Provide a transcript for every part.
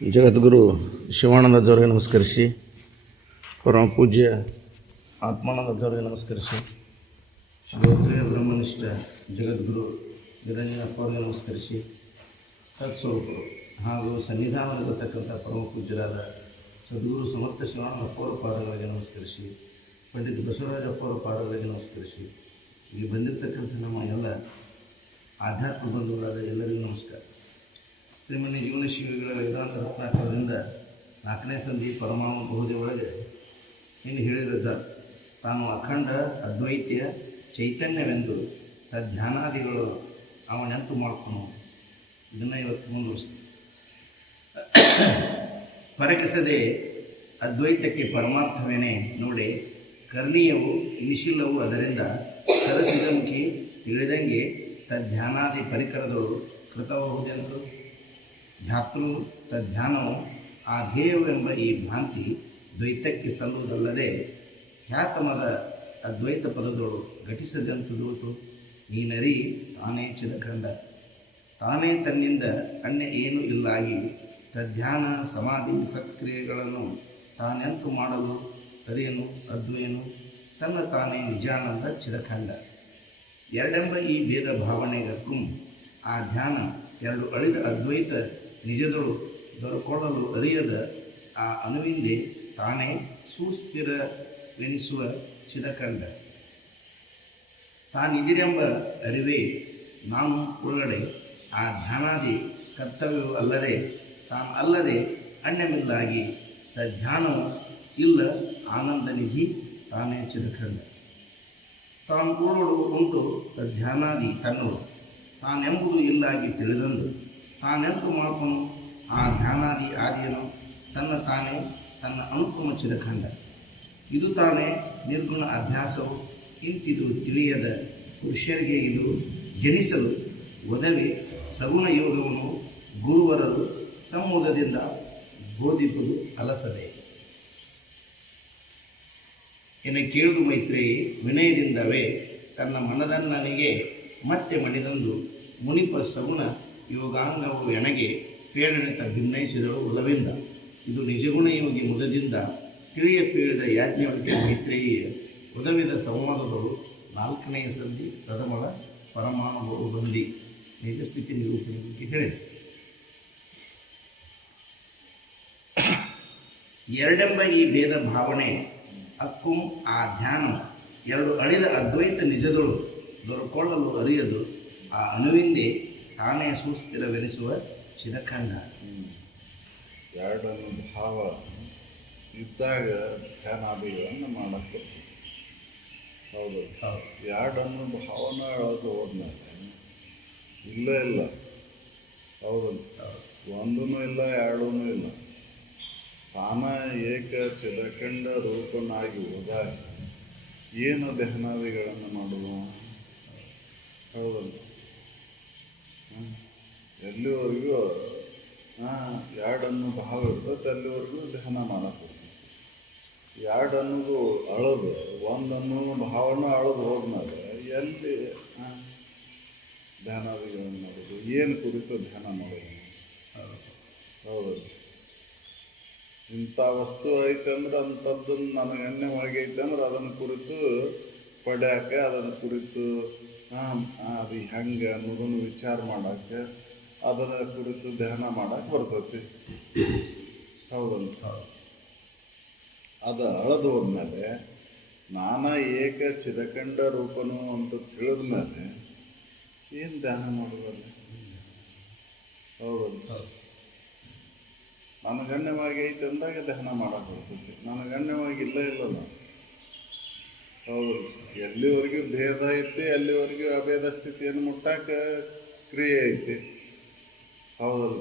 ಜಗದ್ಗುರು ಶಿವಾನಂದಜ್ಜವರಿಗೆ ನಮಸ್ಕರಿಸಿ, ಪರಮ ಪೂಜ್ಯ ಆತ್ಮಾನಂದಜ್ಜವರಿಗೆ ನಮಸ್ಕರಿಸಿ, ಶ್ರೀ ಬ್ರಹ್ಮನಿಷ್ಠ ಜಗದ್ಗುರು ನಿರಂಜನಪ್ಪ ಅವರಿಗೆ ನಮಸ್ಕರಿಸಿ, ತತ್ಸ್ವರೂಪರು ಹಾಗೂ ಸನ್ನಿಧಾನದಲ್ಲಿರತಕ್ಕಂಥ ಪರಮ ಪೂಜ್ಯರಾದ ಸದ್ಗುರು ಸಮರ್ಥ ಶಿವಾನಂದಪ್ಪ ಅವರ ಪಾದಗಳಿಗೆ ನಮಸ್ಕರಿಸಿ, ಪಂಡಿತ ಬಸವರಾಜಪ್ಪ ಅವರ ಪಾದಗಳಿಗೆ ನಮಸ್ಕರಿಸಿ, ಇಲ್ಲಿ ಬಂದಿರತಕ್ಕಂಥ ನಮ್ಮ ಎಲ್ಲ ಆಧ್ಯಾತ್ಮ ಬಂಧುಗಳಾದ ಎಲ್ಲರಿಗೂ ನಮಸ್ಕಾರ. ಶ್ರೀಮನ್ಯ ಜೀವನ ಶಿವಿಗಳ ವೇದಾಂತ ರತ್ನಾಕರದಿಂದ 4ನೇ ಸಂಧಿ ಪರಮಾಣು ಬಹುದೇ ಒಳಗೆ ಇನ್ನು ಹೇಳಿದ ತಾನು ಅಖಂಡ ಅದ್ವೈತ್ಯ ಚೈತನ್ಯವೆಂದು ಧ್ಯಾನಾದಿಗಳು ಅವನೆಂತು ಮಾಡ್ಕೊಳು. ಇದನ್ನು ಇವತ್ತು ಮುಂದುವರಿಸ್ತೀವಿ. ಪರಕಿಸದೆ ಅದ್ವೈತಕ್ಕೆ ಪರಮಾರ್ಥವೇನೇ ನೋಡಿ, ಕರ್ಣೀಯವು ಇನಿಶಿಲ್ಲವು ಅದರಿಂದ ಸರಸಿದಮುಖಿ ತಿಳಿದಂಗೆ ತದ್ಧ್ಯಾನಾದಿ ಪರಿಕರದಳು ಕೃತಬಹುದೆಂದು ಧ್ಯಾತೃ ತದ್ಧ್ಯಾನವು ಆ ಧ್ಯೇಯವೆಂಬ ಈ ಭ್ರಾಂತಿ ದ್ವೈತಕ್ಕೆ ಸಲ್ಲುವುದಲ್ಲದೆ ಖ್ಯಾತಮದ ಅದ್ವೈತ ಪದದಳು ಘಟಿಸದಂತುದೋತು. ನೀನರಿ ತಾನೇ ಚಿದಖಂಡ, ತಾನೇ ತನ್ನಿಂದ ಅನ್ಯ ಏನೂ ಇಲ್ಲಾಗಿ ತದ್ಧ್ಯಾನ ಸಮಾಧಿ ಸತ್ಕ್ರಿಯೆಗಳನ್ನು ತಾನೆಂತು ಮಾಡಲು ಅರಿಯನು ಅದ್ವಯನು ತನ್ನ ತಾನೇ ನಿಜಾನಂದ ಚಿದಖಂಡ. ಎರಡೆಂಬ ಈ ಭೇದ ಭಾವನೆಗಕ್ಕೂ ಆ ಧ್ಯಾನ ಎರಡು ಅಳಿದ ಅದ್ವೈತ ನಿಜದಳು ದೊರಕೊಳ್ಳಲು ಅರಿಯದ ಆ ಅನುವಿಂದೆ ತಾನೇ ಸುಸ್ಥಿರವೆನಿಸುವ ಚಿದಖಂಡ. ತಾನಿದಿರೆಂಬ ಅರಿವೇ ನಾನು ಒಳಗಡೆ ಆ ಧ್ಯಾನಾದಿ ಕರ್ತವ್ಯವೂ ಅಲ್ಲದೆ ತಾನು ಅಲ್ಲದೆ ಅಣ್ಯಮಿಲ್ಲಾಗಿ ತದ್ಧ್ಯಾನವು ಇಲ್ಲ ಆನಂದ ನಿಧಿ ತಾನೇ ಚಿದಖಂಡ. ತಾನು ಕೂಡಲು ಉಂಟು ತದ್ಧ್ಯಾನಾದಿ ತನ್ನೋಡು ತಾನೆಂಬುದು ಇಲ್ಲಾಗಿ ತಿಳಿದಂದು ತಾನೆಂತು ಮಾಡ್ಕೊಂಡು ಆ ಧ್ಯಾನಾದಿ ಆದಿಯನು ತನ್ನ ತಾನೇ ತನ್ನ ಅನುಪಮ ಚಿದಖಂಡ. ಇದು ತಾನೇ ನಿರ್ಗುಣ ಅಭ್ಯಾಸವು ಇಂತಿದು ತಿಳಿಯದ ಪುರುಷರಿಗೆ ಇದು ಜನಿಸಲು ಒದವಿ ಸಗುಣ ಯೋಗವನ್ನು ಗುರುವರರು ಸಂಮೋದದಿಂದ ಬೋಧಿಪುದು ಅಲಸದೆ. ಎನ್ನ ಕೇಳುದು ಮೈತ್ರೇಯಿ ವಿನಯದಿಂದವೇ ತನ್ನ ಮನದನ್ನನಿಗೆ ಮತ್ತೆ ಮಣಿದಂದು ಮುನಿಪ ಸಗುಣ ಯೋಗಾಂಗವು ಎಣಗೆ ಪೇಳಣಿತ ಭಿನ್ನಯಿಸಿದಳು ಉಲವಿಂದ. ಇದು ನಿಜಗುಣ ಯೋಗಿ ಮುದದಿಂದ ತಿಳಿಯ ಪೇಳಿದ ಯಾಜ್ಞವಲ್ಕ್ಯ ಮೈತ್ರೇಯಿಯ ಉದವಿದ ಸಂವಾದಗಳು 4ನೆಯ ಸಂಧಿ ಸದಮಳ ಪರಮಾಣುಗಳು ಬಂದಿ ನಿಜಸ್ಥಿತಿ ನಿರೂಪಣೆ ಬಗ್ಗೆ ಹೇಳಿದೆ. ಎರಡೆಂಬ ಈ ಭೇದ ಭಾವನೆ ಅಕ್ಕುಂ ಆ ಧ್ಯಾನ ಎರಡು ಅಳಿದ ಅದ್ವೈತ ನಿಜದಳು ದೊರಕೊಳ್ಳಲು ಅರಿಯದು ಆ ಅನುವಿಂದೆ ತಾನೇ ಸುಸ್ಥಿರವೆನಿಸುವ ಚಿದಖಂಡ. ಎರಡನ್ನು ಭಾವ ಇದ್ದಾಗ ಧ್ಯಾನಾದಿಗಳನ್ನು ಮಾಡಕ್ಕೆ ಹೌದು. ಎರಡನ್ನು ಭಾವನ ಅಳದು ಹೋದ್ಮೇಲೆ ಇಲ್ಲೇ ಇಲ್ಲ. ಹೌದಲ್ಲ, ಒಂದೂ ಇಲ್ಲ ಎರಡೂ ಇಲ್ಲ. ತಾನ ಏಕ ಚಿದಖಂಡ ರೂಪನಾಗಿ ಹೋದಾಗ ಏನು ಧ್ಯಾನಾದಿಗಳನ್ನು ಮಾಡುವ? ಹೌದಲ್ಲ, ಎಲ್ಲಿವರೆಗೂ ಎರಡನ್ನು ಭಾವ ಇರ್ತದೆ ಅಲ್ಲಿವರೆಗೂ ಧ್ಯಾನ ಮಾಡಕ್ಕೆ. ಎರಡು ಅನ್ನೋದು ಅಳದು ಒಂದನ್ನು ಭಾವನ ಅಳದು ಹೋದ್ಮೇಲೆ ಎಲ್ಲಿ ಧ್ಯಾನಾದಿಗಳನ್ನು ಮಾಡೋದು? ಏನು ಕುರಿತು ಧ್ಯಾನ ಮಾಡೋದು? ಹೌದಲ್ಲ, ಇಂಥ ವಸ್ತು ಐತೆ ಅಂದ್ರೆ ಅಂಥದ್ದನ್ನು ನನಗೆ ಅನ್ಯವಾಗಿ ಐತೆ ಅಂದ್ರೆ ಅದನ್ನು ಕುರಿತು ಪಡ್ಯಾಕೆ, ಅದನ್ನು ಕುರಿತು ಅದು ಹೆಂಗೆ ಅನ್ನೋದನ್ನು ವಿಚಾರ ಮಾಡೋಕ್ಕೆ, ಅದರ ಕುರಿತು ಧ್ಯಾನ ಮಾಡೋಕ್ಕೆ ಬರ್ತೈತಿ. ಹೌದಲ್ಲ, ಅದು ಅಳದು ಹೋದ್ಮೇಲೆ ನಾನಾ ಏಕ ಚಿದಖಂಡ ರೂಪನು ಅಂತ ತಿಳಿದ ಮೇಲೆ ಏನು ಧ್ಯಾನ ಮಾಡೋದಲ್ಲ? ಹೌದಲ್ಲ, ನನಗಣ್ಯವಾಗಿ ಐತೆ ಅಂದಾಗ ಧ್ಯಾನ ಮಾಡೋಕೆ ಬರ್ತೈತಿ. ನನಗಣ್ಯವಾಗಿ ಇಲ್ಲಲ್ಲ. ಹೌದು, ಎಲ್ಲಿವರೆಗೂ ಭೇದ ಐತಿ ಅಲ್ಲಿವರೆಗೂ ಅಭೇದ ಸ್ಥಿತಿಯನ್ನು ಮುಟ್ಟಾಕ ಕ್ರಿಯೆ ಐತಿ. ಹೌದಲ್ಲ,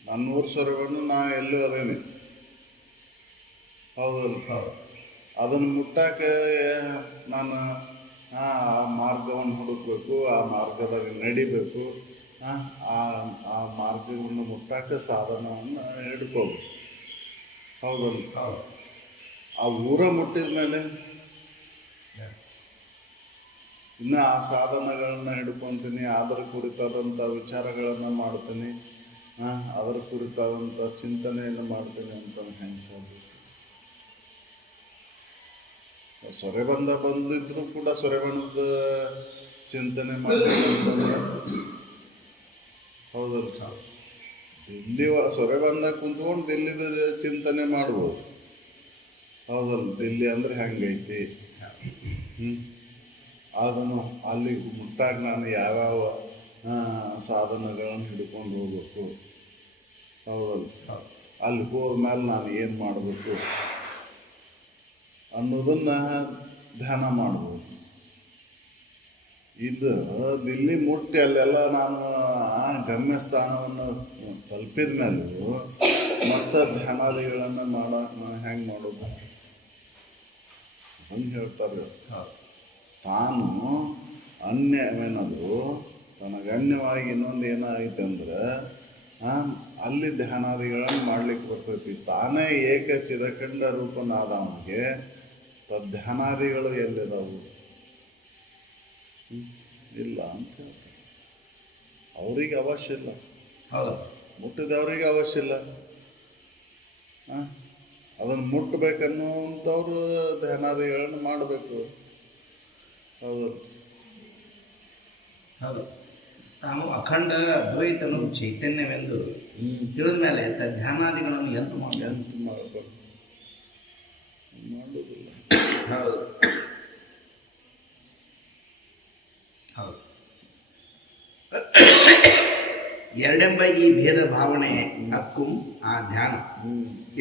ನನ್ನೂರು ಸ್ವರವನ್ನು ನಾ ಎಲ್ಲೂ ಅದೇನೆ. ಹೌದಲ್ಲ, ಅದನ್ನು ಮುಟ್ಟಾಕ ನಾನು ಆ ಮಾರ್ಗವನ್ನು ಹುಡುಕಬೇಕು, ಆ ಮಾರ್ಗದಾಗ ನಡಿಬೇಕು, ಆ ಮಾರ್ಗವನ್ನು ಮುಟ್ಟಾಕ ಸಾಧನವನ್ನು ಹಿಡ್ಕೋಬೇಕು. ಹೌದಲ್ಲ, ಆ ಊರ ಮುಟ್ಟಿದ ಮೇಲೆ ಇನ್ನು ಆ ಸಾಧನಗಳನ್ನ ಹಿಡ್ಕೊತೀನಿ, ಅದರ ಕುರಿತಾದಂಥ ವಿಚಾರಗಳನ್ನು ಮಾಡ್ತೀನಿ, ಅದರ ಕುರಿತಾದಂಥ ಚಿಂತನೆಯನ್ನು ಮಾಡ್ತೀನಿ ಅಂತ ಹೆಂಗೆ ಸಾಧ್ಯ? ಸೊರೆಬಂಧ ಬಂದಿದ್ರು ಕೂಡ ಸೊರೆಬಂಧದ ಚಿಂತನೆ ಮಾಡಬೇಕಂತಂದ್ರೆ ಹೌದಲ್ಲ, ದಿಲ್ಲಿ ಸೊರೆಬಂಧ ಕುಂತ್ಕೊಂಡು ದಿಲ್ಲಿದ ಚಿಂತನೆ ಮಾಡ್ಬೋದು. ಹೌದಲ್ಲ, ದಿಲ್ಲಿ ಅಂದ್ರೆ ಹೆಂಗೈತಿ, ಅದನ್ನು ಅಲ್ಲಿ ಮುಟ್ಟಾಗ ನಾನು ಯಾವ್ಯಾವ ಸಾಧನಗಳನ್ನು ಹಿಡ್ಕೊಂಡು ಹೋಗ್ಬೇಕು, ಹೌದಲ್ಲ, ಅಲ್ಲಿ ಹೋದ್ಮೇಲೆ ನಾನು ಏನು ಮಾಡಬೇಕು ಅನ್ನೋದನ್ನು ಧ್ಯಾನ ಮಾಡ್ಬೋದು. ಇದು ದಿಲ್ಲಿ ಮುಟ್ಟಿ ಅಲ್ಲೆಲ್ಲ ನಾನು ಆ ಗಮ್ಯಸ್ಥಾನವನ್ನು ತಲುಪಿದ ಮೇಲೂ ಮತ್ತೆ ಧ್ಯಾನಾದಿಗಳನ್ನು ಹೆಂಗೆ ಮಾಡೋದು ಹಂಗೆ ಹೇಳ್ತಾರೆ. ತಾನು ಅನ್ಯವೇನದು ತನಗನ್ಯವಾಗಿ ಇನ್ನೊಂದು ಏನಾಗೈತೆ ಅಂದ್ರೆ ಅಲ್ಲಿ ಧ್ಯಾನಾದಿಗಳನ್ನು ಮಾಡ್ಲಿಕ್ಕೆ ಬರ್ತೈತಿ. ತಾನೇ ಏಕ ಚಿದಖಂಡ ರೂಪನಾದವನಿಗೆ ತಧ್ಯಾನಾದಿಗಳು ಎಲ್ಲಿದಾವು? ಇಲ್ಲ ಅಂತ ಹೇಳ್ತಾರೆ. ಅವ್ರಿಗೆ ಅವಶ್ಯ ಇಲ್ಲ, ಹೌದು, ಮುಟ್ಟಿದವ್ರಿಗೆ ಅವಶ್ಯ ಇಲ್ಲ. ಅದನ್ನು ಮುಟ್ಟಬೇಕನ್ನುವಂಥವ್ರು ಧ್ಯಾನಾದಿಗಳನ್ನು ಮಾಡಬೇಕು. ಹೌದು ಹೌದು. ತಾನು ಅಖಂಡ ಅದ್ವೈತನು ಚೈತನ್ಯವೆಂದು ತಿಳಿದ ಮೇಲೆ ಧ್ಯಾನಾದಿಗಳನ್ನು ಎಂತ ಮಾಡಬೇಕು? ಮಾಡೋದಿಲ್ಲ. ಹೌದು ಹೌದು. ಎರಡೆಂಬ ಈ ಭೇದ ಭಾವನೆ ಹಕ್ಕು ಆ ಧ್ಯಾನ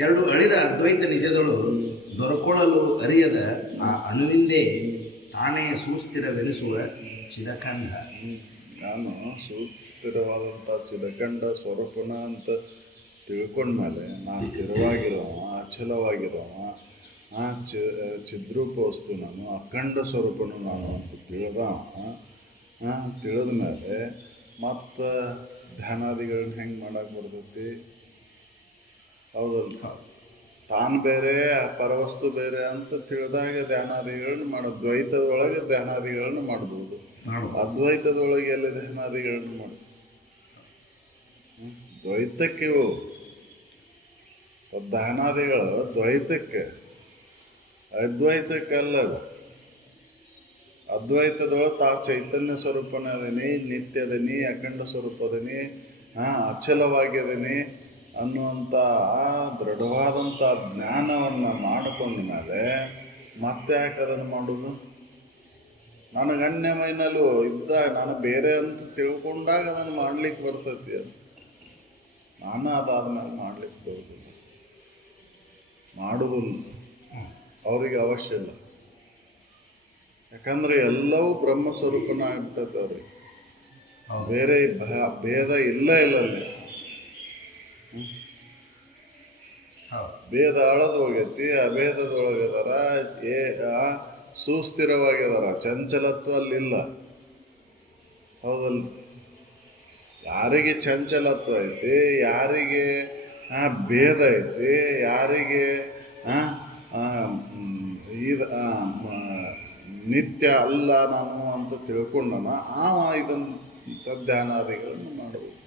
ಎರಡು ಅಳಿದ ಅದ್ವೈತ ನಿಜದಳು ದೊರಕೊಳ್ಳಲು ಅರಿಯದ ಆ ಅಣುವಿಂದೇ ತಾನೇ ಸುಸ್ಥಿರವೆನಿಸುವ ಚಿದಖಂಡ. ನಾನು ಸುಸ್ಥಿರವಾದಂಥ ಚಿದಖಂಡ ಸ್ವರೂಪನ ಅಂತ ತಿಳ್ಕೊಂಡ್ಮೇಲೆ ನಾ ಸ್ಥಿರವಾಗಿರೋ ಅಚಲವಾಗಿರೋ ಚಿದ್ರೂಪ ವಸ್ತು ನಾನು ಅಖಂಡ ಸ್ವರೂಪನು ನಾನು ಅಂತ ತಿಳಿದ ಮೇಲೆ ಮತ್ತು ಧ್ಯಾನಾದಿಗಳನ್ನ ಹೆಂಗೆ ಮಾಡಕ್ಕೆ ಬರ್ತೈತಿ? ಹೌದಲ್ಲ, ತಾನು ಬೇರೆ ಪರವಸ್ತು ಬೇರೆ ಅಂತ ತಿಳಿದಾಗ ಧ್ಯಾನಾದಿಗಳನ್ನ ಮಾಡೋದು. ದ್ವೈತದೊಳಗೆ ಧ್ಯಾನಾದಿಗಳನ್ನ ಮಾಡ್ಬೋದು, ಅದ್ವೈತದೊಳಗೆ ಎಲ್ಲಿ ಧ್ಯಾನಾದಿಗಳನ್ನ ಮಾಡೋದು? ದ್ವೈತಕ್ಕೆ ಧ್ಯಾನಾದಿಗಳು ದ್ವೈತಕ್ಕೆ, ಅದ್ವೈತಕ್ಕಲ್ಲ. ಅದ್ವೈತದೊಳಗೆ ತಾ ಚೈತನ್ಯ ಸ್ವರೂಪನೇ ಅದೀನಿ, ನಿತ್ಯದೀನಿ, ಅಖಂಡ ಸ್ವರೂಪದೀನಿ, ಅಚಲವಾಗಿದ್ದೀನಿ ಅನ್ನುವಂಥ ದೃಢವಾದಂಥ ಜ್ಞಾನವನ್ನು ಮಾಡಿಕೊಂಡ ಮೇಲೆ ಮತ್ತೆ ಯಾಕೆ ಅದನ್ನು ಮಾಡೋದು? ನನಗೆ ಅನ್ಯಮೈನಲ್ಲೂ ಇದ್ದಾಗ ನಾನು ಬೇರೆ ಅಂತ ತಿಳ್ಕೊಂಡಾಗ ಅದನ್ನು ಮಾಡ್ಲಿಕ್ಕೆ ಬರ್ತೈತಿ ಅಂತ. ನಾನು ಅದಾದ್ಮೇಲೆ ಮಾಡ್ಲಿಕ್ಕೆ ಬರೋದಿಲ್ಲ, ಮಾಡೋದಿಲ್ಲ. ಅವ್ರಿಗೆ ಅವಶ್ಯ ಇಲ್ಲ. ಯಾಕಂದ್ರೆ ಎಲ್ಲವೂ ಬ್ರಹ್ಮಸ್ವರೂಪನ ಆಗ್ಬಿಟ್ಟೈತೆ ಅವ್ರಿಗೆ. ಬೇರೆ ಭೇದ ಇಲ್ಲ ಅಲ್ಲಿ. ಭೇದ ಅಳದು ಹೋಗೈತಿ, ಅಭೇದದೊಳಗದಾರ, ಸುಸ್ಥಿರವಾಗಿದಾರ, ಚಂಚಲತ್ವ ಅಲ್ಲಿಲ್ಲ. ಹೌದಲ್ಲ, ಯಾರಿಗೆ ಚಂಚಲತ್ವ ಐತಿ, ಯಾರಿಗೆ ಭೇದ ಐತಿ, ಯಾರಿಗೆ ನಿತ್ಯ ಅಲ್ಲ ನಾನು ಅಂತ ತಿಳ್ಕೊಂಡನ ಇದನ್ನು ಧ್ಯಾನಾದಿಗಳನ್ನು ಮಾಡಬಹುದು.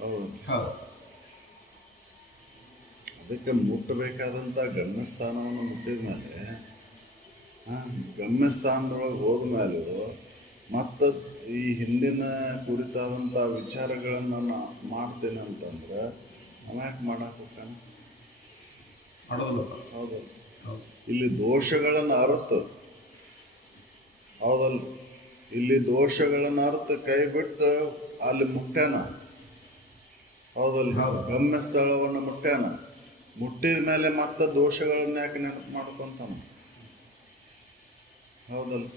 ಹೌದು, ಅದಕ್ಕೆ ಮುಟ್ಟಬೇಕಾದಂಥ ಗಮ್ಯಸ್ಥಾನವನ್ನು ಮುಟ್ಟಿದ ಮೇಲೆ ಗಮ್ಯಸ್ಥಾನದೊಳಗೆ ಹೋದ ಮೇಲೂ ಮತ್ತು ಈ ಹಿಂದಿನ ಕುರಿತಾದಂಥ ವಿಚಾರಗಳನ್ನು ಮಾಡ್ತೇನೆ ಅಂತಂದ್ರೆ ಯಾಕೆ ಮಾಡಕ್ಕೆ ಹೋಗ್ತಾನೆ? ಹೌದಲ್ಲ, ಇಲ್ಲಿ ದೋಷಗಳನ್ನು ಅರ್ಥ, ಹೌದಲ್ಲ, ಇಲ್ಲಿ ದೋಷಗಳನ್ನು ಅರ್ಥ ಕೈ ಬಿಟ್ಟು ಅಲ್ಲಿ ಮುಟ್ಟ್ಯಾನ. ಹೌದಲ್ಲ, ಗಮ್ಯ ಸ್ಥಳವನ್ನು ಮುಟ್ಟ್ಯಾನ. ಮುಟ್ಟಿದ ಮೇಲೆ ಮತ್ತೆ ದೋಷಗಳನ್ನ ಯಾಕೆ ನೆನಪು ಮಾಡ್ಕೊಂತಾನ? ಹೌದಲ್ಲ,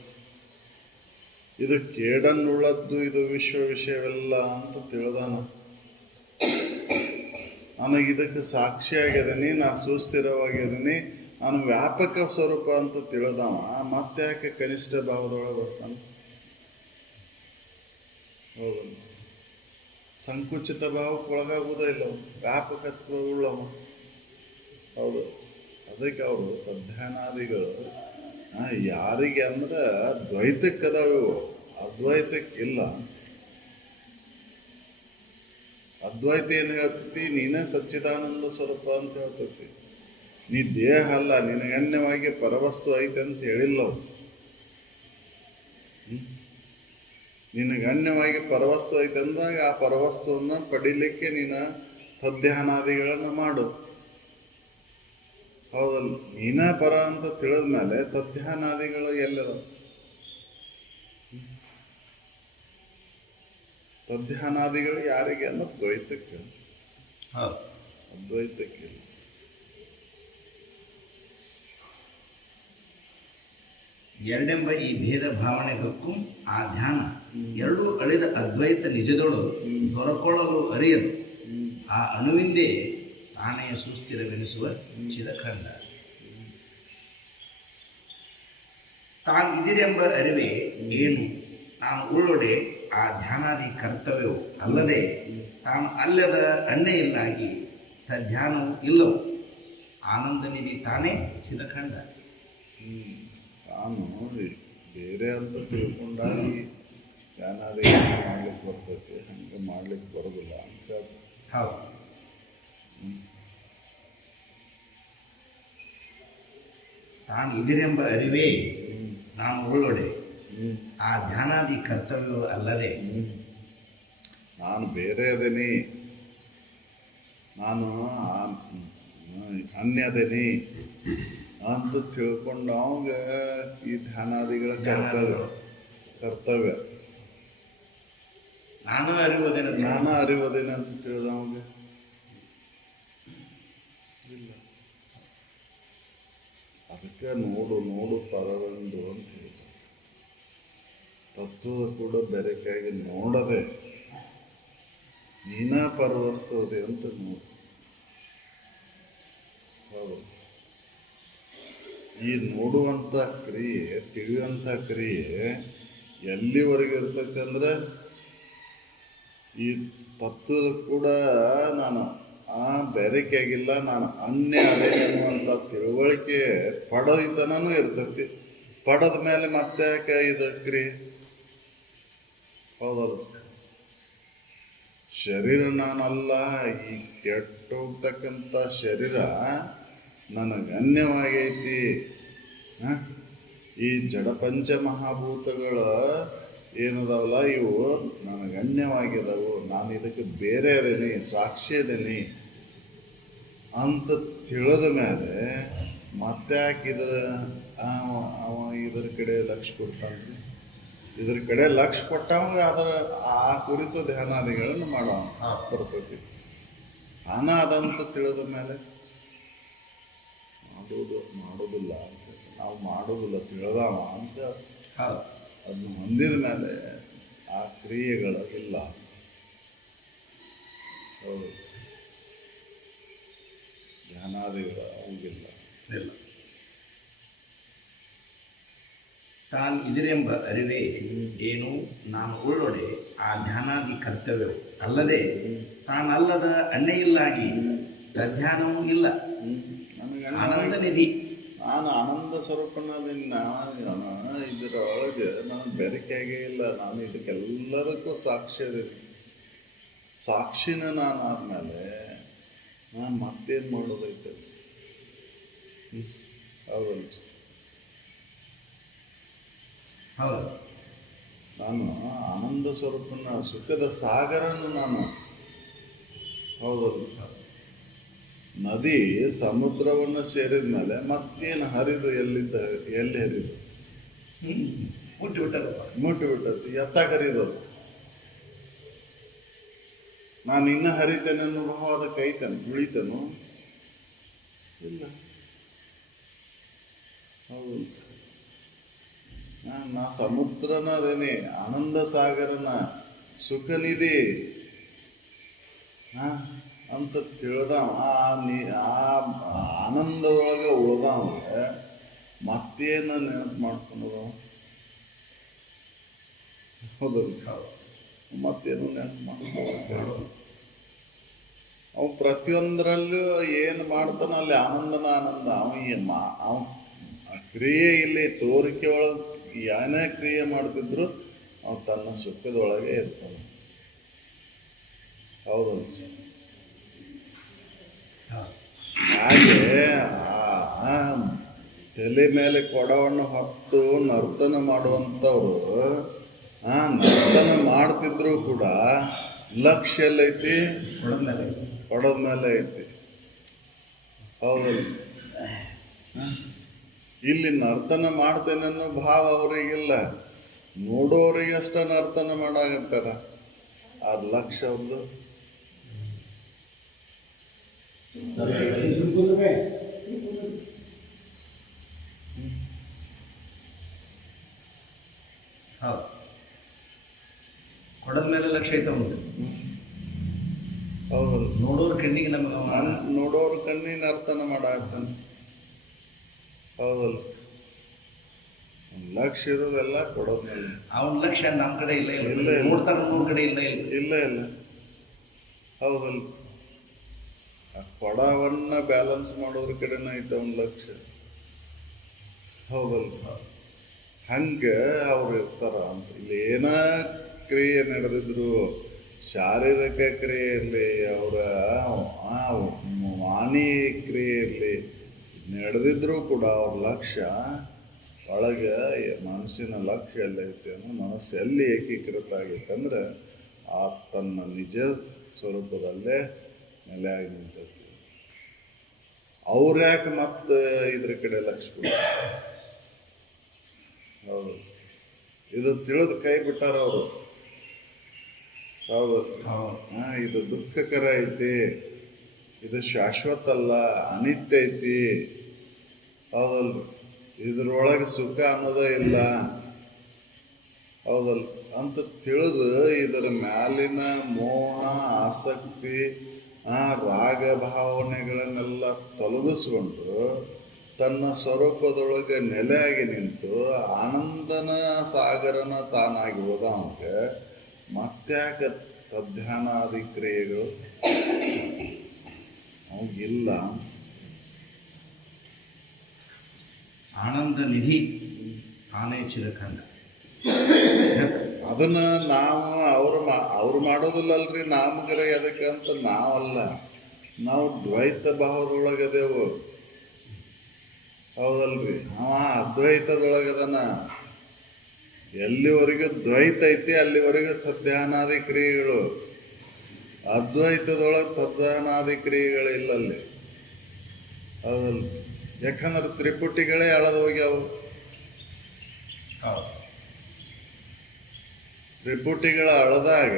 ಇದು ಕೇಡನ್ನುಳ್ಳದ್ದು, ಇದು ವಿಶ್ವ ವಿಷಯವೆಲ್ಲ ಅಂತ ತಿಳಿದಾನ. ನನಗೆ ಇದಕ್ಕೆ ಸಾಕ್ಷಿಯಾಗಿದ್ದೀನಿ, ನಾ ಸುಸ್ಥಿರವಾಗಿದ್ದೀನಿ, ನಾನು ವ್ಯಾಪಕ ಸ್ವರೂಪ ಅಂತ ತಿಳಿದವ ಮತ್ತೆ ಯಾಕೆ ಕನಿಷ್ಠ ಭಾವದೊಳಗೆ ಬರ್ತಾನೆ? ಹೌದಲ್ಲ, ಸಂಕುಚಿತ ಭಾವಕ್ಕೆ ಒಳಗಾಗುವುದೇ ಇಲ್ಲ, ವ್ಯಾಪಕತ್ವ ಉಳ್ಳವ. ಹೌದು, ಅದಕ್ಕೆ ಅವರು ತಧ್ಯಾನಾದಿಗಳು ಯಾರಿಗೆ ಅಂದ್ರೆ ದ್ವೈತಕ್ಕೆ ಅದಾವು, ಅದ್ವೈತಕ್ಕಿಲ್ಲ. ಅದ್ವೈತ ಏನು ಹೇಳ್ತೈತಿ? ನೀನೇ ಸಚ್ಚಿದಾನಂದ ಸ್ವರೂಪ ಅಂತ ಹೇಳ್ತೈತಿ. ನೀ ದೇಹ ಅಲ್ಲ, ನಿನಗನ್ಯವಾಗಿ ಪರವಸ್ತು ಐತೆ ಅಂತ ಹೇಳಿಲ್ಲ ಅವ್ರು. ನಿನಗನ್ಯವಾಗಿ ಪರವಸ್ತು ಐತೆ ಅಂದಾಗ ಆ ಪರವಸ್ತುವನ್ನು ಪಡಿಲಿಕ್ಕೆ ನೀನು ತದ್ಧ್ಯಾನಾದಿಗಳನ್ನು ಮಾಡು. ಹೌದಲ್ಲ? ನೀನೇ ಪರ ಅಂತ ತಿಳಿದ ಮೇಲೆ ತದ್ಧ್ಯಾನಾದಿಗಳು ಎಲ್ಲದ? ತದ್ಧ್ಯಾನಾದಿಗಳು ಯಾರಿಗೆ ಅನ್ನೋ ದ್ವೈತಕ್ಕೆ, ಅದ್ವೈತಕ್ಕಿಲ್ಲ. ಎರಡೆಂಬ ಈ ಭೇದ ಭಾವನೆಗಕ್ಕೂ ಆ ಧ್ಯಾನ ಎರಡೂ ಅಳಿದ ಅದ್ವೈತ ನಿಜದೋಳು ದೊರಕೊಳ್ಳಲು ಅರಿಯದು ಆ ಅಣುವಿಂದೇ ತಾನೇ ಸುಸ್ಥಿರವೆನಿಸುವ ಚಿದಖಂಡ. ತಾನಿದಿರೆಂಬ ಅರಿವೇ ಏನು ನಾನು ಉಳ್ಳೊಡೆ ಆ ಧ್ಯಾನಾದಿ ಕರ್ತವ್ಯವು ಅಲ್ಲದೆ ತಾನು ಅಲ್ಲದ ಅಣ್ಣೆಯಿಲ್ಲಾಗಿ ತಧ್ಯಾನವು ಇಲ್ಲವು ಆನಂದ ನಿಧಿ ತಾನೇ ಚಿದಖಂಡ. ತಾನು ಬೇರೆ ಅಂತ ತಿಳ್ಕೊಂಡಾಗಿ ಧ್ಯಾನಾದಿ ಮಾಡ್ಲಿಕ್ಕೆ ಬರ್ತೈತಿ, ಹಂಗೆ ಮಾಡ್ಲಿಕ್ಕೆ ಬರೋದಿಲ್ಲ ಅಂತ. ಹೌದು. ತಾನು ಇದಿರೆಂಬ ಅರಿವೇ ನಾನು ಉಳ್ಳೊಡೆ ಆ ಧ್ಯಾನಾದಿ ಕರ್ತವ್ಯವು ಅಲ್ಲದೆ ನಾನು ಬೇರೆ ಅದೇನಿ, ನಾನು ಅನ್ಯ ಅದೇನಿ ಅಂತ ತಿಳ್ಕೊಂಡು ಅವಾಗ ಈ ಧ್ಯಾನಾದಿಗಳ ಕರ್ತವ್ಯ ನಾನು ಅರಿವದೇನೆ ಅಂತ ತಿಳಿದ ಅವಾಗ ಇಲ್ಲ. ಅದಕ್ಕೆ ನೋಡು ಪರವೆಂದು ಅಂತ ಹೇಳಿ ತತ್ವದ ಕೂಡ ಬೆರಕಾಗಿ ನೋಡದೆ ನೀನ ಪರವಸ್ತದೆ ಅಂತ ನೋಡು. ಹೌದು. ಈ ನೋಡುವಂಥ ಕ್ರಿಯೆ, ತಿಳಿಯುವಂಥ ಕ್ರಿಯೆ ಎಲ್ಲಿವರೆಗೆ ಇರ್ತೈತೆ ಅಂದ್ರೆ ಈ ತತ್ವದ ಕೂಡ ನಾನು ಬೆರಕೆಯಾಗಿಲ್ಲ, ನಾನು ಅನ್ಯ ಅದೇ ಅನ್ನುವಂಥ ತಿಳುವಳಿಕೆ ಪಡೆದನೂ ಇರ್ತೈತಿ. ಪಡೆದ ಮೇಲೆ ಮತ್ತೆ ಯಾಕೆ ಇದು ಕ್ರಿಯೆ? ಹೌದಲ್ಲ? ಶರೀರ ನಾನಲ್ಲ, ಈ ಕೆಟ್ಟೋಗ್ತಕ್ಕಂಥ ಶರೀರ ನನಗನ್ಯವಾಗೈತಿ. ಈ ಜಡ ಪಂಚಮಹಾಭೂತಗಳ ಏನದಾವಲ್ಲ ಇವು ನನಗನ್ಯವಾಗಿದ್ದಾವು, ನಾನು ಇದಕ್ಕೆ ಬೇರೆ ಅದೇನಿ, ಸಾಕ್ಷಿ ಅದೇನಿ ಅಂತ ತಿಳಿದ ಮೇಲೆ ಮತ್ತೆ ಯಾಕೆ ಅವ ಇದ್ರ ಕಡೆ ಲಕ್ಷ್ಯ ಕೊಡ್ತಾನೆ? ಇದ್ರ ಕಡೆ ಲಕ್ಷ್ಯ ಕೊಟ್ಟವಾಗ ಅದರ ಆ ಕುರಿತು ಧ್ಯಾನಾದಿಗಳನ್ನು ಮಾಡೋ ಬರ್ತೈತಿ. ಅದಂತ ತಿಳಿದ ಮೇಲೆ ಮಾಡೋದಿಲ್ಲ ಅಂತ ನಾವು ಮಾಡೋದಿಲ್ಲ, ತಿಳಿದಾವ ಅಂತ ಅದನ್ನು ಹೊಂದಿದ ಮೇಲೆ ಆ ಕ್ರಿಯೆಗಳು ಇಲ್ಲ. ಹೌದು. ಧ್ಯಾನಾದಿಗಳ ಹೋಗಿಲ್ಲ. ತಾನು ಇದಿರೆಂಬ ಅರಿವೇ ಏನು ನಾನು ಉಳ್ಳೊಡೆ ಆ ಧ್ಯಾನಾದಿ ಕರ್ತವ್ಯವು ಅಲ್ಲದೆ ತಾನಲ್ಲದ ಅಣ್ಣೆಯಿಲ್ಲಾಗಿ ತಧ್ಯಾನವೂ ಇಲ್ಲ ಆನಂದ ನಿಧಿ. ನಾನು ಆನಂದ ಸ್ವರೂಪನಾದಿಂದ ಇದರೊಳಗೆ ನಾನು ಬೆರಕೆಯಾಗೇ ಇಲ್ಲ. ನಾನು ಇದಕ್ಕೆಲ್ಲದಕ್ಕೂ ಸಾಕ್ಷಿ ಅದೀನಿ. ಸಾಕ್ಷಿನ ನಾನು ಆದಮೇಲೆ ನಾನು ಮತ್ತೇನು ಮಾಡೋದೈತೆ? ಹೌದಲ್ಲ? ಹೌದು. ನಾನು ಆನಂದ ಸ್ವರೂಪನ ಸುಖದ ಸಾಗರನು ನಾನು. ಹೌದಲ್ಲ? ನದಿ ಸಮುದ್ರವನ್ನು ಸೇರಿದ ಮೇಲೆ ಮತ್ತೇನು ಹರಿದು ಎಲ್ಲಿ ಹರಿದು ಮುಟ್ಟಿ ಬಿಟ್ಟದ್ದು ಎತ್ತಾಗ ಹರಿದದು. ನಾನು ಇನ್ನೂ ಹರಿತೇನೆ ಅನ್ನೋ ಭಾವ ಅದಕ್ಕೆ ಐತೇನು? ಉಳಿತೇನು? ಇಲ್ಲ. ಹೌದು. ನಾ ಸಮುದ್ರನ ಅದೇನೆ, ಆನಂದ ಸಾಗರನ, ಸುಖ ನಿಧಿ ಅಂತ ತಿಳಿದವ. ಆ ಆನಂದದೊಳಗೆ ಉಳ್ದವಂಗೆ ಮತ್ತೇನು ನೆನಪು ಮಾಡ್ಕೊಂಡದ? ಹೌದಲ್ಲ? ಮತ್ತೇನು ನೆನಪು ಮಾಡ್ಕೊಂಡು ಅವ ಪ್ರತಿಯೊಂದರಲ್ಲೂ ಏನು ಮಾಡ್ತಾನ ಅಲ್ಲಿ ಆನಂದನ ಆನಂದ. ಅವ ಕ್ರಿಯೆ ಇಲ್ಲಿ ತೋರಿಕೆ ಒಳಗೆ ಏನೇ ಕ್ರಿಯೆ ಮಾಡ್ತಿದ್ರು ಅವ್ನು ತನ್ನ ಸುಖದೊಳಗೆ ಇರ್ತಾನೆ. ಹೌದು. ಹಾಗೆ ಆ ತಲೆ ಮೇಲೆ ಕೊಡವನ್ನು ಹೊತ್ತು ನರ್ತನ ಮಾಡುವಂಥವ್ರು ಆ ನರ್ತನ ಮಾಡ್ತಿದ್ರು ಕೂಡ ಲಕ್ಷ್ಯ ಎಲ್ಲೈತಿ? ಕೊಡದ ಮೇಲೆ ಐತಿ. ಹೌದಲ್ಲ? ಇಲ್ಲಿ ನರ್ತನ ಮಾಡ್ತೇನೆ ಅನ್ನೋ ಭಾವ ಅವರಿಗಿಲ್ಲ, ನೋಡೋರಿಗೆ ಅಷ್ಟ ನರ್ತನ ಮಾಡಾಕತ್ತಾರ. ಆ ಲಕ್ಷ್ಯ ಅವ್ರದ್ದು ಹೌದು. ಕೊಡದ ಮೇಲೆ ಲಕ್ಷ್ಯ ಐತೆ ಒಂದು. ಹೌದಲ್ಲ? ನೋಡೋರ ಕಣ್ಣಿಗೆ ನೋಡೋರ ಕಣ್ಣಿಗೆ ನರ್ತನ ಮಾಡಾಕತ್ತಾನ. ಹೌದಲ್ಲ? ಲಕ್ಷ್ಯ ಇರೋದೆಲ್ಲ ಕೊಡೋದ್ ಮೇಲೆ. ಅವನ ಲಕ್ಷ್ಯ ನಮ್ಮ ಕಡೆ ಇಲ್ಲ. ಇಲ್ಲ ನೋಡ್ತಾರ ಮೂರ್ ಕಡೆ ಇಲ್ಲ. ಇಲ್ಲ. ಹೌದಲ್ಲ? ಆ ಕೊಡವನ್ನ ಬ್ಯಾಲೆನ್ಸ್ ಮಾಡೋದ್ರ ಕಡೆನ ಐತೆ ಅವನ ಲಕ್ಷ್ಯ. ಹೌದಲ್ಲ? ಹಂಗೆ ಅವ್ರು ಇರ್ತಾರ ಅಂತ. ಇಲ್ಲಿ ಏನ ಕ್ರಿಯೆ ನಡೆದಿದ್ರು, ಶಾರೀರಿಕ ಕ್ರಿಯೆ ಇರಲಿ, ಅವರ ವಾಣಿ ಕ್ರಿಯೆ ಇರಲಿ, ನಡೆದಿದ್ರು ಕೂಡ ಅವ್ರ ಲಕ್ಷ್ಯ ಒಳಗೆ ಮನಸ್ಸಿನ ಲಕ್ಷ್ಯ ಎಲ್ಲ ಐತೆ ಅಂದ್ರೆ ಮನಸ್ಸು ಎಲ್ಲಿ ಏಕೀಕೃತ ಆಗೈತೆ ಅಂದ್ರೆ ಆ ತನ್ನ ನಿಜ ಸ್ವರೂಪದಲ್ಲೇ ನೆಲೆಯಾಗಿ ನಿಂತೈತಿ. ಅವ್ರು ಯಾಕೆ ಮತ್ತೆ ಇದ್ರ ಕಡೆ ಲಕ್ಷ್ಯ ಕೊಡ್ತಾರೆ? ಹೌದು. ಇದು ತಿಳಿದು ಕೈ ಬಿಟ್ಟಾರ ಅವರು. ಹೌದು. ಇದು ದುಃಖಕರ ಐತಿ, ಇದು ಶಾಶ್ವತ ಅಲ್ಲ, ಅನಿತ್ಯ ಐತಿ. ಹೌದಲ್ರಿ? ಇದ್ರೊಳಗೆ ಸುಖ ಅನ್ನೋದೇ ಇಲ್ಲ. ಹೌದಲ್ಲ ಅಂತ ತಿಳಿದು ಇದರ ಮ್ಯಾಲಿನ ಮೋಹ, ಆಸಕ್ತಿ, ರಾಗ ಭಾವನೆಗಳನ್ನೆಲ್ಲ ತೊಲಗಿಸ್ಕೊಂಡು ತನ್ನ ಸ್ವರೂಪದೊಳಗೆ ನೆಲೆಯಾಗಿ ನಿಂತು ಆನಂದನ ಸಾಗರನ ತಾನಾಗಿ ಹೋದವಂಗೆ ಮತ್ತ್ಯಾಕೆ ತದ್ಧ್ಯಾನಾದಿ ಕ್ರಿಯೆಗಳು ಅವಾಗಿಲ್ಲ? ಆನಂದ ನಿಧಿ ತಾನೇ ಚಿರಖಂಡ. ಅದನ್ನ ನಾವು ಅವ್ರು ಮಾಡೋದಿಲ್ಲಲ್ರಿ, ನಮ್ಗರ ಎದಕ್ಕೆ ಅಂತ ನಾವಲ್ಲ. ನಾವು ದ್ವೈತ ಭಾವದೊಳಗದೇವು. ಹೌದಲ್ರಿ? ಅವ ಅದ್ವೈತದೊಳಗದನ. ಎಲ್ಲಿವರೆಗೂ ದ್ವೈತ ಐತಿ ಅಲ್ಲಿವರೆಗೂ ತದ್ಧ್ಯಾನಾದಿ ಕ್ರಿಯೆಗಳು. ಅದ್ವೈತದೊಳಗೆ ತದ್ಧ್ಯಾನಾದಿ ಕ್ರಿಯೆಗಳಿಲ್ಲಲ್ಲಿ. ಹೌದಲ್ರಿ? ಯಾಕಂದ್ರೆ ತ್ರಿಪುಟಿಗಳೇ ಅಳದು ಹೋಗ್ಯಾವು. ತ್ರಿಪುಟಿಗಳ ಅಳದಾಗ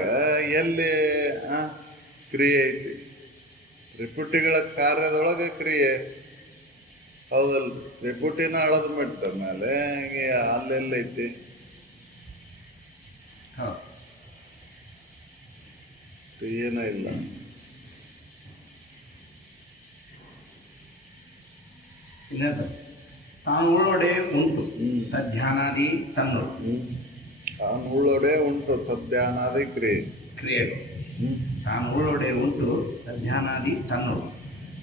ಎಲ್ಲಿ ಕ್ರಿಯೆ ಐತಿ? ತ್ರಿಪುಟಿಗಳ ಕಾರ್ಯದೊಳಗೆ ಕ್ರಿಯೆ. ಹೌದಲ್ಲ? ತ್ರಿಪುಟಿನ ಅಳದ ಮೆಟ್ಟ ಮೇಲೆ ಅಲ್ಲೆಲ್ಲೈತಿ? ಕ್ರಿಯೆನ ಇಲ್ಲ. ತಾನು ಉಳ್ಳೊಡೆ ಉಂಟು ತದ್ಧ್ಯಾನಾದಿ ತನ್ನೋಡು. ತಾನು ಉಳ್ಳೊಡೆ ಉಂಟು ತದ್ಧ್ಯಾನಾದಿ ಕ್ರಿಯೆಗಳು. ತಾನು ಉಳ್ಳೊಡೆ ಉಂಟು ತದ್ಧ್ಯಾನಾದಿ ತನ್ನೋಡು.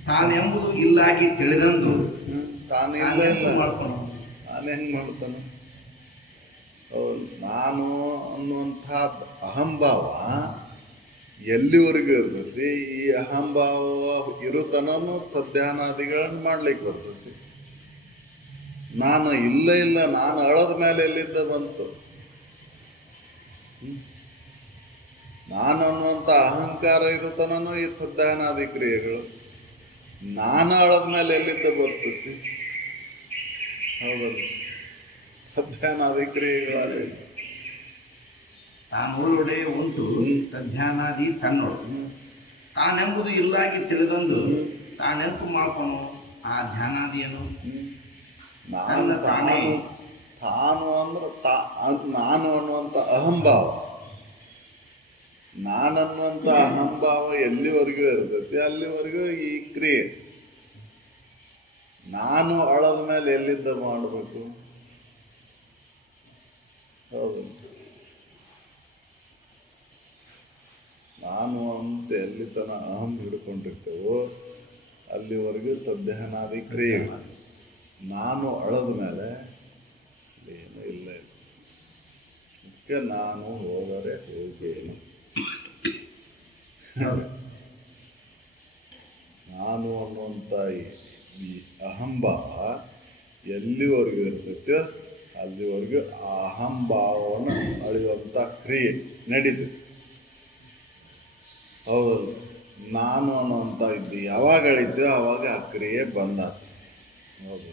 ತಾನೆಂಬುದು ಇಲ್ಲಾಗಿ ತಿಳಿದಂದು ತಾನು ಇಲ್ಲ ಇಲ್ಲ ಮಾಡ್ತಾನೆ. ನಾನು ಹೆಂಗೆ ಮಾಡ್ತಾನೆ? ಹೌದು. ನಾನು ಅನ್ನುವಂಥ ಅಹಂಭಾವ ಎಲ್ಲಿವರೆಗೂ ಇರ್ತೈತಿ? ಈ ಅಹಂಭಾವ ಇರುತನೂ ತದ್ಧ್ಯಾನಾದಿಗಳನ್ನು ಮಾಡ್ಲಿಕ್ಕೆ ಬರ್ತೈತಿ. ನಾನು ಇಲ್ಲ ನಾನು ಅಳದ ಮೇಲೆ ಎಲ್ಲಿದ್ದ ಬಂತು? ನಾನು ಅನ್ನುವಂಥ ಅಹಂಕಾರ ಇರುತನೂ ಈ ತದ್ಧ್ಯಾನಾದಿ ಕ್ರಿಯೆಗಳು. ನಾನು ಅಳದ ಮೇಲೆ ಎಲ್ಲಿದ್ದ ಬರ್ತೈತಿ? ಹೌದಲ್ಲ? ತದ್ಧ್ಯಾನಾದಿ ಕ್ರಿಯೆಗಳಲ್ಲಿ ತಾನು ಉಳ್ಳೊಡೆ ಉಂಟು ತದ್ಧ್ಯಾನಾದಿ ತನ್ನೋಡು. ತಾನೆಂಬುದು ಇಲ್ಲಾಗಿ ತಿಳಿದೊಂದು ತಾನೆಂಪು ಮಾಡ್ಕೊಂಡು ಆ ಧ್ಯಾನಾದಿಯನ್ನು ತಾನೇ. ತಾನು ಅಂದ್ರೆ ನಾನು ಅನ್ನುವಂಥ ಅಹಂಭಾವ. ನಾನನ್ನುವಂಥ ಅಹಂಭಾವ ಎಲ್ಲಿವರೆಗೂ ಇರ್ತೈತಿ ಅಲ್ಲಿವರೆಗೂ ಈ ಕ್ರಿಯೆ. ನಾನು ಅಳದ ಮೇಲೆ ಎಲ್ಲಿದ್ದ ಮಾಡಬೇಕು? ಹೌದು. ನಾನು ಅಂತ ಎಲ್ಲಿ ತನ ಅಹಂ ಹಿಡ್ಕೊಂಡಿರ್ತೇವೋ ಅಲ್ಲಿವರೆಗೂ ತದ್ಧ್ಯಾನಾದಿ ಕ್ರಿಯೆ. ನಾನು ಅಳದ ಮೇಲೆ ಏನೂ ಇಲ್ಲ. ಅದಕ್ಕೆ ನಾನು ಹೋದರೆ ಹೋಗೇನು. ನಾನು ಅನ್ನುವಂಥ ಈ ಅಹಂಭಾವ ಎಲ್ಲಿವರೆಗೂ ಇರ್ತೈತೋ ಅಲ್ಲಿವರೆಗೂ ಆ ಅಹಂಭಾವವನ್ನು ಅಳೆಯುವಂಥ ಕ್ರಿಯೆ ನಡೀತೈತಿ. ಹೌದಲ್ಲ? ನಾನು ಅನ್ನುವಂಥ ಇದ್ದು ಯಾವಾಗ ಅಳಿತೀವೋ ಆವಾಗ ಆ ಕ್ರಿಯೆ ಬಂದ. ಹೌದು,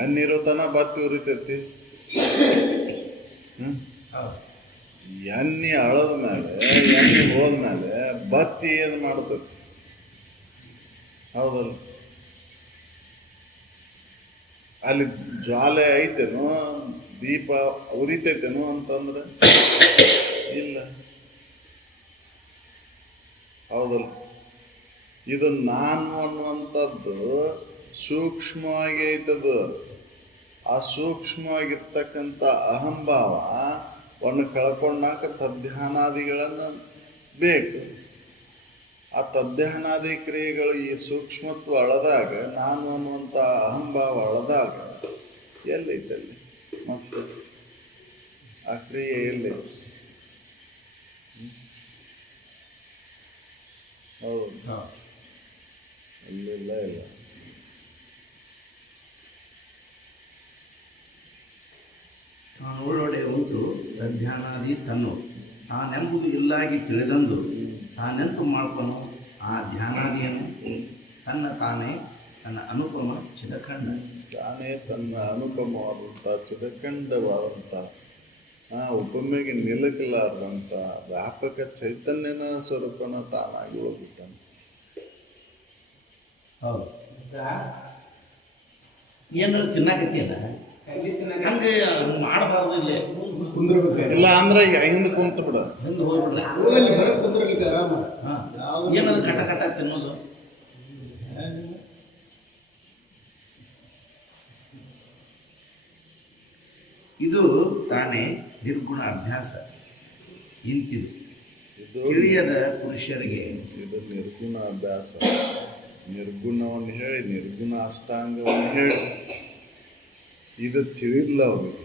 ಎಣ್ಣಿರೋ ತನ ಬತ್ತಿ ಉರಿತೈತಿ. ಎಣ್ಣೆ ಅಳದ ಮೇಲೆ, ಎಣ್ಣೆ ಹೋದ್ಮೇಲೆ ಬತ್ತಿ ಏನು ಮಾಡ್ತೈತಿ? ಹೌದಲ್ಲ? ಅಲ್ಲಿ ಜ್ವಾಲೆ ಐತೇನೋ, ದೀಪ ಉರಿತೈತೇನೋ ಅಂತಂದ್ರೆ ಇಲ್ಲ. ಹೌದಲ್ಲ? ಇದು ನಾನು ಅನ್ನುವಂಥದ್ದು ಸೂಕ್ಷ್ಮವಾಗಿ ಐತದು. ಆ ಸೂಕ್ಷ್ಮವಾಗಿರ್ತಕ್ಕಂಥ ಅಹಂಭಾವವನ್ನು ಕಳ್ಕೊಂಡಾಕ ತದ್ಧ್ಯಾನಾದಿಗಳನ್ನು ಬೇಕು. ಆ ತದ್ಧ್ಯಾನಾದಿ ಕ್ರಿಯೆಗಳು ಈ ಸೂಕ್ಷ್ಮತ್ವ ಅಳದಾಗ, ನಾನು ಅನ್ನುವಂಥ ಅಹಂಭಾವ ಅಳದಾಗ ಎಲ್ಲೈತಲ್ಲಿ ಮತ್ತೆ ಆ ಕ್ರಿಯೆ ಎಲ್ಲಿ? ಹೌದು, ಅಲ್ಲಿಲ್ಲ. ಇಲ್ಲ. ಒಳ್ಳೊಡೆ ಉಂಟು ತದ್ಧ್ಯಾನಾದಿ ತನ್ನು ತಾನೆಂಬುದು ಇಲ್ಲಾಗಿ ತಿಳಿದಂದು ತಾನೆಂತು ಮಾಡ್ಕೊನು ಆ ಧ್ಯಾನಾದಿಯನ್ನು ತಾನೇ ತನ್ನ ಅನುಪಮ ಚಿದಖಂಡ. ತಾನೇ ತನ್ನ ಅನುಪಮವಾದಂಥ ಚಿದಖಂಡವಾದಂಥ ಉಪಮೆಗೆ ನಿಲುಕಲಾರದಂಥ ವ್ಯಾಪಕ ಚೈತನ್ಯನ ಸ್ವರೂಪನ ತಾನಾಗಿ ಹೋಗ್ಬಿಟ್ಟಾನೆ. ಹೌದು, ಏನಾದ್ರು ತಿನ್ನಾಕತ್ತಿಯಲ್ಲ ಹಂಗೆ ಮಾಡಬಾರ್ದು. ಇಲ್ಲೇ ಇಲ್ಲ ಅಂದ್ರೆ ಹಿಂದೆ ಕುಂತು ಬಿಡ, ಹಿಂದೆ ಹೋಗ್ಬಿಡ್ರೆ ಏನಾದ್ರು ಕಟ ಕಟ ತಿನ್ನೋದು. ಇದು ತಾನೇ ನಿರ್ಗುಣ ಅಭ್ಯಾಸ. ಇಂತಿದು ತಿಳಿಯದ ಪುರುಷರಿಗೆ ಇದು ನಿರ್ಗುಣ ಅಭ್ಯಾಸ. ನಿರ್ಗುಣವನ್ನು ಹೇಳಿ ನಿರ್ಗುಣ ಅಷ್ಟಾಂಗವನ್ನು ಹೇಳಿ ಇದು ತಿಳಿದ್ಲ ಅವರಿಗೆ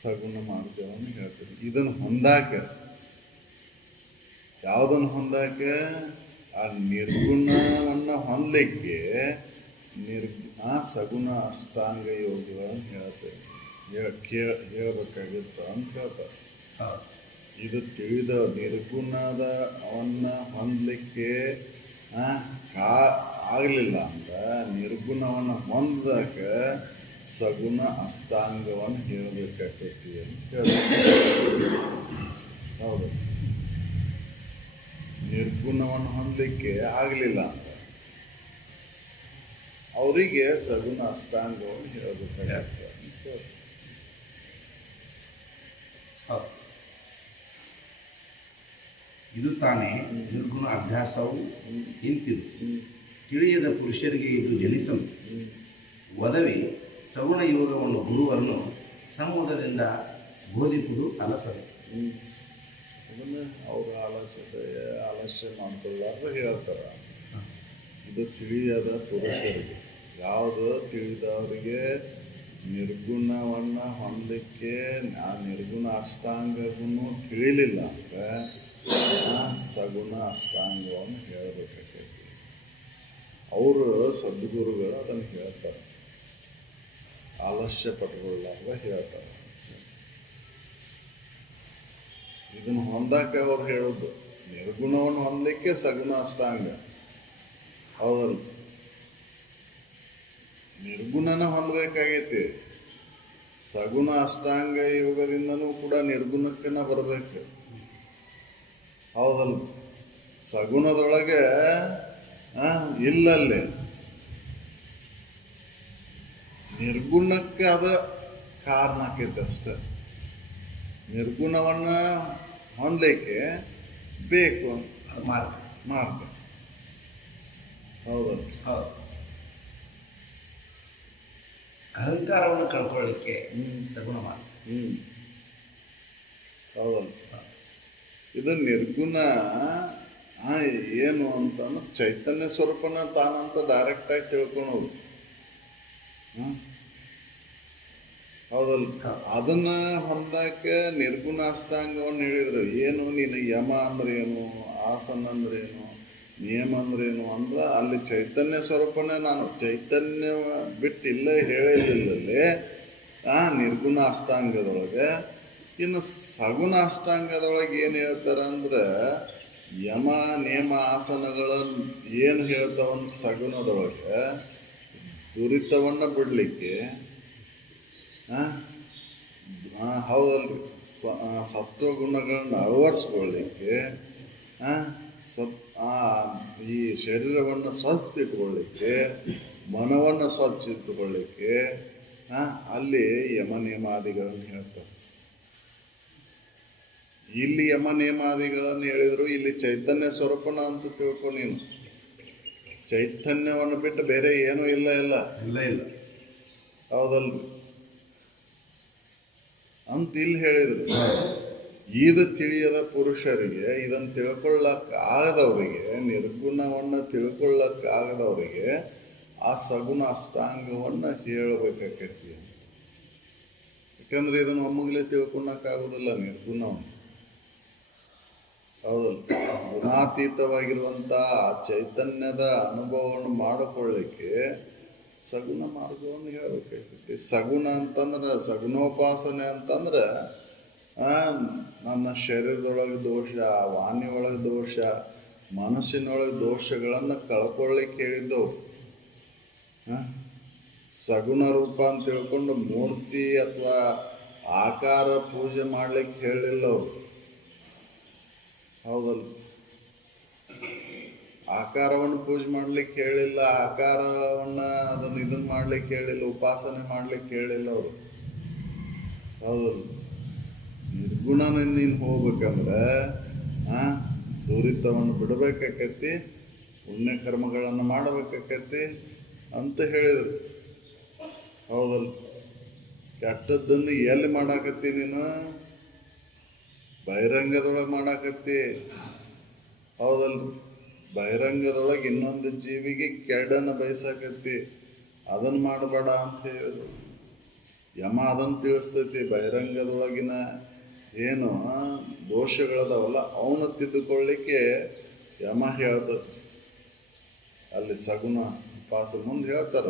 ಸಗುಣ ಮಾರ್ಗವನ್ನು ಹೇಳ್ತಾರೆ. ಇದನ್ನು ಹೊಂದಾಕ, ಯಾವುದನ್ನು ಹೊಂದಾಕ? ಆ ನಿರ್ಗುಣವನ್ನು ಹೊಂದಲಿಕ್ಕೆ ಸಗುಣ ಅಷ್ಟಾಂಗ ಯೋಗಗಳನ್ನು ಹೇಳ್ತೇವೆ, ಹೇಳ್ಬೇಕಾಗಿತ್ತು ಅಂತ ಹೇಳ್ತಾರೆ. ಇದು ತಿಳಿದ ನಿರ್ಗುಣದ ಅವನ್ನ ಹೊಂದಲಿಕ್ಕೆ ಆಗಲಿಲ್ಲ ಅಂದ್ರೆ ನಿರ್ಗುಣವನ್ನು ಹೊಂದಕ ಸಗುಣ ಅಷ್ಟಾಂಗವನ್ನು ಹೇಳಬೇಕಾಗ್ತೈತಿ ಅಂತ ಹೇಳ್ತಾರೆ. ಹೌದು, ನಿರ್ಗುಣವನ್ನು ಹೊಂದಲಿಕ್ಕೆ ಆಗಲಿಲ್ಲ ಅಂತ ಅವರಿಗೆ ಸಗುಣ ಅಷ್ಟಾಂಗವನ್ನು ಹೇಳಬೇಕಾಗ್ತದೆ ಅಂತ ಹೇಳ್ತಾರೆ. ಇದು ತಾನೇ ನಿರ್ಗುಣ ಅಭ್ಯಾಸವು ಇಂತಿದು ತಿಳಿಯದ ಪುರುಷರಿಗೆ ಇದು ಜನಿಸಲು ಒದವಿ ಸಗುಣ ಯೋಗವನ್ನು ಗುರುವನ್ನು ಸಂವಾದದಿಂದ ಬೋಧಿಸುವುದು ಅಲಸದೆ. ಅದನ್ನು ಅವರು ಆಲಸ್ಯ ಮಾಡ್ಕೊಳ್ಳಾರ್ದು ಹೇಳ್ತಾರೆ. ಇದು ತಿಳಿಯದ ಪುರುಷರಿಗೆ, ಯಾವುದು ತಿಳಿದವರಿಗೆ ನಿರ್ಗುಣವನ್ನು ಹೊಂದಲಿಕ್ಕೆ ಆ ನಿರ್ಗುಣ ಅಷ್ಟಾಂಗವನ್ನು ತಿಳಿಲಿಲ್ಲ ಅಂದರೆ ಸಗುಣ ಅಷ್ಟಾಂಗವನ್ನು ಹೇಳಬೇಕಾಗೈತಿ. ಅವರು ಸದ್ಗುರುಗಳು ಅದನ್ನು ಹೇಳ್ತಾರೆ, ಆಲಸ್ಯ ಪಟ್ಕೊಳ್ಳಾರ್ದ ಹೇಳ್ತಾರೆ. ಇದನ್ನು ಹೊಂದಾಕ ಅವ್ರು ಹೇಳೋದು ನಿರ್ಗುಣವನ್ನು ಹೊಂದಲಿಕ್ಕೆ ಸಗುಣ ಅಷ್ಟಾಂಗ. ಹೌದಲ್ಲ? ನಿರ್ಗುಣನ ಹೊಂದಬೇಕಾಗೈತಿ. ಸಗುಣ ಅಷ್ಟಾಂಗ ಯೋಗದಿಂದನೂ ಕೂಡ ನಿರ್ಗುಣಕ್ಕನ ಬರಬೇಕು. ಹೌದಲ್ಲ? ಸಗುಣದೊಳಗೆ ಇಲ್ಲಲ್ಲಿ ನಿರ್ಗುಣಕ್ಕೆ ಅದ ಕಾರಣ ಆಕೈತೆ ಅಷ್ಟೆ. ನಿರ್ಗುಣವನ್ನು ಹೊಂದಲಿಕ್ಕೆ ಬೇಕು ಮಾರ್ಗ. ಹೌದಲ್ಲ? ಹೌದು, ಅಹಂಕಾರವನ್ನು ಕಳ್ಕೊಳ್ಳಿಕ್ಕೆ ಸಗುಣ ಮಾರ್ಗ. ಹೌದಲ್ಲ? ಇದು ನಿರ್ಗುಣ ಏನು ಅಂತಂದ್ರೆ ಚೈತನ್ಯ ಸ್ವರೂಪನ ತಾನಂತ ಡೈರೆಕ್ಟಾಗಿ ತಿಳ್ಕೊಳೋದು. ಹೌದಲ್ಲ? ಅದನ್ನ ಹೊಂದಕ್ಕೆ ನಿರ್ಗುಣಾಷ್ಟಾಂಗವನ್ನು ಹೇಳಿದ್ರು. ಏನು ನೀನು ಯಮ ಅಂದ್ರೆ ಏನು, ಆಸನ ಅಂದ್ರೆ ಏನು, ನಿಯಮ ಅಂದ್ರೆ ಏನು ಅಂದ್ರೆ ಅಲ್ಲಿ ಚೈತನ್ಯ ಸ್ವರೂಪನೇ ನಾನು ಚೈತನ್ಯ ಬಿಟ್ಟಿಲ್ಲ ಹೇಳಿಲ್ಲಲ್ಲೇ ನಿರ್ಗುಣ ಅಷ್ಟಾಂಗದೊಳಗೆ. ಇನ್ನು ಸಗುಣ ಅಷ್ಟಾಂಗದೊಳಗೆ ಏನು ಹೇಳ್ತಾರೆ ಅಂದ್ರೆ ಯಮ ನಿಯಮ ಆಸನಗಳನ್ನು ಏನು ಹೇಳ್ತಾವಂದ್ರೆ ಸಗುಣದೊಳಗೆ ದುರಿತವನ್ನು ಬಿಡಲಿಕ್ಕೆ, ಹೌದಲ್ರಿ, ಸತ್ವಗುಣಗಳನ್ನ ಅಳವಡಿಸ್ಕೊಳ್ಳಿಕ್ಕೆ, ಈ ಶರೀರವನ್ನು ಸ್ವಚ್ಛ ಇಟ್ಕೊಳ್ಳಿಕ್ಕೆ, ಮನವನ್ನು ಸ್ವಚ್ಛ ಇಟ್ಟುಕೊಳ್ಳಿಕ್ಕೆ ಅಲ್ಲಿ ಯಮ ನಿಯಮಾದಿಗಳನ್ನು ಹೇಳ್ತಾರೆ. ಇಲ್ಲಿ ಯಮ ನಿಯಮಾದಿಗಳನ್ನು ಹೇಳಿದ್ರು. ಇಲ್ಲಿ ಚೈತನ್ಯ ಸ್ವರೂಪನ ಅಂತ ತಿಳ್ಕೊ ನೀನು. ಚೈತನ್ಯವನ್ನು ಬಿಟ್ಟು ಬೇರೆ ಏನೂ ಇಲ್ಲ. ಹೌದಲ್ರಿ ಅಂತ ಇಲ್ಲಿ ಹೇಳಿದ್ರು. ಇದು ತಿಳಿಯದ ಪುರುಷರಿಗೆ, ಇದನ್ನು ತಿಳ್ಕೊಳ್ಳಕ್ಕಾಗದವರಿಗೆ, ನಿರ್ಗುಣವನ್ನು ತಿಳ್ಕೊಳ್ಳಕ್ಕಾಗದವರಿಗೆ ಆ ಸಗುಣ ಅಷ್ಟಾಂಗವನ್ನು ಹೇಳಬೇಕಾಕೈತಿ. ಯಾಕಂದ್ರೆ ಇದನ್ನು ಒಮ್ಮಗಲೇ ತಿಳ್ಕೊಳಕ್ಕಾಗೋದಿಲ್ಲ ನಿರ್ಗುಣವನ್ನು. ಹೌದಲ್ಲ? ಗುಣಾತೀತವಾಗಿರುವಂಥ ಚೈತನ್ಯದ ಅನುಭವವನ್ನು ಮಾಡಿಕೊಳ್ಳಿಕ್ಕೆ ಸಗುಣ ಮಾರ್ಗವನ್ನು ಹೇಳಬೇಕಾಗ್ತೈತಿ. ಸಗುಣ ಅಂತಂದ್ರೆ ಸಗುಣೋಪಾಸನೆ ಅಂತಂದ್ರೆ ನನ್ನ ಶರೀರದೊಳಗೆ ದೋಷ, ವಾಣಿ ಒಳಗೆ ದೋಷ, ಮನಸ್ಸಿನೊಳಗೆ ದೋಷಗಳನ್ನು ಕಳ್ಕೊಳ್ಳಿಕ್ಕೆ ಹೇಳಿದ್ದವು. ಸಗುಣ ರೂಪ ಅಂತ ತಿಳ್ಕೊಂಡು ಮೂರ್ತಿ ಅಥವಾ ಆಕಾರ ಪೂಜೆ ಮಾಡ್ಲಿಕ್ಕೆ ಹೇಳಿಲ್ಲ ಅವರು. ಹೌದಲ್ಲ? ಆಕಾರವನ್ನು ಪೂಜೆ ಮಾಡ್ಲಿಕ್ಕೆ ಹೇಳಿಲ್ಲ, ಆಕಾರವನ್ನು ಇದನ್ನು ಮಾಡ್ಲಿಕ್ಕೆ ಹೇಳಿಲ್ಲ, ಉಪಾಸನೆ ಮಾಡ್ಲಿಕ್ಕೆ ಹೇಳಿಲ್ಲ ಅವರು. ಹೌದಲ್ಲ? ನಿರ್ಗುಣನ ನೀನು ಹೋಗ್ಬೇಕಂದ್ರೆ ದುರಿತವನ್ನು ಬಿಡಬೇಕಾಕೈತಿ, ಪುಣ್ಯ ಕರ್ಮಗಳನ್ನು ಮಾಡಬೇಕಾಕೈತಿ ಅಂತ ಹೇಳಿದರು. ಹೌದಲ್ಲ? ಕೆಟ್ಟದ್ದನ್ನು ಎಲ್ಲಿ ಮಾಡಾಕತ್ತಿ ನೀನು? ಬಹಿರಂಗದೊಳಗೆ ಮಾಡಾಕತ್ತಿ. ಹೌದಲ್ಲ? ಬಹಿರಂಗದೊಳಗೆ ಇನ್ನೊಂದು ಜೀವಿಗೆ ಕೆಡನ್ನು ಬಯಸಾಕತ್ತಿ. ಅದನ್ನು ಮಾಡಬೇಡ ಅಂತ ಹೇಳಿದ್ರು. ಯಮ ಅದನ್ನು ತಿಳಿಸ್ತೈತಿ. ಬಹಿರಂಗದೊಳಗಿನ ಏನು ದೋಷಗಳದಾವಲ್ಲ ಅವನ್ನ ತಿದ್ದುಕೊಳ್ಳಿಕ್ಕೆ ಯಮ ಹೇಳ್ತೈತಿ. ಅಲ್ಲಿ ಸಗುಣ ಉಪಾಸ ಮುಂದೆ ಹೇಳ್ತಾರ.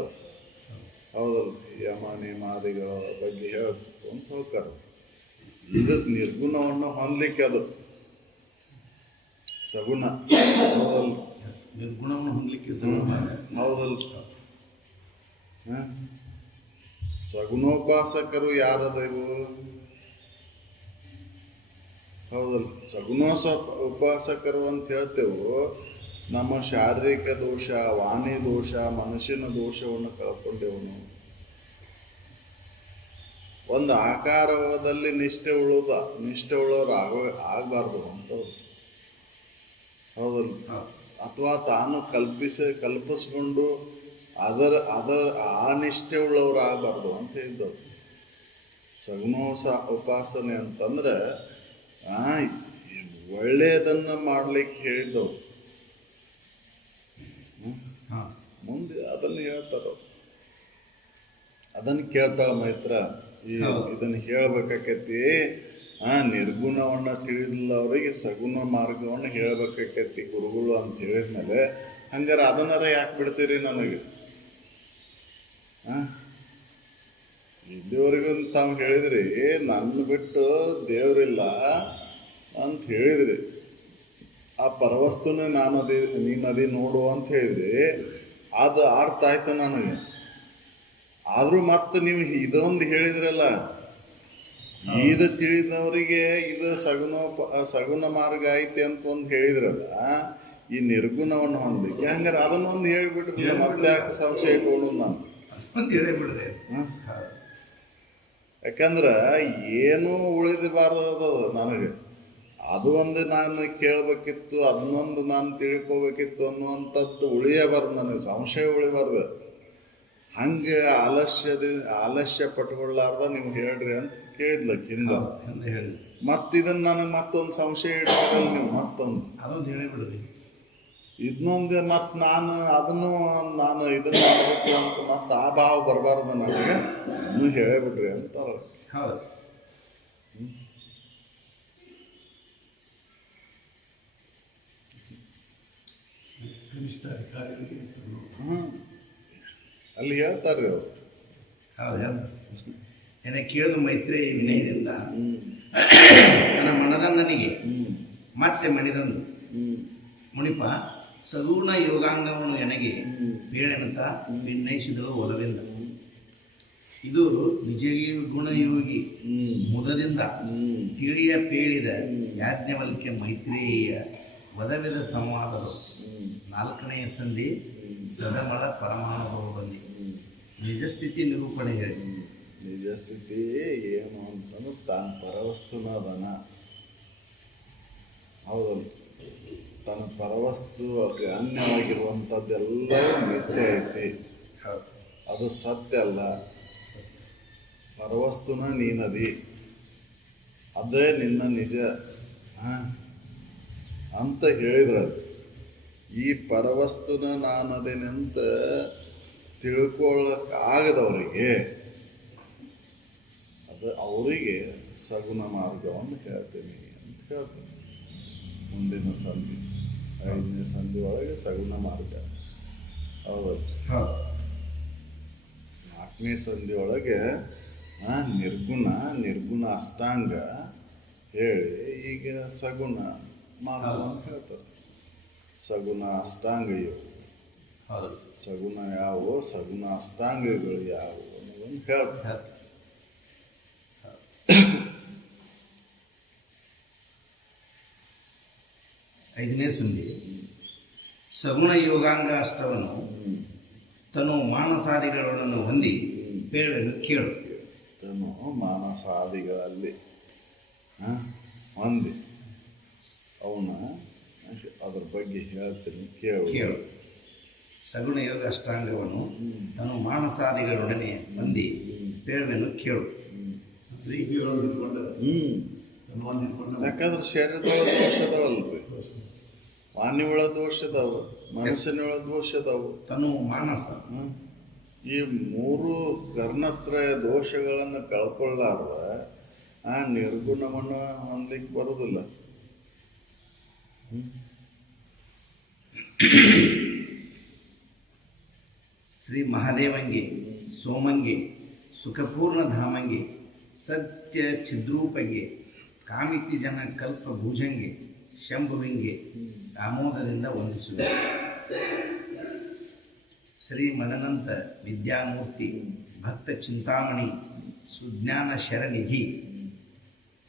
ಹೌದಲ್ಲ? ಯಮ ನಿಯಮಾದಿಗಳ ಬಗ್ಗೆ ಹೇಳ್ಕೊಂತ ಹೋಗ್ತಾರೆ. ಇದು ನಿರ್ಗುಣವನ್ನು ಹೊಂದಲಿಕ್ಕೆ ಅದು ಸಗುಣ. ಹೌದಲ್ಲ? ನಿರ್ಗುಣವನ್ನು ಹೊಂದಲಿಕ್ಕೆ ಹೌದಲ್ಲ? ಸಗುಣೋಪಾಸಕರು ಯಾರದವು? ಹೌದಲ್ಲ? ಉಪಾಸಕರು ಅಂತ ಹೇಳ್ತೇವೆ. ನಮ್ಮ ಶಾರೀರಿಕ ದೋಷ, ವಾಣಿ ದೋಷ, ಮನುಷ್ಯನ ದೋಷವನ್ನು ಕಳ್ಕೊಂಡೇವನು. ಒಂದು ಆಕಾರದಲ್ಲಿ ನಿಷ್ಠೆ ಉಳ್ಳೋರು ಆಗಬಾರ್ದು ಅಂತವ್ರು. ಹೌದಲ್ಲ? ಅಥವಾ ತಾನು ಕಲ್ಪಿಸ್ಕೊಂಡು ಆ ನಿಷ್ಠೆ ಉಳ್ಳವ್ರು ಆಗಬಾರ್ದು ಅಂತ ಹೇಳಿದ್ದವು. ಸಗುಣೋಸ ಉಪಾಸನೆ ಅಂತಂದ್ರೆ ಒಳ್ಳೆಯದನ್ನು ಮಾಡ್ಲಿಕ್ಕೆ ಹೇಳಿದ್ದವು. ಮುಂದೆ ಅದನ್ನು ಹೇಳ್ತಾರ. ಅದನ್ನು ಕೇಳ್ತಾಳ ಮೈತ್ರ. ಇದನ್ನು ಹೇಳ್ಬೇಕಾಕೈತಿ. ನಿರ್ಗುಣವನ್ನು ತಿಳಿದಿಲ್ಲ ಅವರಿಗೆ ಸಗುಣ ಮಾರ್ಗವನ್ನು ಹೇಳ್ಬೇಕಾಕೈತಿ ಗುರುಗಳು ಅಂತ ಹೇಳಿದ್ಮೇಲೆ, ಹಂಗಾರೆ ಅದನ್ನಾರ ಯಾಕೆ ಬಿಡ್ತೀರಿ ನನಗೆ? ಇಲ್ಲಿವರೆಗೂ ತಾವು ಹೇಳಿದ್ರಿ ನನ್ನ ಬಿಟ್ಟು ದೇವರಿಲ್ಲ ಅಂತ ಹೇಳಿದ್ರಿ. ಆ ಪರವಸ್ತುನೇ ನೀನದಿ ನೋಡು ಅಂತ ಹೇಳಿದ್ರಿ. ಅದು ಅರ್ಥ ಆಯ್ತು ನನಗೆ. ಆದರೂ ಮತ್ತೆ ನೀವು ಇದೊಂದು ಹೇಳಿದ್ರಲ್ಲ, ಇದು ತಿಳಿದವರಿಗೆ ಇದು ಸಗುಣ ಮಾರ್ಗ ಐತಿ ಅಂತ ಒಂದು ಹೇಳಿದ್ರಲ್ಲ, ಈ ನಿರ್ಗುಣವನ್ನು ಹೊಂದಲಿಕ್ಕೆ. ಹಂಗಾರೆ ಅದನ್ನೊಂದು ಹೇಳಿಬಿಟ್ರೆ ಮತ್ತೆ ಯಾಕೆ ಸಂಶಯ ಇಟ್ಕೊಂಡು ನಾನು ಹೇಳಿಬಿಡ್ದೆ. ಯಾಕಂದ್ರೆ ಏನೂ ಉಳಿದಬಾರ್ದು ನನಗೆ. ಅದು ಒಂದು ನಾನು ಕೇಳಬೇಕಿತ್ತು, ಅದನ್ನೊಂದು ನಾನು ತಿಳ್ಕೋಬೇಕಿತ್ತು ಅನ್ನುವಂಥದ್ದು ಉಳಿಯಬಾರ್ದು. ನನಗೆ ಸಂಶಯ ಉಳಿಬಾರ್ದು. ಹಂಗೆ ಆಲಸ್ಯ ಪಟ್ಕೊಳ್ಳಾರ್ದ ನೀವು ಹೇಳ್ರಿ ಅಂತ ಕೇಳಿದ್ಲಕ್ಕೆ ಹಿಂದೆ ಹೇಳಿ. ಮತ್ತಿದನ್ನು ನನಗೆ ಮತ್ತೊಂದು ಸಂಶಯ ಇಟ್ಕೊಳ್ಳಿ ನೀವು. ಮತ್ತೊಂದು ಅದೊಂದು ಹೇಳಿಬಿಡ್ರಿ. ಇನ್ನೊಂದು ಮತ್ತು ನಾನು ಇದನ್ನು ಮಾಡಬೇಕು ಅಂತ ಮತ್ತು ಆ ಭಾವ ಬರಬಾರ್ದು ನನಗೆ ಇನ್ನೂ ಹೇಳೇಬಿಡ್ರಿ ಅಂತಾರೆ. ಹೌದು. ಅಲ್ಲಿ ಹೇಳ್ತಾರೆ ಅವರು. ಹೌದು. ಏನೇ ಕೇಳಿದ ಮೈತ್ರಿ ವಿನಯದಿಂದ ನನ್ನ ಮನದನ್ನನಿಗೆ ಮತ್ತೆ ಮಣಿದಂದು ಮುನಿಪ ಸಗುಣ ಯೋಗಾಂಗವನ್ನು ಎನಗೆ ಬೇಳೆನಂತ ವಿನಯಿಸಿದಳು ಒಲವೆಂದ. ಇದು ನಿಜ ಗುಣಯೋಗಿ ಮುದದಿಂದ ತಿಳಿಯ ಪೇಳಿದ ಯಾಜ್ಞವಲ್ಕ್ಯ ಮೈತ್ರೇಯ ವದವಿದ ಸಂವಾದಗಳು 4ನೆಯ ಸಂಧಿ ಸದಮಳ ಪರಮಾನುಭವ ಬಂದಿ ನಿಜ ಸ್ಥಿತಿ ನಿರೂಪಣೆ ಹೇಳಿ. ನಿಜ ಸ್ಥಿತಿ ಏನು ಅಂತಂದ್ರೆ ತಾನು ಪರವಸ್ತುನ ಅದನ. ಹೌದಲ್ಲ, ತನ್ನ ಪರವಸ್ತು ಅನ್ಯವಾಗಿರುವಂಥದ್ದೆಲ್ಲವೂ ಮಿಥ್ಯೆ ಐತಿ, ಅದು ಸತ್ಯ ಅಲ್ಲ. ಪರವಸ್ತುನ ನೀನದಿ, ಅದೇ ನಿನ್ನ ನಿಜ ಅಂತ ಹೇಳಿದ್ರೆ ಈ ಪರವಸ್ತುನ ನಾನದೇನೆಂತ ತಿಳ್ಕೊಳ್ಳೋಕ್ಕಾಗದವರಿಗೆ ಅದು ಅವರಿಗೆ ಸಗುಣ ಮಾರ್ಗವನ್ನು ಹೇಳ್ತೀನಿ ಅಂತ ಹೇಳ್ತೀನಿ. ಮುಂದಿನ ಸಂಧಿ 5ನೇ ಸಂಧಿ ಒಳಗೆ ಸಗುಣ ಮಾರ್ಗ. ಹೌದಲ್ಲ. 4ನೇ ಸಂಧಿ ಒಳಗೆ ನಿರ್ಗುಣ ಅಷ್ಟಾಂಗ ಹೇಳಿ ಈಗ ಸಗುಣ ಮಾರ್ಗ ಅಂತ ಹೇಳ್ತಾರೆ. ಸಗುಣ ಅಷ್ಟಾಂಗ ಇವು. ಸಗುಣ ಯಾವುವು, ಸಗುಣ ಅಷ್ಟಾಂಗಗಳು ಯಾವುವು ಅನ್ನೋದನ್ನು ಹೇಳ್ತಾರೆ. 5ನೇ ಸಂಧಿ ಸಗುಣ ಯೋಗಾಂಗ ಅಷ್ಟವನ್ನು ತನು ಮಾನಸಾದಿಗಳೊಡನ್ನು ಹೊಂದಿ ಬೇಳೆಯನ್ನು ಕೇಳು. ತನು ಮಾನಸಾದಿಗಳಲ್ಲಿ ಹೊಂದಿ ಅವನ ಅದ್ರ ಬಗ್ಗೆ ಹೇಳ್ತೀನಿ ಕೇಳು. ಸಗುಣ ಯೋಗ ಅಷ್ಟಾಂಗವನ್ನು ತನು ಮಾನಸಾದಿಗಳೊಡನೆ ಹೊಂದಿ ಬೇಳೆಯನ್ನು ಕೇಳು. ಯಾಕಂದ್ರೆ ಶರೀರದೊಳ ದೋಷ ಅದಾವಲ್ರಿ, ವಾಣಿಯೊಳ ದೋಷ ಅದಾವ, ಮನಸ್ಸಿನೊಳ ದೋಷ ಅದಾವು, ತನು ಮಾನಸ. ಈ 3 ಕರ್ಣತ್ರಯ ದೋಷಗಳನ್ನು ಕಳ್ಕೊಳ್ಳಾರ್ದ ಆ ನಿರ್ಗುಣವನ್ನು ಹೊಂದಲಿಕ್ಕೆ ಬರೋದಿಲ್ಲ. ಶ್ರೀ ಮಹಾದೇವಂಗೆ ಸೋಮಂಗೆ ಸುಖಪೂರ್ಣ ಧಾಮಂಗೆ ಸತ್ಯ ಚಿದ್ರೂಪಂಗೆ ಕಾಮಿತಿ ಜನ ಕಲ್ಪ ಭುಜಂಗೆ ಶಂಭುವಿಂಗೆ ಆಮೋದದಿಂದ ವಂದಿಸುವೆ. ಶ್ರೀ ಮದನಂತ ವಿದ್ಯಾಮೂರ್ತಿ ಭಕ್ತ ಚಿಂತಾಮಣಿ ಸುಜ್ಞಾನ ಶರನಿಧಿ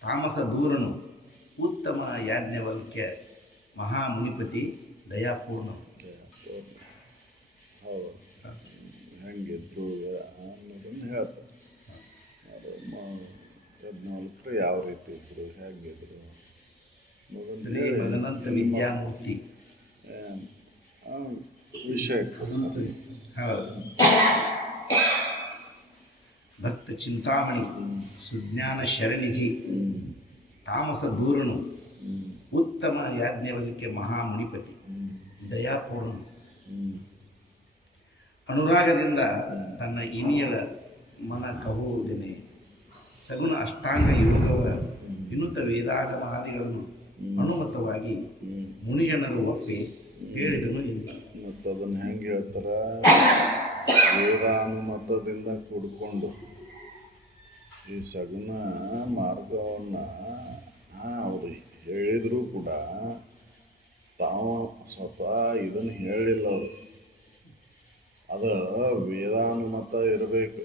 ತಾಮಸ ದೂರನು ಉತ್ತಮ ಯಾಜ್ಞವಲ್ಕ್ಯ ಮಹಾಮುನಿಪತಿ ದಯಾಪೂರ್ಣ. ಹೌದು, ಹೆಂಗಿದ್ರು ಅನ್ನೋದನ್ನು ಹೇಳ್ತಾರೆ. ಯಜ್ಞವಲ್ಕ್ರು ಯಾವ ರೀತಿ ಇದ್ರು, ಹೇಗಿದ್ರು ಶ್ರೀ ಮದನಂತ ವಿದ್ಯಾಮೂರ್ತಿ ವಿಷಯ. ಭಕ್ತ ಚಿಂತಾಮಣಿ ಸುಜ್ಞಾನ ಶರನಿಧಿ ತಾಮಸ ದೂರನು ಉತ್ತಮ ಯಾಜ್ಞವಲ್ಕ್ಯ ಮಹಾಮುನಿಪತಿ ದಯಾಪೂರ್ಣ. ಅನುರಾಗದಿಂದ ತನ್ನ ಇನಿಯಳ ಮನ ಕಹುವುದನೆ ಸಗುಣ ಅಷ್ಟಾಂಗ ಯೋಗವ ವಿನೂತ ವೇದಾಗಮಾದಿಗಳನ್ನು ಅನುಮತವಾಗಿ ಮುನಿಜನರು ಒಪ್ಪಿ ಹೇಳಿದನು ಇಂತ. ಮತ್ತು ಅದನ್ನು ಹೆಂಗೆ ಹೇಳ್ತಾರೆ, ವೇದಾನುಮತದಿಂದ ಕೂಡಿಕೊಂಡು ಈ ಸಗುಣ ಮಾರ್ಗವನ್ನು ಅವರು ಹೇಳಿದರೂ ಕೂಡ ತಾವು ಸ್ವತಃ ಇದನ್ನು ಹೇಳಿಲ್ಲ. ಅದು ವೇದಾನುಮತ ಇರಬೇಕು.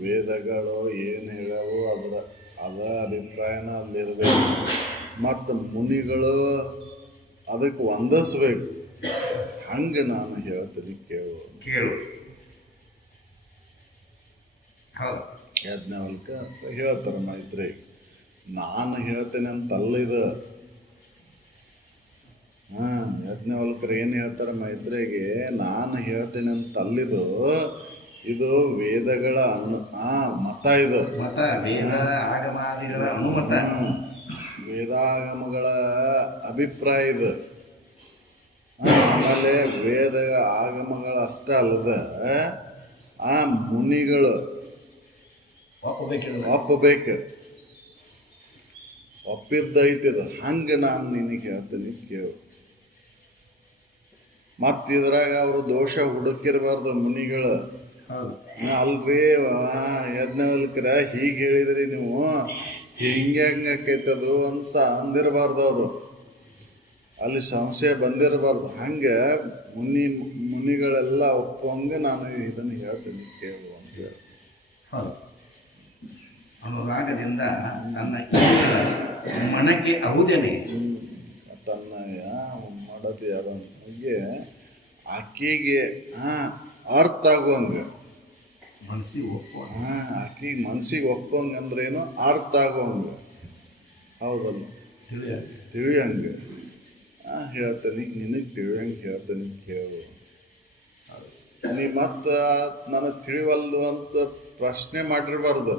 ವೇದಗಳು ಏನು ಹೇಳ್ಯಾವೋ ಅದ ಅಭಿಪ್ರಾಯನ ಅಲ್ಲಿರಬೇಕು. ಮತ್ತು ಮುನಿಗಳು ಅದಕ್ಕೆ ವಂದಿಸ್ಬೇಕು. ಹಂಗೆ ನಾನು ಹೇಳ್ತೀನಿ ಕೇಳು. ಯಾಜ್ಞವಲ್ಕ ಹೇಳ್ತಾರೆ ಮೈತ್ರಿ, ನಾನು ಹೇಳ್ತೇನೆ ಅಂತಲ್ಲಿದು. ಯಾಜ್ಞವಲ್ಕರು ಏನು ಹೇಳ್ತಾರೆ ಮೈತ್ರಿಗೆ, ನಾನು ಹೇಳ್ತೇನೆ ಅಂತಲ್ಲಿದು. ಇದು ವೇದಗಳ ಮತ. ಇದು ಮತ, ವೇದ ಆಗಮಾದಿಗಳ ಅನುಮತ, ವೇದಾಗಮಗಳ ಅಭಿಪ್ರಾಯ ಇದು. ಆಮೇಲೆ ವೇದ ಆಗಮಗಳು ಅಷ್ಟೇ ಅಲ್ಲದ ಆ ಮುನಿಗಳು ಒಪ್ಪಬೇಕು, ಒಪ್ಪಿದ್ದೈತಿದ. ಹಂಗೆ ನಾನು ನಿನಗೆ ಹೇಳ್ತೀನಿ ಕೇಳು. ಮತ್ತು ಇದ್ರಾಗ ಅವರು ದೋಷ ಹುಡುಕಿರಬಾರ್ದು ಮುನಿಗಳು. ಅಲ್ರಿ ಯಜ್ಞವಲ್ಕರ ಹೀಗೆ ಹೇಳಿದ್ರಿ ನೀವು, ಹಿಂಗೆ ಆಕೈತದು ಅಂತ ಅಂದಿರಬಾರ್ದು ಅವರು. ಅಲ್ಲಿ ಸಂಶಯ ಬಂದಿರಬಾರ್ದು. ಹಂಗೆ ಮುನಿಗಳೆಲ್ಲ ಒಪ್ಪಂಗೆ ನಾನು ಇದನ್ನು ಹೇಳ್ತೀನಿ ಕೇಳು ಅಂತ ಹೇಳಿ. ಅನುರಾಗದಿಂದ ನನ್ನ ಮನಕ್ಕೆ ಅಹುದೇನೆ ತನ್ನ ಮಾಡೋದು ಯಾರು ಹಂಗೆ ಆಕೆಗೆ ಅರ್ಥ ಆಗುವಂಗೆ ಮನಸ್ಸಿಗೆ ಒಪ್ಪೋಣ. ಆಕೆಗೆ ಮನಸ್ಸಿಗೆ ಒಪ್ಪಂಗೆ ಅಂದ್ರೇನು? ಅರ್ಥ ಆಗುವಂಗೆ, ಹೌದಲ್ಲ, ತಿಳಿಯಂಗೆ ಹೇಳ್ತೀನಿ. ನಿನಗೆ ತಿಳಿಯಂಗೆ ಹೇಳ್ತೀನಿ ಕೇಳು. ನೀ ಮತ್ತು ನನಗೆ ತಿಳಿವಲ್ದು ಅಂತ ಪ್ರಶ್ನೆ ಮಾಡಿರಬಾರ್ದು.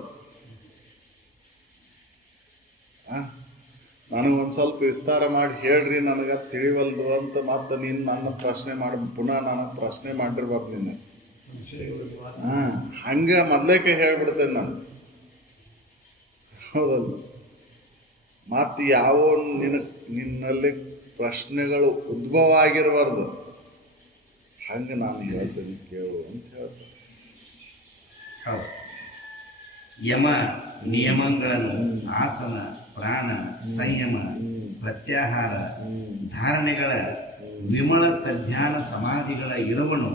ನನಗೊಂದು ಸ್ವಲ್ಪ ವಿಸ್ತಾರ ಮಾಡಿ ಹೇಳ್ರಿ, ನನಗೆ ತಿಳಿವಲ್ದು ಅಂತ ಮತ್ತೆ ನೀನು ನನ್ನ ಪ್ರಶ್ನೆ ಮಾಡಿ ಪುನಃ ನನಗೆ ಪ್ರಶ್ನೆ ಮಾಡಿರ್ಬಾರ್ದು ನೀನು. ಹಂಗೆ ಮೊದಲೇಕೆ ಹೇಳ್ಬಿಡ್ತೇನೆ ನಾನು, ಹೌದಲ್ಲ. ಮತ್ತು ಯಾವ ನಿನ್ನಲ್ಲಿ ಪ್ರಶ್ನೆಗಳು ಉದ್ಭವ ಆಗಿರಬಾರ್ದು. ಹಂಗೆ ನಾನು ಹೇಳ್ತೀನಿ ಕೇಳು ಅಂತ ಹೇಳ್ತೀನಿ. ಯಮ ನಿಯಮಗಳನ್ನು ಆಸನ, ಪ್ರಾಣ, ಸಂಯಮ, ಪ್ರತ್ಯಾಹಾರ, ಧಾರಣೆಗಳ ವಿಮಳ ಧ್ಯಾನ ಸಮಾಧಿಗಳ ಇರುವನು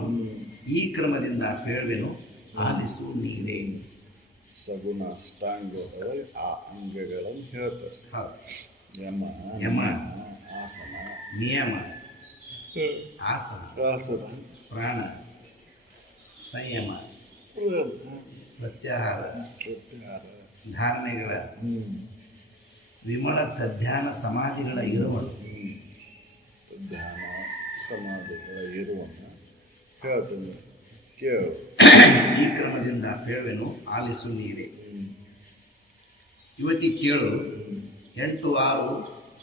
ಈ ಕ್ರಮದಿಂದ ಹೇಳುವೆನು, ಆಲಿಸು ನೀರೇ. ಸಗುಣ ಅಷ್ಟಾಂಗಗಳು ಆ ಅಂಗಗಳನ್ನು ಹೇಳ್ತಾರೆ. ಯಮ ಆಸನ, ನಿಯಮ ಆಸನ, ಪ್ರಾಣ, ಸಂಯಮ, ಪ್ರತ್ಯಾಹಾರ, ಧಾರಣೆಗಳ ವಿಮಳ ಧ್ಯಾನ ಸಮಾಧಿಗಳ ಇರುವನು. ಧ್ಯಾನ ಸಮಾಧಿಗಳ ಇರುವನು ಹೇಳ್ತೀನಿ ಕೇಳು. ಈ ಕ್ರಮದಿಂದ ಹೇಳುವೆನು, ಆಲಿಸು ನೀರೇ. ಇವತ್ತಿ ಕೇಳು. 8, 6,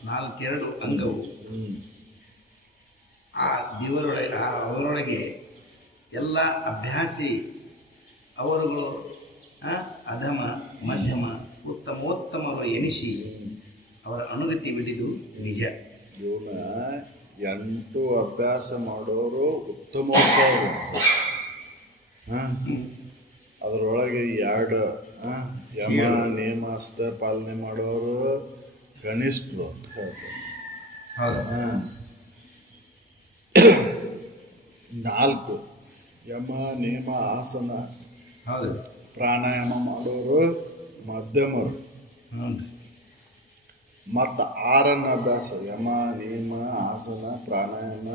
4, 2 ಅಂಗವು ಆ ದೇವರೊಳಗೆ, ಅವರೊಳಗೆ ಎಲ್ಲ ಅಭ್ಯಾಸಿ ಅವರುಗಳು ಅಧಮ, ಮಧ್ಯಮ, ಉತ್ತಮೋತ್ತಮರು ಎನಿಸಿ ಅವರ ಅನುಗತಿ ಬಿಡಿದು ನಿಜ. ಇವನ್ನ 8 ಅಭ್ಯಾಸ ಮಾಡೋರು ಉತ್ತಮೋತ್ತಮರು. ಅದರೊಳಗೆ 2 ಯಮ ನಿಯಮ ಅಷ್ಟ ಪಾಲನೆ ಮಾಡೋರು ಕನಿಷ್ಠರು ಅಂತ ಹೇಳ್ತಾರೆ. 4 ಯಮ ನಿಯಮ ಆಸನ ಪ್ರಾಣಾಯಾಮ ಮಾಡೋರು ಮಧ್ಯಮರು. ಮತ್ತು 6 ಅಭ್ಯಾಸ ಯಮ ನಿಯಮ ಆಸನ ಪ್ರಾಣಾಯಾಮ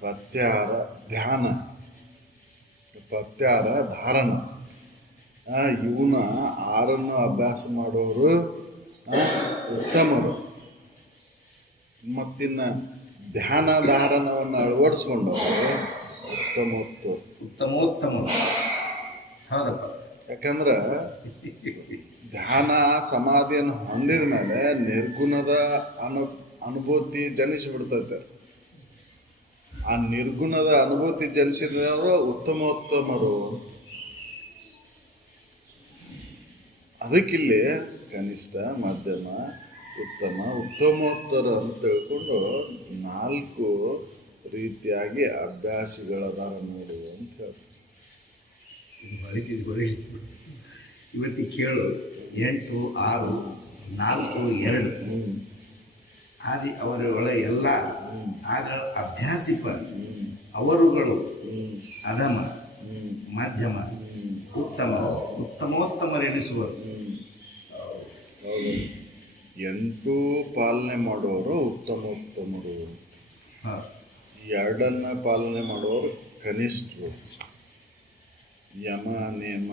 ಪ್ರತ್ಯಾಹಾರ ಧ್ಯಾನ ಪ್ರತ್ಯಾಹಾರ ಧಾರಣ ಇವನ್ನ 6 ಅಭ್ಯಾಸ ಮಾಡೋರು ಉತ್ತಮರು. ಮತ್ತಿನ್ನು ಧ್ಯಾನ ಧಾರಣವನ್ನು ಅಳವಡಿಸ್ಕೊಂಡವರು ಉತ್ತಮೋತ್ತಮರು. ಹೌದಪ್ಪ. ಯಾಕಂದ್ರೆ ಧ್ಯಾನ ಸಮಾಧಿಯನ್ನು ಹೊಂದಿದ ಮೇಲೆ ನಿರ್ಗುಣದ ಅನುಭೂತಿ ಜನಿಸಿಬಿಡ್ತೈತೆ. ಆ ನಿರ್ಗುಣದ ಅನುಭೂತಿ ಜನಿಸಿದವರು ಉತ್ತಮೋತ್ತಮರು. ಅದಕ್ಕಿಲ್ಲಿ ಕನಿಷ್ಠ, ಮಧ್ಯಮ, ಉತ್ತಮ, ಉತ್ತಮೋತ್ತರ ಅಂತ ತಿಳ್ಕೊಂಡು 4 ರೀತಿಯಾಗಿ ಅಭ್ಯಾಸಿಗಳದಾರ ನೋಡು ಅಂತ ಹೇಳ್ತಾರೆ. ಇವತ್ತಿ ಕೇಳು. 8, 6, 4, 2 ಆದಿ ಅವರುಗಳ ಎಲ್ಲ ಆಗ ಅಭ್ಯಾಸಿಪ ಅವರುಗಳು ಅಧಮ, ಮಧ್ಯಮ, ಉತ್ತಮ, ಉತ್ತಮೋತ್ತಮರೆನಿಸುವರು. 8 ಪಾಲನೆ ಮಾಡೋರು ಉತ್ತಮೋತ್ತಮರು. 2 ಪಾಲನೆ ಮಾಡೋರು ಕನಿಷ್ಠರು. ಯಮ ನಿಯಮ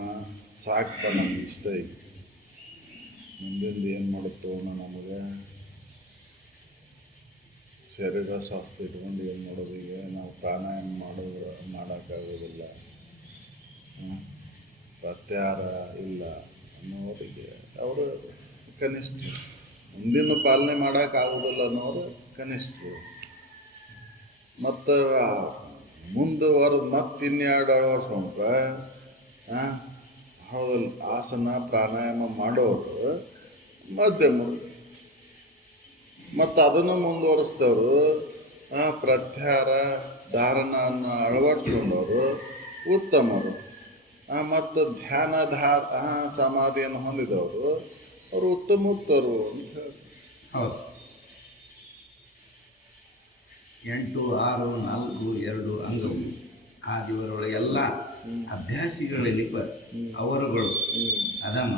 ಸಾಕ್ತ ನಮ್ಗೆ ಇಷ್ಟ ಈಗ. ಮುಂದಿಂದ ಏನು ಮಾಡುತ್ತೋ ನಮಗೆ ಶರೀರ ಸ್ವಾಸ್ಥ್ಯ ಇಟ್ಕೊಂಡು ಏನು ಮಾಡೋದು? ಈಗ ನಾವು ಪ್ರಾಣಾಯಾಮ ಮಾಡೋಕ್ಕಾಗೋದಿಲ್ಲ, ಪ್ರತ್ಯಾಹಾರ ಇಲ್ಲ ಅನ್ನೋರಿಗೆ ಅವರು ಕನಿಷ್ಠರು. ಮುಂದಿನ ಪಾಲನೆ ಮಾಡೋಕ್ಕಾಗೋದಿಲ್ಲ ಅನ್ನೋರು ಕನಿಷ್ಠರು. ಮತ್ತು ಮುಂದುವರೆದು ಮತ್ತೆ ಇನ್ನೆರಡು ಅಳವಡಿಸ್ಕೊಂಡ್ರ ಹೌದಲ್ಲ, ಆಸನ ಪ್ರಾಣಾಯಾಮ ಮಾಡೋರು ಮಧ್ಯಮರು. ಮತ್ತು ಅದನ್ನು ಮುಂದುವರಿಸಿದವರು ಪ್ರತ್ಯಾಹಾರ ಧಾರಣವನ್ನು ಅಳವಡಿಸ್ಕೊಂಡವರು ಉತ್ತಮರು. ಮತ್ತು ಸಮಾಧಿಯನ್ನು ಹೊಂದಿದವರು ಅವರು ಉತ್ತಮೋತ್ತರು ಅಂತ ಹೇಳಿ. ಹೌದು. 8, 6, 4, 2 ಅಂಗವು ಆದಿವರೊಳಗೆಲ್ಲ ಅಭ್ಯಾಸಿಗಳಲ್ಲಿರುವ ಅವರುಗಳು ಅಧಮ,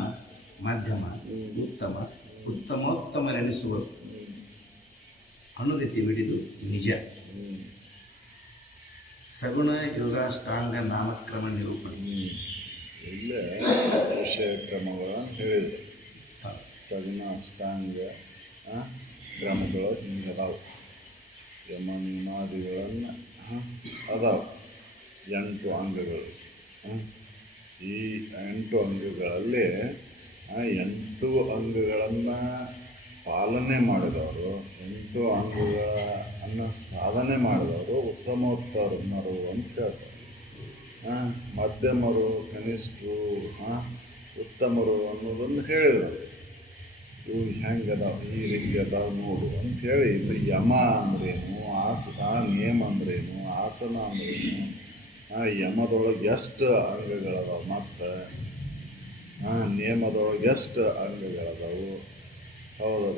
ಮಧ್ಯಮ, ಉತ್ತಮ, ಉತ್ತಮೋತ್ತಮರೆನಿಸುವರು ಅನುಗತಿ ಹಿಡಿದು ನಿಜ. ಸಗುಣ ಯೋಗಾಷ್ಟಾಂಗ ನಾಮಕ್ರಮ ನಿರೂಪಣೆ. ಇಲ್ಲೇ ವಿಷಯ ಕ್ರಮಗಳನ್ನು ಹೇಳಿದರು. ಸಗುಣ ಅಷ್ಟಾಂಗ ಕ್ರಮಗಳು ಹಿಂಗೆ ಅದಾವೆ. ಯಮ ನಿಯಮಾದಿಗಳನ್ನು ಅದಾವೆ. 8 ಅಂಗಗಳು. ಈ 8 ಅಂಗಗಳಲ್ಲಿ 8 ಅಂಗಗಳನ್ನು ಪಾಲನೆ ಮಾಡಿದವರು, 8 ಅಂಗಗಳನ್ನು ಸಾಧನೆ ಮಾಡಿದವರು ಉತ್ತಮೋತ್ತಮರು ಅಂತ ಹೇಳ್ತಾರೆ. ಮಧ್ಯಮರು, ಕನಿಷ್ಠರು, ಉತ್ತಮರು ಅನ್ನೋದನ್ನು ಹೇಳಿದರು. ಇವು ಹೆಂಗೆ ಅದಾವ, ಈ ರೀತಿ ಅದಾವ ನೋಡು ಅಂಥೇಳಿ. ಇಲ್ಲಿ ಯಮ ಅಂದ್ರೇನು, ನಿಯಮ ಅಂದ್ರೇನು, ಆಸನ ಅಂದ್ರೇನು, ಯಮದೊಳಗೆ ಎಷ್ಟು ಅಂಗಗಳದಾವ, ಮತ್ತು ನಿಯಮದೊಳಗೆ ಎಷ್ಟು ಅಂಗಗಳದಾವು. ಹೌದು.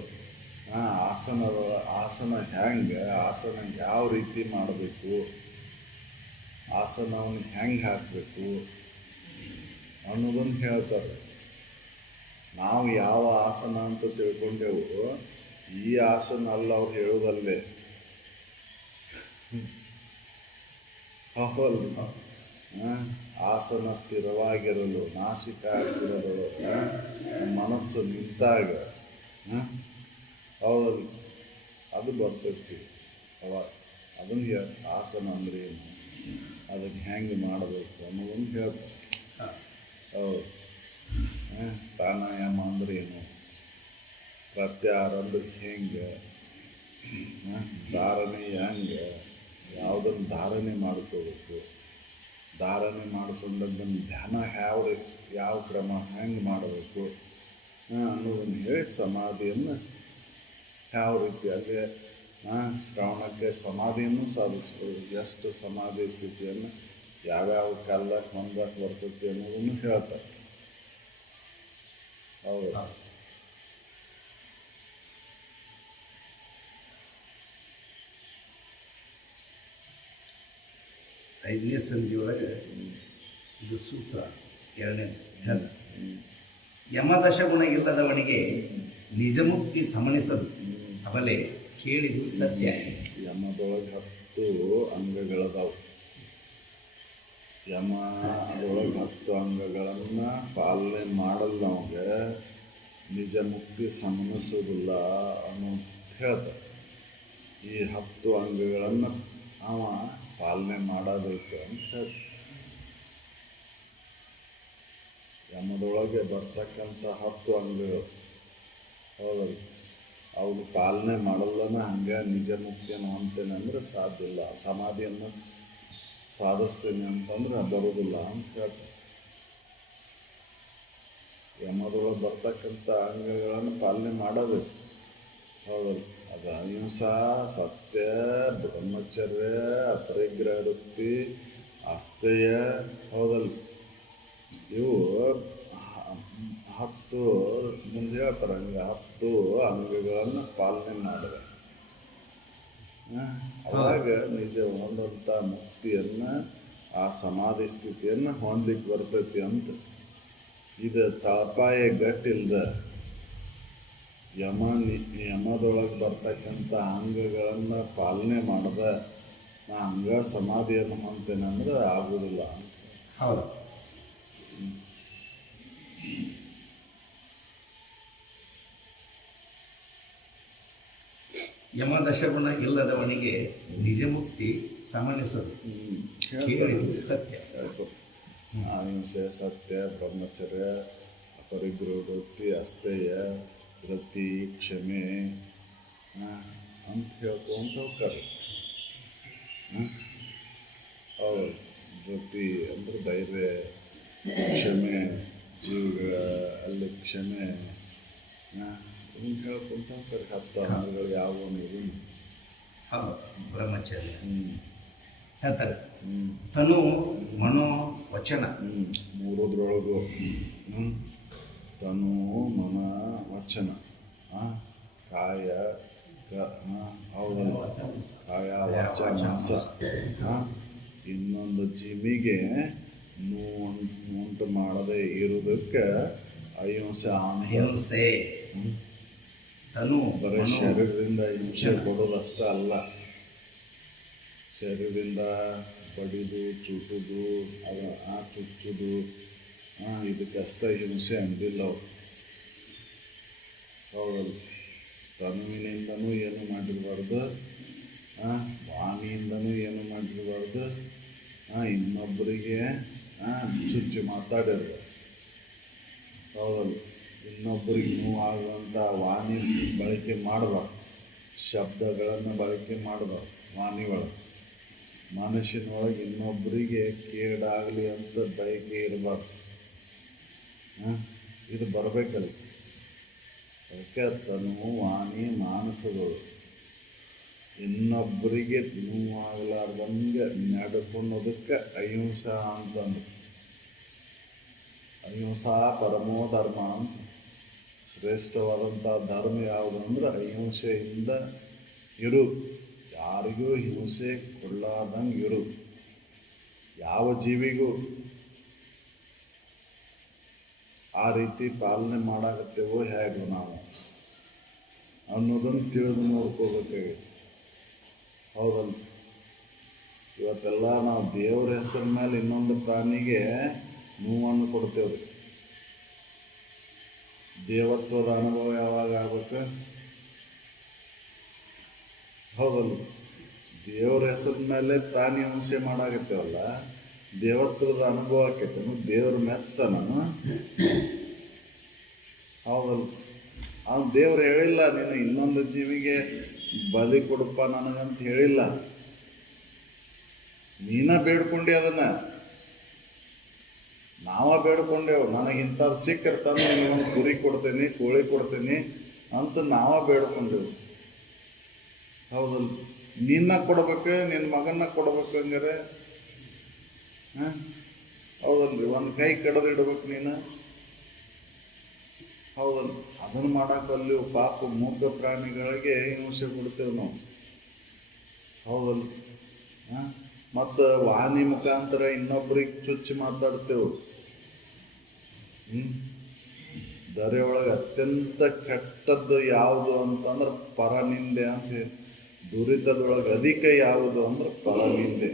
ಆಸನ ಹೆಂಗೆ, ಆಸನ ಯಾವ ರೀತಿ ಮಾಡಬೇಕು, ಆಸನವನ್ನು ಹೆಂಗೆ ಹಾಕಬೇಕು ಅನ್ನೋದನ್ನು ಹೇಳ್ತಾರೆ. ನಾವು ಯಾವ ಆಸನ ಅಂತ ತಿಳ್ಕೊಂಡೆವು, ಈ ಆಸನ ಅಲ್ಲ ಅವ್ರು ಹೇಳೋದಲ್ಲೇ. ಹೌದಲ್ಲ. ಆಸನ ಸ್ಥಿರವಾಗಿರಲು, ನಾಸಿಕಾಗ್ರದಳು ಮನಸ್ಸು ನಿಂತಾಗ ಹೌದಲ್ಲ, ಅದು ಬರ್ತೈತಿ. ಅವಾಗ ಅದನ್ನು ಆಸನ ಅಂದ್ರೆ ಏನು, ಅದನ್ನು ಹೆಂಗೆ ಮಾಡಬೇಕು ಅನ್ನೋದನ್ನು ಹೇಳ್ತಾರೆ. ಹೌದು. ಪ್ರಾಣಾಯಾಮ ಅಂದ್ರೆ ಏನು, ಪ್ರತ್ಯಾಹಾರ ಅಂದ್ರೆ ಹೆಂಗೆ, ಧಾರಣೆ ಹೆಂಗೆ, ಯಾವುದನ್ನು ಧಾರಣೆ ಮಾಡ್ಕೋಬೇಕು, ಧಾರಣೆ ಮಾಡಿಕೊಂಡದ್ದನ್ನು ಧ್ಯಾನ ಯಾವ ಕ್ರಮ ಹೆಂಗೆ ಮಾಡಬೇಕು ಅನ್ನೋದನ್ನು ಹೇಳಿ, ಸಮಾಧಿಯನ್ನು ಯಾವ ರೀತಿ ಅಲ್ಲೇ ಶ್ರವಣಕ್ಕೆ ಸಮಾಧಿಯನ್ನು ಸಾಧಿಸ್ಬೋದು, ಎಷ್ಟು ಸಮಾಧಿ ಸ್ಥಿತಿಯನ್ನು ಯಾವ್ಯಾವ ಕಾಲಕ್ಕೆ ಹೊಂದಕ್ಕೆ ಬರ್ತೈತಿ ಅನ್ನೋದನ್ನು ಹೇಳ್ತಾರೆ. ಹೌದು. ಐದನೇ ಸಂಧಿಯೊಳಗೆ ಇದು ಸೂತ್ರ 2ನೇದು. ಯಮದಶಗುಣ ಇಲ್ಲದವನಿಗೆ ನಿಜಮುಕ್ತಿ ಸಮನಿಸದು ಅವಲೇ ಕೇಳಿದು ಸತ್ಯ. ಯಮದೊಳಗೆ 10 ಅಂಗಗಳದಾವು. ಯಮ ಅದರೊಳಗೆ 10 ಅಂಗಗಳನ್ನು ಪಾಲನೆ ಮಾಡಲ್ಲ ನಮಗೆ ನಿಜ ಮುಕ್ತಿ ಸಮನಿಸೋದಿಲ್ಲ ಅನ್ನೋ ಹೇಳ್ತಾರೆ. ಈ 10 ಅಂಗಗಳನ್ನು ಅವ ಪಾಲನೆ ಮಾಡಬೇಕು ಅಂತ ಹೇಳ್ತಾರೆ. ಯಮದೊಳಗೆ ಬರ್ತಕ್ಕಂಥ 10 ಅಂಗಗಳು ಹೌದಲ್ಲ, ಅವ್ರು ಪಾಲನೆ ಮಾಡಲ್ಲನ ಹಂಗೆ ನಿಜ ಮುಕ್ತಿಯನ್ನು ಹೊಂತೇನೆ ಅಂದರೆ ಸಾಧ್ಯ ಇಲ್ಲ. ಸಮಾಧಿಯನ್ನು ಸಾಧಿಸ್ತೇನೆ ಅಂತಂದ್ರೆ ಬರೋದಿಲ್ಲ ಅಂತ ಹೇಳ್ತಾರೆ. ಯಮದೊಳಗೆ ಬರ್ತಕ್ಕಂಥ ಅಂಗಗಳನ್ನು ಪಾಲನೆ ಮಾಡಬೇಕು. ಹೌದಲ್ಲ, ಅದು ಅಹಿಂಸಾ, ಸತ್ಯ, ಬ್ರಹ್ಮಚರ್ಯ, ಅಪರಿಗ್ರಹ ವೃತ್ತಿ, ಅಸ್ಥೇಯ. ಹೌದಲ್ಲ, ಇವು 10 ಮುಂದೆ ಹೇಳ್ತಾರೆ. ಹಂಗೆ 10 ಅಂಗಗಳನ್ನು ಪಾಲನೆ ಮಾಡಿದೆ ಅವಾಗ ನಿಜ ಹೊಂದಂಥ ಮುಕ್ತಿಯನ್ನು, ಆ ಸಮಾಧಿ ಸ್ಥಿತಿಯನ್ನು ಹೊಂದಲಿಕ್ಕೆ ಬರ್ತೈತಿ ಅಂತ. ಇದು ತಳಪಾಯ ಗಟ್ಟಿಲ್ದ ಯಮದೊಳಗೆ ಬರ್ತಕ್ಕಂಥ ಅಂಗಗಳನ್ನು ಪಾಲನೆ ಮಾಡಿದ ನಾ ಹಂಗ ಸಮಾಧಿಯನ್ನು ಹೊಂತೇನೆ ಅಂದ್ರೆ ಆಗೋದಿಲ್ಲ ಅಂತ. ಹೌದು. ಯಮದಶಗುಣ ಇಲ್ಲದವನಿಗೆ ನಿಜಮುಕ್ತಿ ಸಮನಿಸದು ಕೇಳಿದು ಸತ್ಯ. ಅಹಿಂಸೆ, ಸತ್ಯ, ಬ್ರಹ್ಮಚರ್ಯ, ಅಪರಿಗ್ರಹ ವೃತ್ತಿ, ಅಸ್ಥೇಯ, ವೃತ್ತಿ, ಕ್ಷಮೆ ಅಂತ ಹೇಳ್ಕೊಂತ ಹೋಗ್ತಾರೆ. ಹೌದು. ಜೊತೆ ಅಂದ್ರೆ ಧೈರ್ಯ, ಕ್ಷಮೆ, ಜೀವಗಳ ಅಲ್ಲಿ ಕ್ಷಮೆ, ಇದನ್ನು ಹೇಳ್ಕೊಂತ ಹೋಗ್ತಾರೆ 10 ಅಂಗಗಳು ಯಾವುವು ನೀವು. ಹೌದು, ಬ್ರಹ್ಮಚರ್ಯ ಹ್ಞೂ ಹೇಳ್ತಾರೆ. ಹ್ಞೂ ತನು ಮನೋ ವಚನ. ಮೂರದ್ರೊಳಗು ತನು ಮನ ವಚನ, ಕಾಯ ಹೌದಲ್ಲ, ಕಾಯ ವಾಚ ಮನಸ. ಇನ್ನೊಂದು ಜೀವಿಗೆ ಉಂಟು ಮಾಡದೆ ಇರುವುದಕ್ಕೆ ಅಹಿಂಸೆ ಅಹಿಂಸೆ. ತನು ಬರೀ ಮನೋ ಶರೀರದಿಂದ ಹಿಂಸೆ ಕೊಡೋದಷ್ಟೇ ಅಲ್ಲ, ಶರೀರದಿಂದ ಬಡಿದು ಚುಟುದು ಚುಚ್ಚುದು ಇದಕ್ಕಷ್ಟೇ ಹಿಂಸೆ ಅಂದಿಲ್ಲ ಅವ್ರು. ಹೌದಲ್ಲ, ತನುವಿನಿಂದನೂ ಏನು ಮಾಡಿರಬಾರ್ದು, ವಾಣಿಯಿಂದನೂ ಏನು ಮಾಡಿರಬಾರ್ದು, ಇನ್ನೊಬ್ಬರಿಗೆ ಚುಚ್ಚಿ ಮಾತಾಡಿರ್ಬಾರ್ದು. ಹೌದಲ್ಲ, ಇನ್ನೊಬ್ಬರಿಗೆ ನೋವಾಗುವಂಥ ವಾಣಿ ಬಳಕೆ ಮಾಡಬಾರ್ದು, ಶಬ್ದಗಳನ್ನು ಬಳಕೆ ಮಾಡಬಾರ್ದು. ವಾಣಿಗಳು ಮನಸ್ಸಿನೊಳಗೆ ಇನ್ನೊಬ್ಬರಿಗೆ ಕೇಡಾಗಲಿ ಅಂತ ಬಯಕೆ ಇರಬಾರ್ದು. ಇದು ಬರಬೇಕಲ್ಲ. ಅದಕ್ಕೆ ತನು ವಾಣಿ ಮಾನಸಗಳು ಇನ್ನೊಬ್ಬರಿಗೆ ನೋವಾಗಲಾರ್ದಂಗೆ ನಡ್ಕೊಳ್ಳೋದಕ್ಕೆ ಅಹಿಂಸಾ ಅಂತಂದು. ಅಹಿಂಸಾ ಪರಮೋ ಧರ್ಮ ಅಂತ. ಶ್ರೇಷ್ಠವಾದಂಥ ಧರ್ಮ ಯಾವುದು ಅಂದ್ರೆ ಅಹಿಂಸೆಯಿಂದ ಇರು, ಯಾರಿಗೂ ಹಿಂಸೆ ಕೊಡಲಾರ್ದಂಗೆ ಇರು, ಯಾವ ಜೀವಿಗೂ ಆ ರೀತಿ ಪಾಲನೆ ಮಾಡಾಕತ್ತೇವೋ ಹೇಗೆ ನಾವು ಅನ್ನೋದನ್ನು ತಿಳಿದು ನೋಡ್ಕೋಬೇಕಾಗಿದೆ. ಹೌದಲ್ಲ, ಇವತ್ತೆಲ್ಲ ನಾವು ದೇವ್ರ ಹೆಸರ ಮೇಲೆ ಇನ್ನೊಂದು ಪ್ರಾಣಿಗೆ ನೋವನ್ನು ಕೊಡ್ತೇವೆ. ದೇವತ್ವದ ಅನುಭವ ಯಾವಾಗ ಆಗ್ಬೇಕು? ಹೌದಲ್ಲ, ದೇವ್ರ ಹೆಸರ ಮೇಲೆ ಪ್ರಾಣಿ ಹಿಂಸೆ ಮಾಡಾಕತ್ತೇವಲ್ಲ, ದೇವತ್ವದ ಅನುಭವ ಆಕೈತೆ, ದೇವ್ರು ಮೆಚ್ತಾನ? ಹೌದಲ್ಲ, ಅವ್ನು ದೇವ್ರು ಹೇಳಿಲ್ಲ ನೀನು ಇನ್ನೊಂದು ಜೀವಿಗೆ ಬಲಿ ಕೊಡಪ್ಪ ನನಗಂತ ಹೇಳಿಲ್ಲ, ನೀನ ಬೇಡ್ಕೊಂಡಿ ಅದನ್ನ. ನಾವ ಬೇಡ್ಕೊಂಡೇವು, ನನಗೆ ಇಂಥದ್ದು ಸಿಕ್ಕಿರ್ತಾನೆ ನೀವೊಂದು ಕುರಿ ಕೊಡ್ತೇನೆ, ಕೋಳಿ ಕೊಡ್ತೇನೆ ಅಂತ ನಾವ ಬೇಡ್ಕೊಂಡೆವು. ಹೌದಲ್ಲ, ನಿನ್ನ ಕೊಡ್ಬೇಕು, ನಿನ್ನ ಮಗನ್ನ ಕೊಡ್ಬೇಕು ಹಂಗಾರೆ. ಹೌದಲ್ರಿ, ಒಂದು ಕೈ ಕಡ್ದಿಡ್ಬೇಕು ನೀನು. ಹೌದಲ್ಲ, ಅದನ್ನು ಮಾಡಕ್ಕಲ್ಲಿ ಪಾಪ ಮೂಕ ಪ್ರಾಣಿಗಳಿಗೆ ಹಿಂಸೆ ಕೊಡ್ತೇವೆ ನಾವು. ಹೌದಲ್ಲ, ಮತ್ತು ವಾಣಿ ಮುಖಾಂತರ ಇನ್ನೊಬ್ರಿಗೆ ಚುಚ್ಚಿ ಮಾತಾಡ್ತೇವೆ. ದರೆ ಒಳಗೆ ಅತ್ಯಂತ ಕೆಟ್ಟದ್ದು ಯಾವುದು ಅಂತಂದ್ರೆ ಪರನಿಂದೆ ಅಂತ ಹೇಳಿ. ದುರಿತದೊಳಗೆ ಅಧಿಕ ಯಾವುದು ಅಂದ್ರೆ ಪರನಿಂದೆ,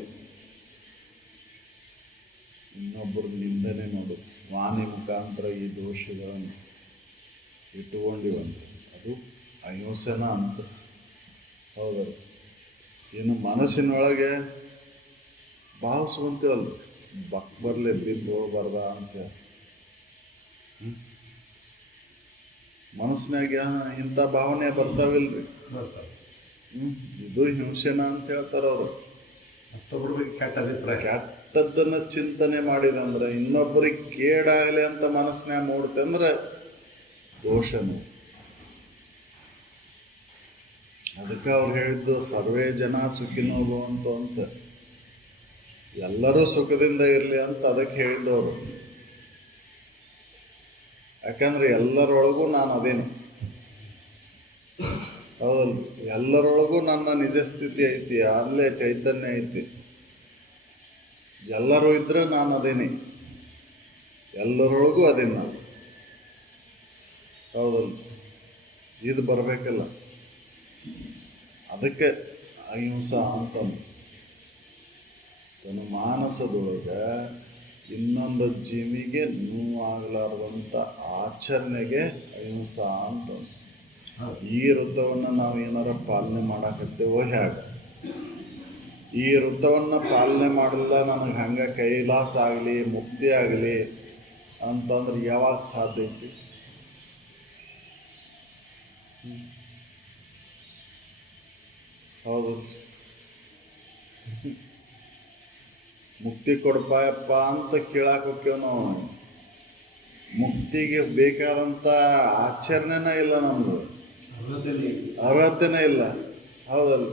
ಇನ್ನೊಬ್ಬರು ನಿಂದನೆ ಮಾಡೋದು. ವಾಣಿ ಮುಖಾಂತರ ಈ ದೋಷಗಳನ್ನು ಇಟ್ಟುಕೊಂಡಿವಂತ ಅದು ಅಹಿಂಸೆನ ಅಂತ. ಹೌದಲ್ಲ, ಇನ್ನು ಮನಸ್ಸಿನೊಳಗೆ ಭಾವಿಸ್ಕೊಂತೀವಲ್ಲ, ಬರಲಿ ಬಿದ್ದು ಹೋಗ್ಬಾರ್ದ ಅಂತ. ಮನಸ್ಸಿನಾಗ ಇಂಥ ಭಾವನೆ ಬರ್ತಾವಿಲ್ರಿ, ಇದು ಹಿಂಸೆನ ಅಂತ ಹೇಳ್ತಾರ ಅವರು. ಕೆಟ್ಟ ಅಭಿಪ್ರಾಯ, ಕೆಟ್ಟದ್ದನ್ನು ಚಿಂತನೆ ಮಾಡಿದಂದ್ರೆ, ಇನ್ನೊಬ್ಬರಿಗೆ ಕೇಡಾಗಲಿ ಅಂತ ಮನಸ್ಸಿನಾಗ ಮೂಡುತ್ತೆ ಅಂದ್ರೆ ದೋಷನು. ಅದಕ್ಕೆ ಅವ್ರು ಹೇಳಿದ್ದು ಸರ್ವೇ ಜನ ಸುಖಿನೋ ಭವಂತು ಅಂತ, ಎಲ್ಲರೂ ಸುಖದಿಂದ ಇರಲಿ ಅಂತ ಅದಕ್ಕೆ ಹೇಳಿದ್ದವರು. ಯಾಕಂದ್ರೆ ಎಲ್ಲರೊಳಗೂ ನಾನು ಅದೇನೆ. ಹೌದಲ್ಲ, ಎಲ್ಲರೊಳಗೂ ನನ್ನ ನಿಜ ಸ್ಥಿತಿ ಐತಿ, ಅಲ್ಲೇ ಚೈತನ್ಯ ಐತಿ. ಎಲ್ಲರೂ ಇದ್ರೆ ನಾನು ಅದೇನೆ, ಎಲ್ಲರೊಳಗೂ ಅದೇನೆ ನಾನು. ಹೌದಲ್ಲ, ಇದು ಬರಬೇಕಲ್ಲ. ಅದಕ್ಕೆ ಅಹಿಂಸಾ ಅಂತಂದು. ತನ್ನ ಮಾನಸದೊಳಗೆ ಇನ್ನೊಂದು ಜೀವಿಗೆ ನೋವಾಗಲಾರ್ದಂಥ ಆಚರಣೆಗೆ ಅಹಿಂಸಾ ಅಂತಂದು. ಈ ವೃತ್ತವನ್ನು ನಾವು ಏನಾರ ಪಾಲನೆ ಮಾಡಾಕತ್ತೇವೋ ಹೇಗೆ? ಈ ವೃತ್ತವನ್ನು ಪಾಲನೆ ಮಾಡಲಿಲ್ಲ ನನಗೆ ಹಂಗೆ ಕೈಲಾಸ ಆಗಲಿ ಮುಕ್ತಿ ಆಗಲಿ ಅಂತಂದ್ರೆ ಯಾವಾಗ ಸಾಧ್ಯ ಐತಿ? ಹೌದು, ಮುಕ್ತಿ ಕೊಡ್ಪಾಯಪ್ಪ ಅಂತ ಕೇಳಾಕ ಹೋಗ್ತೇವೆ ನಾವು. ಮುಕ್ತಿಗೆ ಬೇಕಾದಂಥ ಆಚರಣೆನೇ ಇಲ್ಲ ನಮ್ಮದು, ಅರ್ಹತೆನೇ ಇಲ್ಲ. ಹೌದಲ್ಲ?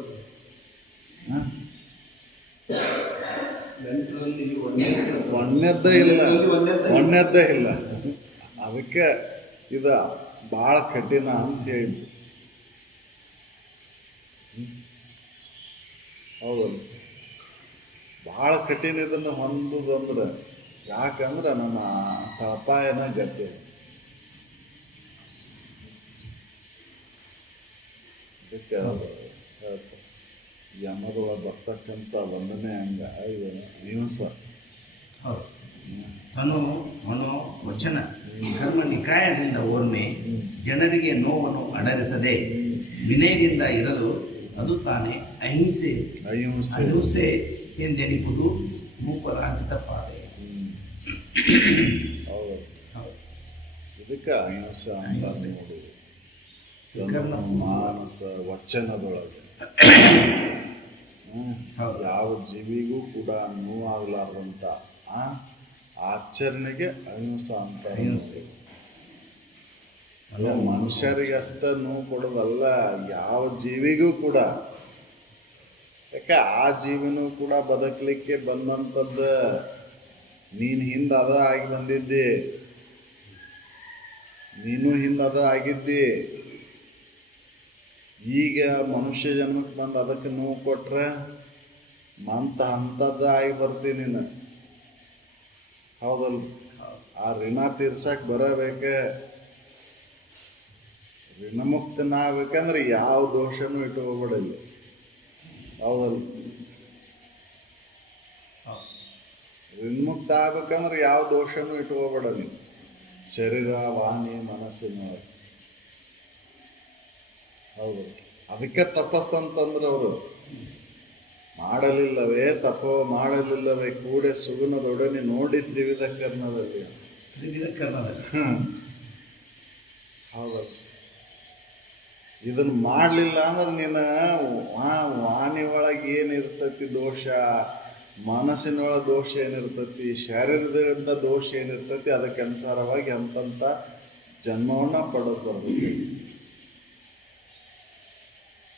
ಒಂದದ್ದೇ ಇಲ್ಲ. ಅದಕ್ಕೆ ಇದು ಭಾಳ ಕಠಿಣ ಅಂತ ಹೇಳಿದ್ರು. ಹೌದಲ್ಲ? ಭಾಳ ಕಠಿಣ ಇದನ್ನು ಹೊಂದುದಂದ್ರೆ. ಯಾಕಂದ್ರೆ ನಮ್ಮ ತಳಪಾಯನ ಗಟ್ಟಿ. ಅದಕ್ಕೆ ಯಮದೊಳಗೆ ಬರ್ತಕ್ಕಂಥ ಒಂದನೇ ಅಂಗ ಇವನು ಅಹಿಂಸ. ಹೌದು. ತನು ಮನೋ ವಚನ ಧರ್ಮ ನಿಕಾಯದಿಂದ ಓರ್ಮೆ, ಜನರಿಗೆ ನೋವನ್ನು ಅಡರಿಸದೆ ವಿನಯದಿಂದ ಇರಲು ಅದು ತಾನೇ ಅಹಿಂಸೆ. ಅಹಿಂಸೆ ಎಂದೆನಿಪುದು ಮೂಕರಾಜಿತ ಪಾದೆ. ಹೌದು. ಇದಕ್ಕೆ ಅಹಿಂಸೆ ಅಂತ ನೋಡುವುದು. ಮಾನಸ ವಚನದೊಳಗೆ ಯಾವ ಜೀವಿಗೂ ಕೂಡ ನೋವಾಗಲಾರ್ದಂಥ ಆಚರಣೆಗೆ ಅಹಿಂಸೆ ಅಂತ. ಅಹಿಂಸೆ ಅಲ್ಲ, ಮನುಷ್ಯರಿಗೆ ಅಷ್ಟೇ ನೋವು ಕೊಡೋದಲ್ಲ, ಯಾವ ಜೀವಿಗೂ ಕೂಡ. ಯಾಕೆ ಆ ಜೀವಿನೂ ಕೂಡ ಬದುಕಲಿಕ್ಕೆ ಬಂದಂಥದ್ದು. ನೀನು ಹಿಂದೆ ಅದ ಆಗಿ ಬಂದಿದ್ದಿ, ನೀನು ಹಿಂದೆ ಅದ ಆಗಿದ್ದಿ. ಈಗ ಮನುಷ್ಯ ಜನ್ಮಕ್ಕೆ ಬಂದು ಅದಕ್ಕೆ ನೋವು ಕೊಟ್ರೆ ಅಂಥದ್ದು ಆಗಿ ಬರ್ತೀನಿ ನೀನು. ಹೌದಲ್ಲ? ಆ ಋಣ ತೀರ್ಸಕ್ಕೆ ಬರಬೇಕೆ. ಋಣಮುಕ್ತನ ಆಗ್ಬೇಕಂದ್ರೆ ಯಾವ ದೋಷನೂ ಇಟ್ಕೋಬೇಡಲ್ಲಿ. ಹೌದಲ್ಲ? ಋಣಮುಕ್ತ ಆಗ್ಬೇಕಂದ್ರೆ ಯಾವ ದೋಷನೂ ಇಟ್ಕೋಬೇಡ ನೀನು, ಶರೀರ ವಾಣಿ ಮನಸ್ಸಿನ. ಹೌದು. ಅದಕ್ಕೆ ತಪಸ್ಸಂತಂದ್ರೆ ಅವರು ಮಾಡಲಿಲ್ಲವೇ ತಪೋ ಮಾಡಲಿಲ್ಲವೇ ಕೂಡೆ ಸುಗುಣದೊಡನೆ ನೋಡಿ ತ್ರಿವಿಧ ಕರ್ಣದಲ್ಲಿ. ಹೌದು. ಇದನ್ನು ಮಾಡಲಿಲ್ಲ ಅಂದ್ರೆ ನೀನು ವಾಣಿ ಒಳಗೆ ಏನಿರ್ತೈತಿ ದೋಷ, ಮನಸ್ಸಿನೊಳಗೆ ದೋಷ ಏನಿರ್ತೈತಿ, ಶಾರೀರದಿಂದ ದೋಷ ಏನಿರ್ತೈತಿ, ಅದಕ್ಕೆ ಅನುಸಾರವಾಗಿ ಅಂತಂಥ ಜನ್ಮವನ್ನು ಪಡೆದು ಬರಬೇಕು.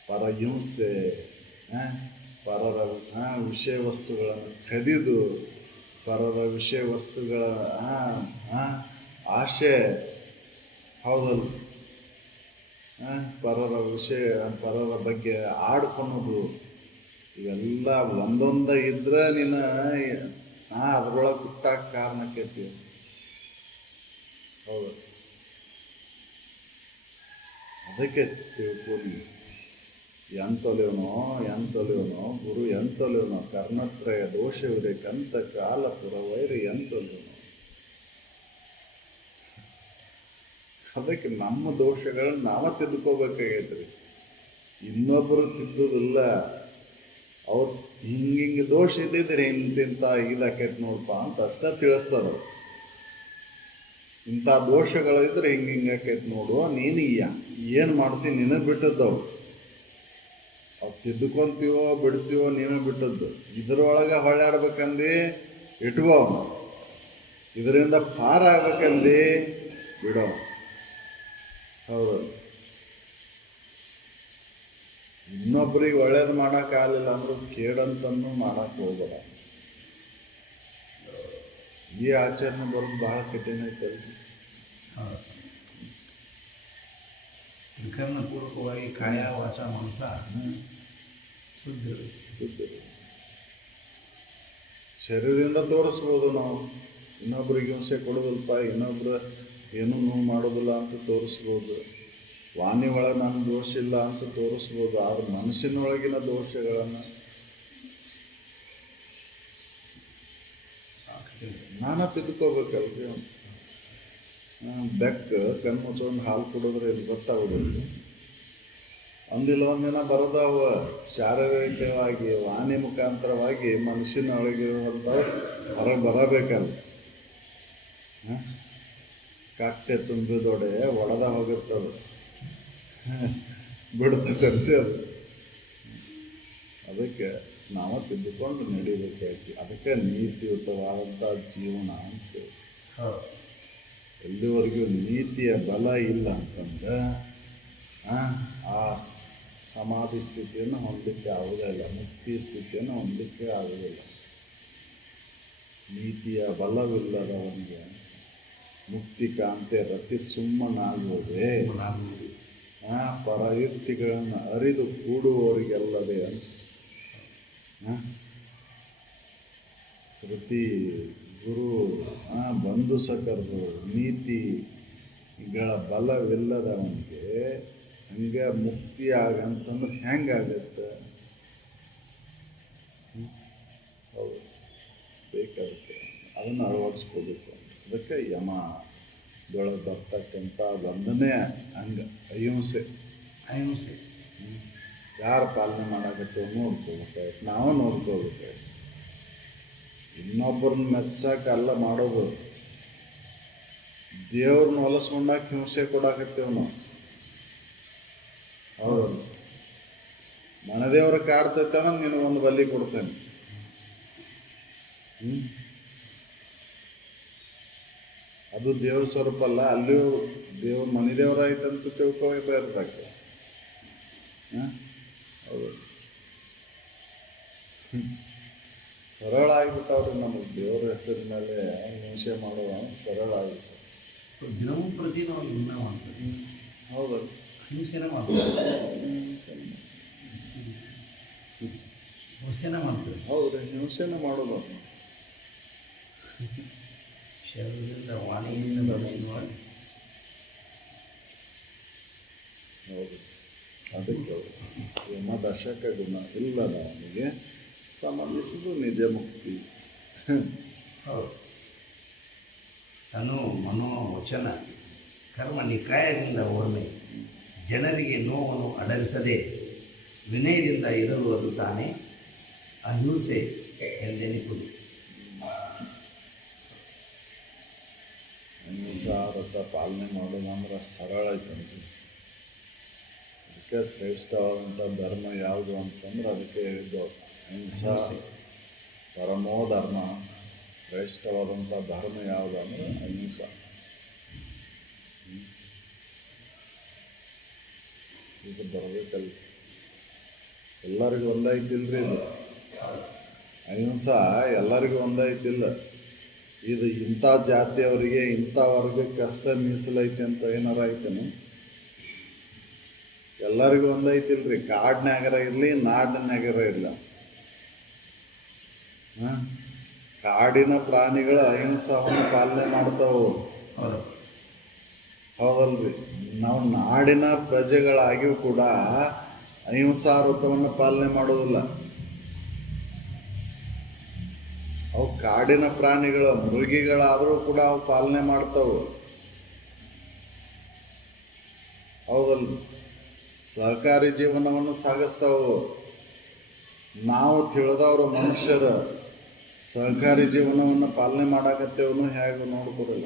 ಪರಹಿಂಸೆ, ಪರರ ವಿಷಯ ವಸ್ತುಗಳನ್ನು ಕದಿದು ಪರರ ವಿಷಯ ವಸ್ತುಗಳ ಆಶೆ. ಹೌದಲ್ಲ? ಪರರ ಬಗ್ಗೆ ಆಡ್ಕೊಳೋದು, ಇವೆಲ್ಲ ಒಂದೊಂದ ಇದ್ರೆ ನೀನು ಅದ್ರೊಳಗೆ ಹುಟ್ಟಾಕ ಕಾರಣಕ್ಕೈತಿ. ಹೌದು. ಅದಕ್ಕೆ ತಿಳ್ಕೊಂಡು ಎಂತೊಲೆಯವನೋ ಗುರು ಎಂತೊಲೆಯವನೋ ಕರ್ಣತ್ರಯ ದೋಷವಿದೆ ಕಂತ ಕಾಲ ಪುರವೈರಿ ಎಂತೊಲೆಯವನೋ. ಅದಕ್ಕೆ ನಮ್ಮ ದೋಷಗಳನ್ನ ನಾವ ತಿದ್ಕೋಬೇಕಾಗೈತ್ರಿ, ಇನ್ನೊಬ್ಬರು ತಿದ್ದುದಿಲ್ಲ. ಅವ್ರು ಹಿಂಗೆ ದೋಷ ಇದ್ದಿದ್ರೆ ಇಂತಿಂತ ಇದಾಕೈತಿ ನೋಡಪ್ಪ ಅಂತ ಅಷ್ಟೇ ತಿಳಿಸ್ತಾರ. ಇಂಥ ದೋಷಗಳಿದ್ರೆ ಹಿಂಗಾಕೈತಿ ನೋಡು, ನೀನು ಏನು ಮಾಡ್ತೀನಿ ನಿನಗೆ ಬಿಟ್ಟದ್ದವು. ಅವು ತಿದ್ದುಕೊಂತೀವೋ ಬಿಡ್ತೀವೋ ನೀನು ಬಿಟ್ಟದ್ದು. ಇದ್ರೊಳಗೆ ಹೊಳ್ಳಾಡ್ಬೇಕಂದು ಇಟ್ಕೋ, ಇದರಿಂದ ಪಾರ ಆಗ್ಬೇಕಂದು ಬಿಡೋ. ಹೌದು. ಇನ್ನೊಬ್ರಿಗೆ ಒಳ್ಳೇದು ಮಾಡೋಕ್ಕಾಗಲಿಲ್ಲ ಅಂದ್ರೂ ಕೇಡಂತನೂ ಮಾಡಕ್ಕೆ ಹೋಗಬೇಡ. ಈ ಆಚರಣೆ ಬರೋದು ಭಾಳ ಕಠಿಣ ಐತಲ್ಲ. ವಿಕರಣಪೂರ್ವಕವಾಗಿ ಕಾಯ ವಾಚ ಮನಸ ಶುದ್ಧ ಶರೀರದಿಂದ ತೋರಿಸ್ಬೋದು ನಾವು. ಇನ್ನೊಬ್ರಿಗೆ ಹಿಂಸೆ ಕೊಡೋದಲ್ಪ, ಇನ್ನೊಬ್ರು ಏನೂ ನೋವು ಮಾಡೋದಿಲ್ಲ ಅಂತ ತೋರಿಸ್ಬೋದು. ವಾಣಿ ಒಳಗೆ ನನ್ನ ದೋಷ ಇಲ್ಲ ಅಂತ ತೋರಿಸ್ಬೋದು. ಆದ್ರೆ ಮನಸ್ಸಿನೊಳಗಿನ ದೋಷಗಳನ್ನು ನಾನಾ ತಿದ್ಕೋಬೇಕಲ್ರಿ. ಬೆಕ್ಕು ಕಣ್ಣು ಮುಚ್ಕೊಂಡು ಹಾಲು ಕುಡಿದ್ರೆ ಇದು ಗೊತ್ತಾಗೋದಿಲ್ಲ. ಒಂದಿಲ್ಲ ಒಂದಿನ ಬರೋದವ ಶಾರೀರಿಕವಾಗಿ ವಾಣಿ ಮುಖಾಂತರವಾಗಿ ಮನಸ್ಸಿನೊಳಗಿರುವಂಥವ್ರು ಹೊರಗೆ ಬರಬೇಕಲ್ಲ. ಕಟ್ಟೆ ತುಂಬಿದೊಡೆ ಒಡೆದ ಹೋಗಿರ್ತದೆ, ಬಿಡ್ತಕ್ಕಂತೆ ಅದು. ಅದಕ್ಕೆ ನಾವು ತಿದ್ದುಕೊಂಡು ನಡಿಬೇಕಾಯ್ತು. ಅದಕ್ಕೆ ನೀತಿಯುತವಾದಂಥ ಜೀವನ ಅಂತೇಳಿ. ಹೌದು. ಎಲ್ಲಿವರೆಗೂ ನೀತಿಯ ಬಲ ಇಲ್ಲ ಅಂತಂದ್ರೆ ಆ ಸಮಾಧಿ ಸ್ಥಿತಿಯನ್ನು ಹೊಂದಲಿಕ್ಕೆ ಆಗೋದಿಲ್ಲ, ಮುಕ್ತಿ ಸ್ಥಿತಿಯನ್ನು ಹೊಂದಲಿಕ್ಕೆ ಆಗೋದಿಲ್ಲ. ನೀತಿಯ ಬಲವಿಲ್ಲದವನಿಗೆ ಮುಕ್ತಿ ಕಾಂತೆ ರತಿ ಸುಮ್ಮನಾಗುವುದೇ, ಪರಯುಕ್ತಿಗಳನ್ನು ಅರಿದು ಕೂಡುವವರಿಗೆಲ್ಲದೆ ಅಂತ ಶ್ರುತಿ ಗುರು ಬಂಧು ಸಕರ್ದು ನೀತಿಗಳ ಬಲವಿಲ್ಲದವನಿಗೆ ಹಂಗೆ ಮುಕ್ತಿ ಆಗಂತಂದ್ರೆ ಹೆಂಗಾಗತ್ತೆ? ಹೌದು, ಬೇಕಾಗುತ್ತೆ. ಅದನ್ನು ಅಳವಡಿಸ್ಕೋಬೇಕು. ಅದಕ್ಕೆ ಯಮದೊಳಗೆ ಬರ್ತಕ್ಕಂಥ ಬಂಧನೇ ಹಂಗೆ ಅಹಿಂಸೆ. ಯಾರು ಪಾಲನೆ ಮಾಡಾಕತ್ತೇವೆ ನೋಡ್ಕೋಬೇಕಾಯ್ತು, ನಾವು ನೋಡ್ಕೋಬೇಕಾಯ್ತು. ಇನ್ನೊಬ್ಬರನ್ನ ಮೆಚ್ಚಕ್ಕೆ ಅಲ್ಲ ಮಾಡೋದು, ದೇವ್ರನ್ನ ಹೊಲಸ್ಕೊಂಡಾಕ ಹಿಂಸೆ ಕೊಡಾಕತ್ತೇವೆ ನಾವು. ಹೌದು, ಮನದೇವ್ರ ಕಾಡ್ತೈತೆ ಅಂದ್ರೆ ನಿನಗೊಂದು ಬಲಿ ಕೊಡ್ತೇನೆ. ಅದು ದೇವ್ರ ಸ್ವರೂಪ ಅಲ್ಲ, ಅಲ್ಲಿಯೂ ಮನೆದೇವ್ರ ಆಯ್ತಂತ ತಿಳ್ಕೊಳ್ತಾ ಇರ್ತಕ್ಕ. ಹೌದು, ಸರಳ ಆಗಿಬಿಟ್ಟವ್ರಿ ನಮಗೆ ದೇವ್ರ ಹೆಸರಿನ ಮೇಲೆ ಹಿಂಸೆ ಮಾಡುವ ಸರಳ ಆಗಿಬಿಟ್ಟು. ದಿನವೂ ಪ್ರತಿ ನಾವು ಹಿಂಸೆ ಮಾಡ್ತೀವಿ. ಹೌದಲ್ಲ, ಹಿಂಸೆನೇ ಮಾಡ್ತೀವಿ. ಹೌದ್ರಿ, ಹಿಂಸೆನೇ ಮಾಡೋದು. ಶರೀರದಿಂದ ವಾಣಿಯಿಂದ ಬಳಸಿ ಮಾಡಿ. ಹೌದು, ಅದಕ್ಕೆ ಯಮದಶಕ ಗುಣ ಇಲ್ಲದ ಅವನಿಗೆ ಸಂಬಂಧಿಸಿದ್ದು ನಿಜ ಮುಕ್ತಿ. ಹೌದು. ತನು ಮನೋ ವಚನ ಕರ್ಮ ನಿಕಾಯದಿಂದ ಓರ್ಮೆ ಜನರಿಗೆ ನೋವನ್ನು ಅಡರಿಸದೆ ವಿನಯದಿಂದ ಇರಲು ಅದು ತಾನೇ ಅಹಿಂಸೆ ಎಂದೆನಿಸುವುದು. ಅಹಿಂಸಾರತ ಪಾಲನೆ ಮಾಡೋದಂದ್ರೆ ಸರಳ ಐತಂತೆ. ಅದಕ್ಕೆ ಶ್ರೇಷ್ಠವಾದಂಥ ಧರ್ಮ ಯಾವುದು ಅಂತಂದ್ರೆ ಅದಕ್ಕೆ ಹೇಳಿದ್ದು ಅಹಿಂಸಾ ಪರಮೋ ಧರ್ಮ. ಶ್ರೇಷ್ಠವಾದಂಥ ಧರ್ಮ ಯಾವುದು ಅಂದ್ರೆ ಅಹಿಂಸಾ. ಇದು ಬರಬೇಕಲ್ಲ, ಎಲ್ಲರಿಗೂ ಒಂದಾಯ್ತಿಲ್ರಿ ಇದು. ಅಹಿಂಸಾ ಎಲ್ಲರಿಗೂ ಒಂದಾಯ್ತಿಲ್ಲ. ಇದು ಇಂಥ ಜಾತಿಯವರಿಗೆ ಇಂಥ ವರ್ಗಕ್ಕೆ ಅಷ್ಟೇ ಮೀಸಲೈತೆ ಅಂತ ಏನಾರ ಐತೇನು? ಎಲ್ಲರಿಗೂ ಒಂದೈತಿಲ್ರಿ. ಕಾಡಿನಾಗರ ಇರಲಿ, ನಾಡಿನಾಗರ ಇಲ್ಲ. ಕಾಡಿನ ಪ್ರಾಣಿಗಳು ಅಹಿಂಸಾವನ್ನು ಪಾಲನೆ ಮಾಡ್ತಾವು, ಹೌದಲ್ರಿ. ನಾವು ನಾಡಿನ ಪ್ರಜೆಗಳಾಗಿಯೂ ಕೂಡ ಅಹಿಂಸಾ ವೃತ್ತವನ್ನು ಪಾಲನೆ ಮಾಡೋದಿಲ್ಲ. ಅವು ಕಾಡಿನ ಪ್ರಾಣಿಗಳು, ಮೃಗಿಗಳಾದರೂ ಕೂಡ ಅವು ಪಾಲನೆ ಮಾಡ್ತಾವು, ಹೌದಲ್ಲ. ಸಹಕಾರಿ ಜೀವನವನ್ನು ಸಾಗಿಸ್ತಾವು. ನಾವು ತಿಳಿದವರು ಮನುಷ್ಯರು ಸಹಕಾರಿ ಜೀವನವನ್ನು ಪಾಲನೆ ಮಾಡಾಕತ್ತೇವನು ಹೇಗೆ ನೋಡ್ಕೊಡಲ್ಲ,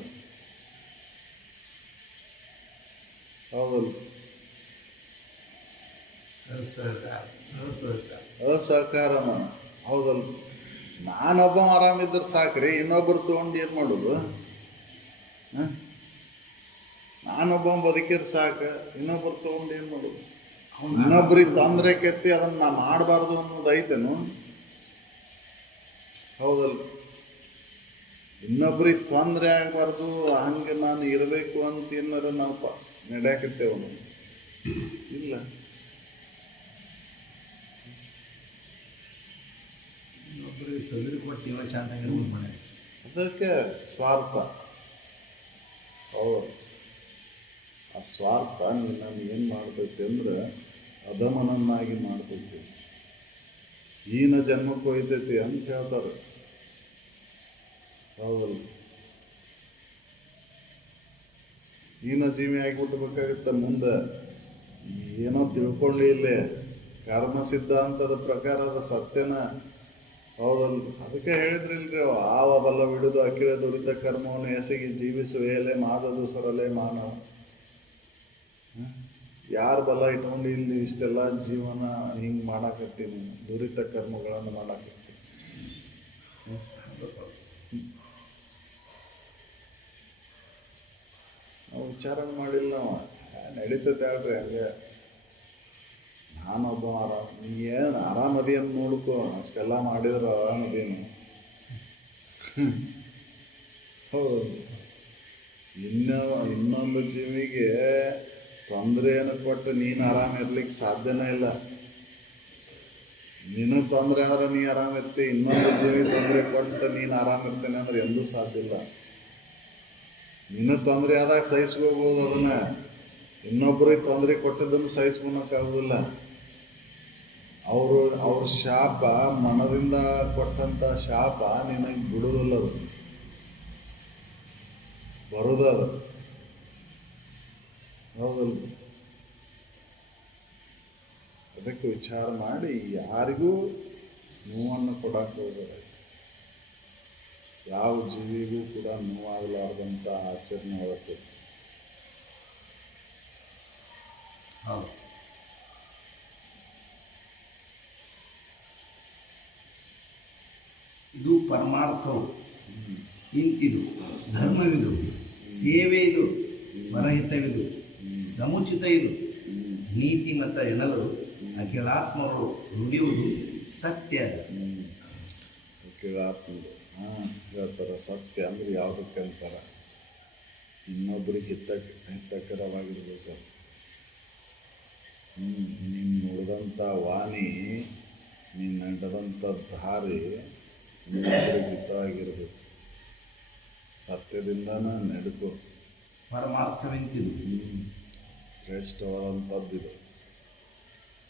ಹೌದಲ್ಲ. ಅಸಹಕಾರನ, ಹೌದಲ್ಲ. ನಾನೊಬ್ಬ ಆರಾಮಿದ್ರೆ ಸಾಕ್ರಿ, ಇನ್ನೊಬ್ಬರು ತೊಗೊಂಡು ಏನು ಮಾಡೋದು? ನಾನೊಬ್ಬ ಬದುಕಿದ್ರೆ ಸಾಕು, ಇನ್ನೊಬ್ಬರು ತೊಗೊಂಡು ಏನು ಮಾಡೋದು? ಇನ್ನೊಬ್ರಿಗೆ ತೊಂದರೆ ಕೆತ್ತಿ ಅದನ್ನು ನಾ ಮಾಡಬಾರ್ದು ಅನ್ನೋದು ಐತೇನು? ಹೌದಲ್ಲ. ಇನ್ನೊಬ್ರಿಗೆ ತೊಂದರೆ ಆಗಬಾರ್ದು, ಹಂಗೆ ನಾನು ಇರಬೇಕು ಅಂತ ಏನಾರ ನಾವು ನಡೆಯಾಕತ್ತೇವ? ಇಲ್ಲ. ಅದಕ್ಕೆ ಸ್ವಾರ್ಥ. ಹೌದು, ಆ ಸ್ವಾರ್ಥ ನಿನ್ನನ್ನು ಏನು ಮಾಡ್ತೈತಿ ಅಂದ್ರೆ ಅಧಮನನ್ನಾಗಿ ಮಾಡ್ತೈತಿ, ಹೀನ ಜನ್ಮಕ್ಕೆ ಒಯ್ತೈತಿ ಅಂತ ಹೇಳ್ತಾರೆ, ಹೌದಲ್ಲ. ಹೀನ ಜೀವಿ ಆಗಿಬಿಟ್ಬೇಕಾಗುತ್ತೆ ಮುಂದೆ. ಏನೋ ತಿಳ್ಕೊಳ್ಳಿ, ಇಲ್ಲೇ ಕರ್ಮ ಸಿದ್ಧಾಂತದ ಪ್ರಕಾರ ಅದು ಸತ್ಯನ, ಹೌದಲ್ಲ. ಅದಕ್ಕೆ ಹೇಳಿದ್ರಿಲ್ರಿ, ಆವ ಬಲ್ಲವಿಡುದು ಅಖಿಳ ದುರಿತ ಕರ್ಮವನ್ನು ಎಸಗಿ ಜೀವಿಸುವ ಎಲೆ ಮಾದದು ಸರಲೆ ಮಾನವ. ಯಾರು ಬಲ ಇಟ್ಕೊಂಡು ಇಲ್ಲಿ ಇಷ್ಟೆಲ್ಲ ಜೀವನ ಹಿಂಗೆ ಮಾಡಾಕತ್ತೀನಿ, ದುರಿತ ಕರ್ಮಗಳನ್ನು ಮಾಡಾಕತ್ತೀನಿ. ನಾವು ವಿಚಾರ ಮಾಡಿಲ್ಲ. ನಾವು ನಡೀತದೆ ಹೇಳ್ರಿ ಹಂಗೆ. ನಾನೊಬ್ಬ ಆರಾಮ್, ನೀ ಏನು ಆರಾಮದಿಯನ್ನು ನೋಡ್ಕೊ, ಅಷ್ಟೆಲ್ಲ ಮಾಡಿದ್ರೆ ಆರಾಮದೇನು. ಹೌದು. ಇನ್ನೊಂದು ಜೀವಿಗೆ ತೊಂದರೆಯನ್ನು ಕೊಟ್ಟು ನೀನು ಆರಾಮಿರ್ಲಿಕ್ಕೆ ಸಾಧ್ಯನೇ ಇಲ್ಲ. ನಿನಗೆ ತೊಂದರೆ ಆದ್ರೆ ನೀ ಆರಾಮಿರ್ತಿ, ಇನ್ನೊಂದು ಜೀವಿ ತೊಂದರೆ ಕೊಟ್ಟು ನೀನು ಆರಾಮಿರ್ತೇನೆ ಅಂದ್ರೆ ಎಂದೂ ಸಾಧ್ಯ ಇಲ್ಲ. ನಿನಗೆ ತೊಂದರೆ ಆದಾಗ ಸಹಿಸ್ಕೋಬೋದು ಅದನ್ನ, ಇನ್ನೊಬ್ಬರಿಗೆ ತೊಂದರೆ ಕೊಟ್ಟದನ್ನು ಸಹಿಸ್ಕೊಳಕ್ಕಾಗೋದಿಲ್ಲ. ಅವ್ರ ಶಾಪ, ಮನದಿಂದ ಕೊಟ್ಟಂಥ ಶಾಪ ನಿನಗೆ ಬಿಡುವುದಿಲ್ಲ, ಅದು ಬರೋದದು. ಹೌದಲ್ಲ? ಅದಕ್ಕೆ ವಿಚಾರ ಮಾಡಿ ಯಾರಿಗೂ ನೋವನ್ನು ಕೊಡಕ್ಕೆ ಹೋಗಬೇಡ. ಯಾವ ಜೀವಿಗೂ ಕೂಡ ನೋವಾಗಲಾರ್ದಂಥ ಆಚರಣೆ ಹೊರತು. ಹೌದು. ಇದು ಪರಮಾರ್ಥವು, ಇಂತಿದು ಧರ್ಮವಿದು, ಸೇವೆ ಇದು, ಪರಹಿತವಿದು, ಸಮುಚಿತ ಇದು, ನೀತಿಮತ ಎನ್ನಲು ಅಖಿಲಾತ್ಮರು ನುಡಿಯುವುದು ಸತ್ಯ. ಅಖಿಲಾತ್ಮರು ಹೇಳ್ತಾರೆ ಸತ್ಯ ಅಂದ್ರೆ ಯಾವುದಕ್ಕೆ ಅಂತಾರೆ? ಇನ್ನೊಬ್ಬರಿಗೆ ಹಿತಕರವಾಗಿರ್ಬೇಕು. ನೀನು ನೋಡಿದಂಥ ವಾಣಿ, ನೀನು ನಡೆದಂಥ ದಾರಿ ಇನ್ನೊಬ್ಬರಿಗೆ ಹಿತವಾಗಿರ್ಬೇಕು. ಸತ್ಯದಿಂದನೇ ನಡ್ಕೋ. ಪರಮಾರ್ಥವೆಂತಿದು ಶ್ರೇಷ್ಠವಾದಂಥದ್ದಿದು.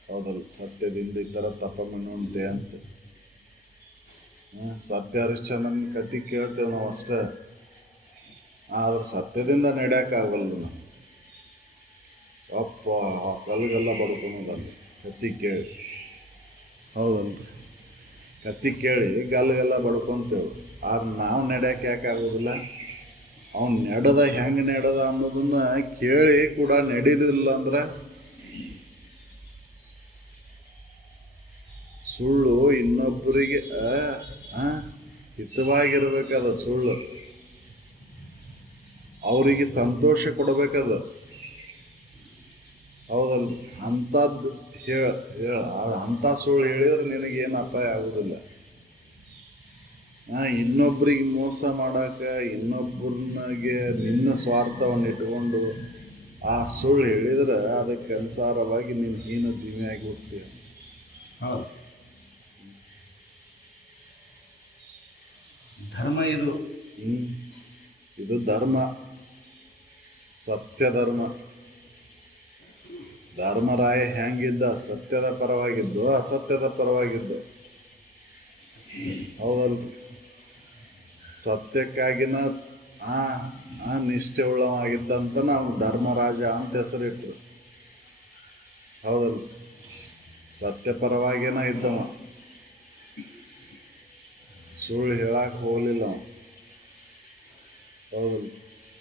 ಹೌದಲ್ಲ? ಸತ್ಯದಿಂದ ಈ ಥರ ತಪಮಣ್ಣುಂಟೆ ಅಂತ. ಸತ್ಯ ಹರಿಶ್ಚಂದ್ರನ ಕತೆ ಕೇಳ್ತೇವೆ ನಾವು ಅಷ್ಟೇ, ಆದ್ರೆ ಸತ್ಯದಿಂದ ನಡೆಯೋಕ್ಕಾಗಲ್ಲ ನಾವು. ಅಪ್ಪ ಕಲ್ಗೆಲ್ಲ ಬಡ್ಕೊಳೋದಲ್ಲ ಕತ್ತಿ ಕೇಳಿ. ಹೌದಲ್ರಿ? ಕತ್ತಿ ಕೇಳಿ ಗಲ್ಗೆಲ್ಲ ಬಡ್ಕೊತೇವೆ, ಆದ್ರೆ ನಾವು ನಡೆಯೋಕೆ ಯಾಕೆ ಆಗೋದಿಲ್ಲ? ಅವ್ನು ನಡೆದ ಹೆಂಗೆ ನಡೆದ ಅನ್ನೋದನ್ನ ಕೇಳಿ ಕೂಡ ನಡೆದಿಲ್ಲ ಅಂದ್ರೆ ಸುಳ್ಳು ಇನ್ನೊಬ್ಬರಿಗೆ ಹಿತವಾಗಿರ್ಬೇಕದ. ಸುಳ್ಳು ಅವರಿಗೆ ಸಂತೋಷ ಕೊಡಬೇಕದ. ಹೌದಲ್ಲ? ಅಂಥದ್ದು ಅಂಥ ಸುಳ್ಳು ಹೇಳಿದ್ರೆ ನಿನಗೇನು ಅಪಾಯ ಆಗೋದಿಲ್ಲ. ಇನ್ನೊಬ್ಬರಿಗೆ ಮೋಸ ಮಾಡೋಕೆ, ಇನ್ನೊಬ್ಬರಿಗೆ ನಿನ್ನ ಸ್ವಾರ್ಥವನ್ನು ಇಟ್ಕೊಂಡು ಆ ಸುಳ್ಳು ಹೇಳಿದ್ರೆ ಅದಕ್ಕೆ ಅನುಸಾರವಾಗಿ ನೀನು ಹೀನ ಜೀವಿಯಾಗಿ ಹೋಗ್ತೀಯ. ಹೌದು. ಧರ್ಮ ಇದು. ಇದು ಧರ್ಮ, ಸತ್ಯ ಧರ್ಮ. ಧರ್ಮರಾಯ ಹೆಂಗಿದ್ದ? ಸತ್ಯದ ಪರವಾಗಿದ್ದು, ಅಸತ್ಯದ ಪರವಾಗಿದ್ದು. ಹೌದಲ್ಲ? ಸತ್ಯಕ್ಕಾಗಿನ ನಿಷ್ಠೆ ಉಳ್ಳವಾಗಿದ್ದಂತ ನಾವು ಧರ್ಮರಾಜ ಅಂತ ಹೆಸರಿಟ್ರು. ಹೌದಲ್ಲ? ಸತ್ಯಪರವಾಗಿನ ಇದ್ದವ, ಸುಳ್ಳು ಹೇಳಕ್ಕೆ ಹೋಗಲಿಲ್ಲ ಅವ. ಹೌದಲ್ಲ?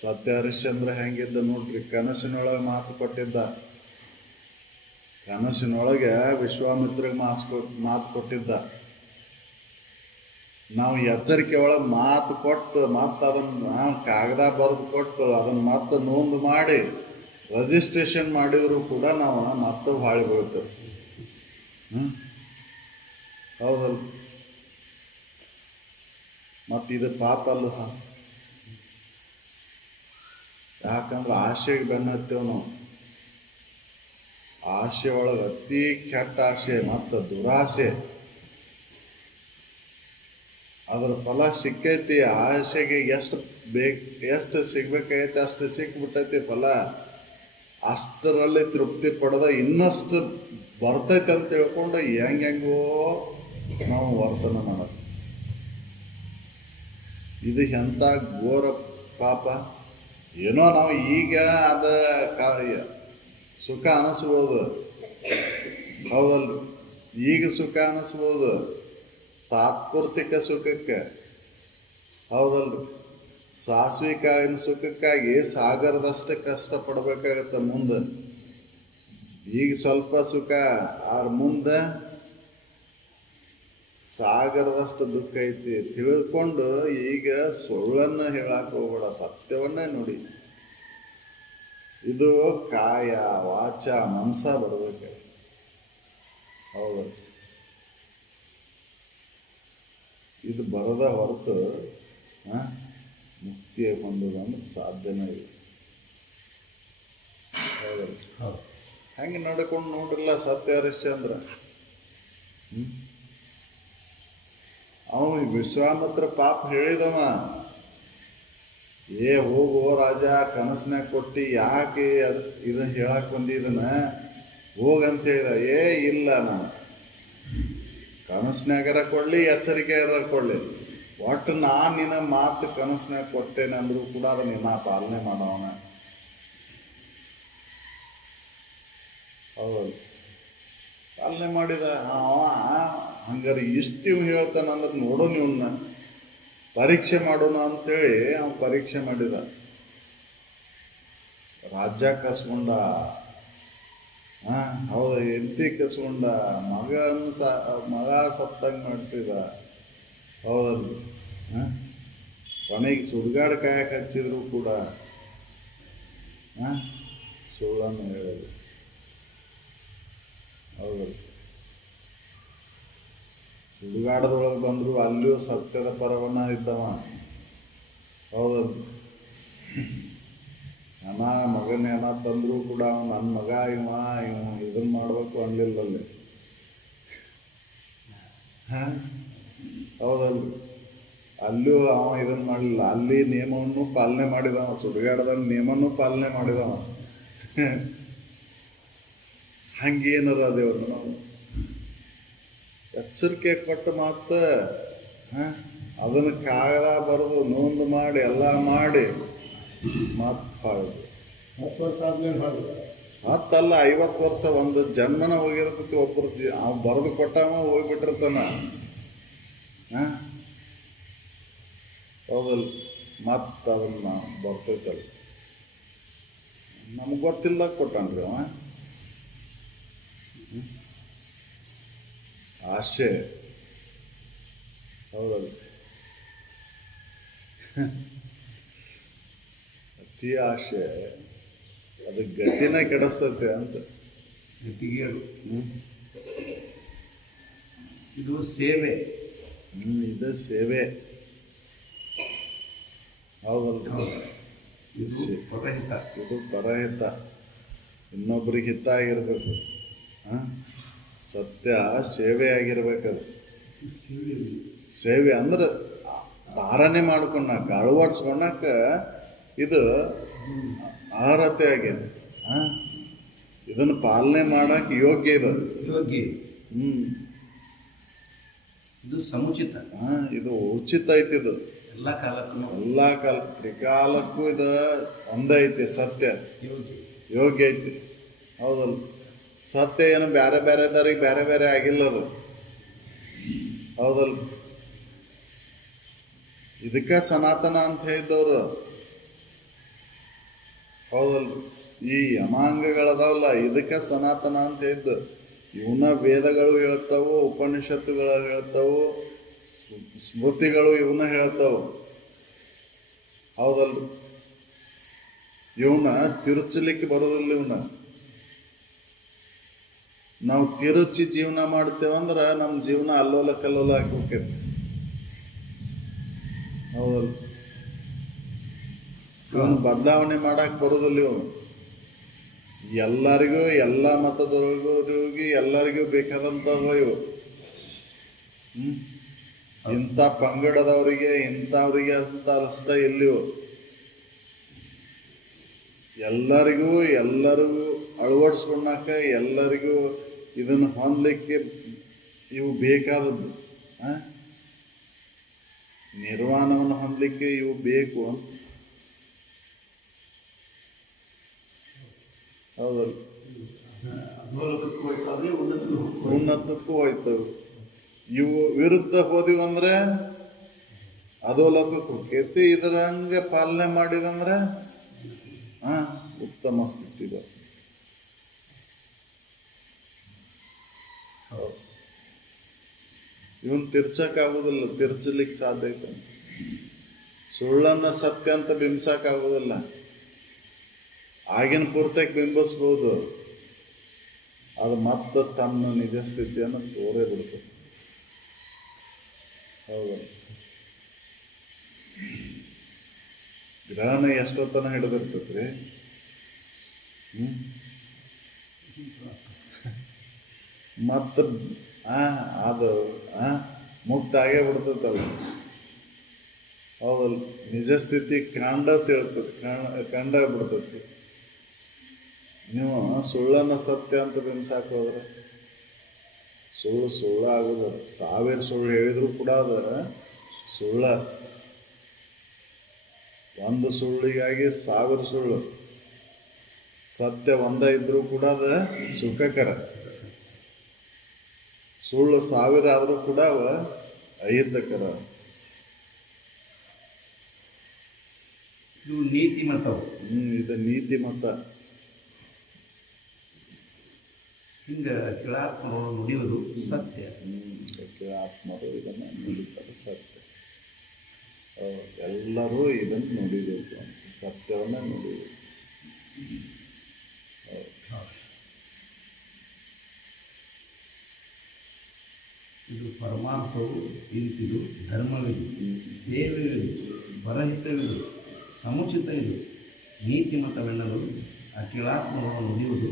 ಸತ್ಯ ಹರಿಶ್ಚಂದ್ರ ಹೆಂಗಿದ್ದ ನೋಡ್ರಿ, ಕನಸಿನೊಳಗೆ ಮಾತು ಕೊಟ್ಟಿದ್ದ. ಕನಸಿನೊಳಗೆ ವಿಶ್ವಾಮಿತ್ರಿಗೆ ಮಾತು ಕೊಟ್ಟಿದ್ದ. ನಾವು ಎಚ್ಚರಿಕೆ ಒಳಗೆ ಮಾತು ಕೊಟ್ಟು ಮತ್ತೆ ಅದನ್ನು ಕಾಗದ ಬರೆದು ಕೊಟ್ಟು ಅದನ್ನು ಮತ್ತೆ ನೋಂದು ಮಾಡಿ ರಿಜಿಸ್ಟ್ರೇಷನ್ ಮಾಡಿದರೂ ಕೂಡ ನಾವು ಮತ್ತೆ ಹಾಳಿ ಬೀಳ್ತೇವೆ. ಹೌದಲ್ಲ? ಮತ್ತು ಇದು ಪಾಪ ಅಲ್ಲ. ಯಾಕಂದ್ರೆ ಆಸೆಗೆ ಬೆನ್ನ ಹತ್ತೇವೆ ನಾವು. ಆಸೆ ಒಳಗೆ ಅತಿ ಕೆಟ್ಟ ಆಸೆ ಮತ್ತು ದುರಾಸೆ. ಅದ್ರ ಫಲ ಸಿಕ್ಕೈತಿ. ಆಸೆಗೆ ಎಷ್ಟು ಸಿಗ್ಬೇಕಾಗೈತಿ ಅಷ್ಟು ಸಿಕ್ಬಿಟ್ಟೈತಿ ಫಲ. ಅಷ್ಟರಲ್ಲಿ ತೃಪ್ತಿ ಪಡೆದ ಇನ್ನಷ್ಟು ಬರ್ತೈತೆ ಅಂತ ತಿಳ್ಕೊಂಡು ಹೆಂಗೋ ನಾವು ವರ್ತನೆ ಮಾಡೋದು. ಇದು ಎಂಥ ಘೋರ ಪಾಪ. ಏನೋ ನಾವು ಈಗ ಅದ ಸುಖ ಅನಿಸ್ಬೋದು. ಹೌದಲ್ರಿ? ಈಗ ಸುಖ ಅನಿಸ್ಬೋದು ತಾತ್ಪೂರ್ತಿಕ ಸುಖಕ್ಕೆ. ಹೌದಲ್ರಿ? ಸಾಸಿವೆ ಕಾಳಿನ ಸುಖಕ್ಕಾಗಿ ಸಾಗರದಷ್ಟೇ ಕಷ್ಟಪಡ್ಬೇಕಾಗತ್ತೆ ಮುಂದೆ. ಈಗ ಸ್ವಲ್ಪ ಸುಖ, ಆರ್ ಮುಂದೆ ಸಾಗರದಷ್ಟು ದುಃಖ ಐತಿ. ತಿಳ್ಕೊಂಡು ಈಗ ಸುಳ್ಳನ್ನು ಹೇಳಕ್ಕೆ ಹೋಗ್ಬೇಡ, ಸತ್ಯವನ್ನೇ ನೋಡಿ. ಇದು ಕಾಯ ವಾಚ ಮನಸ ಬರ್ಬೇಕು. ಹೌದು, ಇದು ಬರದ ಹೊರತು ಮುಕ್ತಿ ಹೊಂದೋದು ಅಂದ್ರೆ ಸಾಧ್ಯನೇ ಇಲ್ಲ. ಹೌದು, ಹಂಗೆ ನಡ್ಕೊಂಡು ನೋಡ್ರಿಲ್ಲ ಸತ್ಯ ಹರಿಶ್ಚಂದ್ರ. ಅವನು ವಿಶ್ವಾಮಿತ್ರ ಪಾಪ ಹೇಳಿದವ, ಏ ಹೋಗೋ ರಾಜ, ಕನಸನ್ಯಾಗ ಕೊಟ್ಟು ಯಾಕೆ ಇದನ್ನ ಹೇಳಕ್ ಬಂದಿದನ, ಹೋಗಂತ ಹೇಳಿದ. ಏ ಇಲ್ಲ, ನಾನು ಕನಸನ್ಯಾಗರ ಕೊಡ್ಲಿ ಎಚ್ಚರಿಕೆಯಾರ ಕೊಡ್ಲಿ, ಒಟ್ಟು ನಾನು ನಿನ್ನ ಮಾತು ಕನಸನ್ಯಾಗ ಕೊಟ್ಟೇನೆ ಅಂದ್ರೂ ಕೂಡ ಅದನ್ನ ನಾ ಪಾಲನೆ ಮಾಡವನ. ಹೌದು, ಪಾಲನೆ ಮಾಡಿದ. ಹಂಗಾರೆ ಇಷ್ಟು ಇವ್ ಹೇಳ್ತಾನ ಅಂದ್ರೆ ನೋಡೋಣ, ಇವನ್ನ ಪರೀಕ್ಷೆ ಮಾಡೋಣ ಅಂತೇಳಿ ಅವ ಪರೀಕ್ಷೆ ಮಾಡಿದ. ರಾಜ್ಯ ಕಸ್ಕೊಂಡ, ಹೌದು, ಹೆಂಡತಿ ಕಸ್ಕೊಂಡ, ಮಗ ಸತ್ತಂಗೆ ಮಾಡಿಸಿದ. ಹೌದಲ್ಲ, ಕೊನೆಗೆ ಸುಡ್ಗಾಡ ಕಾಯಕ್ಕೆ ಹಚ್ಚಿದ್ರು ಕೂಡ ಸುಳ್ಳನ್ನು ಹೇಳೋದು. ಹೌದಲ್ಲ, ಸುಡುಗಾಡದೊಳಗೆ ಬಂದ್ರು ಅಲ್ಲಿಯೂ ಸತ್ಯದ ಪರವನ್ನ ಇದ್ದವ. ಹೌದಲ್ಲ, ಮಗನ ತಂದ್ರು ಕೂಡ ನನ್ನ ಮಗ ಇವ ಇದನ್ನ ಮಾಡ್ಬೇಕು ಅನ್ಲಿಲ್ಲಲ್ಲಿ. ಹೌದಲ್ಲ, ಅಲ್ಲೂ ಅವ ಇದನ್ನ ಮಾಡಲಿಲ್ಲ, ಅಲ್ಲಿ ನಿಯಮವನ್ನು ಪಾಲನೆ ಮಾಡಿದವ, ಸುಡುಗಾಡದ ನಿಯಮನ್ನು ಪಾಲನೆ ಮಾಡಿದವ. ಹಂಗೇನರ ದೇವ್ರು ನಾವು ಎಚ್ಚರಿಕೆ ಕೊಟ್ಟು ಮಾತ್ರ ಅದನ್ನು ಕಾಗದ ಬರೆದು ನೋಂದು ಮಾಡಿ ಎಲ್ಲ ಮಾಡಿ ಮತ್ತೆ ಹಾಳದು. 10 ವರ್ಷ ಆದ್ಮೇಲೆ ಮಾಡಿದ ಮತ್ತಲ್ಲ 50 ವರ್ಷ ಒಂದು ಜನ್ಮನ ಹೋಗಿರ್ತೈತಿ. ಒಬ್ಬರು ಅವ್ನು ಬರೆದು ಕೊಟ್ಟವ ಹೋಗ್ಬಿಟ್ಟಿರ್ತಾನ. ಹೌದಲ್ಲ, ಮತ್ತೆ ಅದನ್ನ ಬರ್ತೈತಲ್ಲ, ನಮ್ಗೆ ಗೊತ್ತಿಲ್ಲ ಕೊಟ್ಟನ್ರಿ ಅವ. ಆಸೆ, ಹೌದಲ್ಲ, ಅತಿ ಆಸೆ ಅದು ಗತಿನ ಕೆಡಿಸ್ತತೆ ಅಂತ. ಗತಿಗೇಡು. ಇದು ಸೇವೆ. ಇದು ಸೇವೆ. ಹೌದಲ್ಲ, ಇದು ಪರಹಿತ. ಇದು ಪರಹಿತ, ಇನ್ನೊಬ್ರಿಗೆ ಹಿತ ಆಗಿರ್ಬೇಕು. ಸತ್ಯ ಸೇವೆ ಆಗಿರ್ಬೇಕದು. ಸೇವೆ ಅಂದ್ರೆ ಧಾರಣೆ ಮಾಡ್ಕೊಂಡಾಕ, ಅಳವಡಿಸ್ಕೊಂಡಾಕ ಇದು ಅರ್ಹತೆ ಆಗಿದೆ. ಇದನ್ನು ಪಾಲನೆ ಮಾಡಕ್ಕೆ ಯೋಗ್ಯ ಇದು. ಯೋಗ್ಯ. ಇದು ಸಮುಚಿತ. ಇದು ಉಚಿತ ಐತಿ. ಇದು ಎಲ್ಲ ಕಾಲಕ್ಕೂ, ಎಲ್ಲ ತ್ರಿಕಾಲಕ್ಕೂ ಇದು ಒಂದೇ ಐತಿ. ಸತ್ಯ ಯೋಗ್ಯ ಐತಿ. ಹೌದಲ್ಲ, ಸತ್ಯ ಏನು ಬೇರೆ ಬೇರೆ ದಾರಿಗೆ ಬೇರೆ ಬೇರೆ ಆಗಿಲ್ಲ ಅದು. ಹೌದಲ್ಲ, ಇದಕ್ಕೆ ಸನಾತನ ಅಂತ ಹೇಳಿದವರು. ಹೌದಲ್ಲ, ಈ ಯಮಾಂಗಗಳದಾವಲ್ಲ ಇದಕ್ಕೆ ಸನಾತನ ಅಂತ ಹೇಳಿದ್ದು. ಇವನ್ನ ವೇದಗಳು ಹೇಳ್ತಾವು, ಉಪನಿಷತ್ತುಗಳು ಹೇಳ್ತಾವು, ಸ್ಮೃತಿಗಳು ಇವನ್ನ ಹೇಳ್ತಾವು. ಹೌದಲ್ಲ, ಇವನ್ನ ತಿರುಚಲಿಕ್ಕೆ ಬರೋದಿಲ್ಲ. ಇವನ್ನ ನಾವು ತಿರುಚಿ ಜೀವನ ಮಾಡ್ತೇವಂದ್ರೆ ನಮ್ಮ ಜೀವನ ಅಲ್ಲೋಲ ಕಲ್ಲೋಲ ಹಾಕಿ ಹೋಗ್ತೈತಿ. ಹೌದಲ್ಲ, ಇವನು ಬದಲಾವಣೆ ಮಾಡಕ್ ಬರೋದಿಲ್ಲ. ಇವನು ಎಲ್ಲರಿಗೂ, ಎಲ್ಲ ಮತದವರಿಗೂ ಎಲ್ಲರಿಗೂ ಬೇಕಾದಂಥವು ಇವು. ಇಂಥ ಪಂಗಡದವರಿಗೆ ಇಂಥವ್ರಿಗೆ ಅಂತ ಅನಿಸ್ತಾ ಇಲ್ಲಿವು. ಎಲ್ಲರಿಗೂ ಅಳವಡಿಸ್ಕೊಂಡಾಕ, ಎಲ್ಲರಿಗೂ ಇದನ್ನು ಹೊಂದಲಿಕ್ಕೆ ಇವು ಬೇಕಾದದ್ದು. ನಿರ್ವಾಣವನ್ನು ಹೊಂದಲಿಕ್ಕೆ ಇವು ಬೇಕು ಅಂತ. ಹೌದಲ್ಲ, ಉನ್ನತಕ್ಕೂ ಹೋಯ್ತವು. ಇವು ವಿರುದ್ಧ ಹೋದಿವು ಅಂದ್ರೆ ಅಧೋಲೋಕಕ್ಕೆ ಹೋಗ್ತೈತಿ. ಇದರ ಹಂಗೆ ಪಾಲನೆ ಮಾಡಿದಂದ್ರೆ ಉತ್ತಮ ಸ್ಥಿತಿ. ಇವನ್ ತಿರ್ಚಕ್ಕಾಗೋದಿಲ್ಲ, ತಿರ್ಚಲಿಕ್ಕೆ ಸಾಧ್ಯ ಐತೆ. ಸುಳ್ಳನ್ನ ಸತ್ಯ ಅಂತ ಬಿಂಬಿಸಕ್ಕಾಗೋದಿಲ್ಲ. ಆಗಿನ ಪೂರ್ತಕ್ಕೆ ಬಿಂಬಿಸ್ಬೋದು, ಅದು ಮತ್ತೆ ತನ್ನ ನಿಜ ಸ್ಥಿತಿಯನ್ನು ತೋರೇ ಬಿಡ್ತದೆ. ಹೌದಲ್ಲ? ಗ್ರಹಣ ಎಷ್ಟೊತ್ತನ ಹಿಡಿದಿರ್ತೈತ್ರಿ. ಮತ್ತು ಅದು ಮುಕ್ತ ಆಗೇ ಬಿಡ್ತೈತಲ್ಲ. ಹೌದಲ್ಲ? ನಿಜ ಸ್ಥಿತಿ ಕಂಡ ಬಿಡ್ತೈತಿ. ನೀವು ಸುಳ್ಳನ್ನು ಸತ್ಯ ಅಂತ ಬಿಂಬಿಸಾಕ ಹೋದ್ರೆ ಸುಳ್ಳು ಆಗೋದು. 1000 ಸುಳ್ಳು ಹೇಳಿದ್ರು ಕೂಡ ಅದು ಸುಳ್ಳ. ಒಂದು ಸುಳ್ಳಿಗಾಗಿ 1000 ಸುಳ್ಳು. ಸತ್ಯ ಒಂದ ಇದ್ರೂ ಕೂಡ ಅದು ಸುಖಕರ. ಸುಳ್ಳು 1000 ಆದರೂ ಕೂಡ ಅವ ಅಹಿತಕರ. ಇವು ನೀತಿ ಮತವು. ಇದು ನೀತಿ ಮತ. ಹಿಂಗೆ ಕೆಳಾತ್ಮರು ನುಡಿಯುವುದು ಸತ್ಯ. ಆತ್ಮರು ಇದನ್ನು ನುಡಿತಾರೆ ಸತ್ಯ. ಎಲ್ಲರೂ ಇದನ್ನು ನುಡಿಬೇಕು, ಸತ್ಯವನ್ನು ನುಡಿಬೇಕು. ಇದು ಪರಮಾರ್ಥವು ಇಂತಿದು, ಧರ್ಮವಿದು, ಸೇವೆವಿದು, ಪರಹಿತವಿದು, ಸಮುಚಿತವಿದು, ನೀತಿಮತವೆನ್ನಲು ಅಖಿಲಾತ್ಮವನ್ನು ನುಡಿಯುವುದು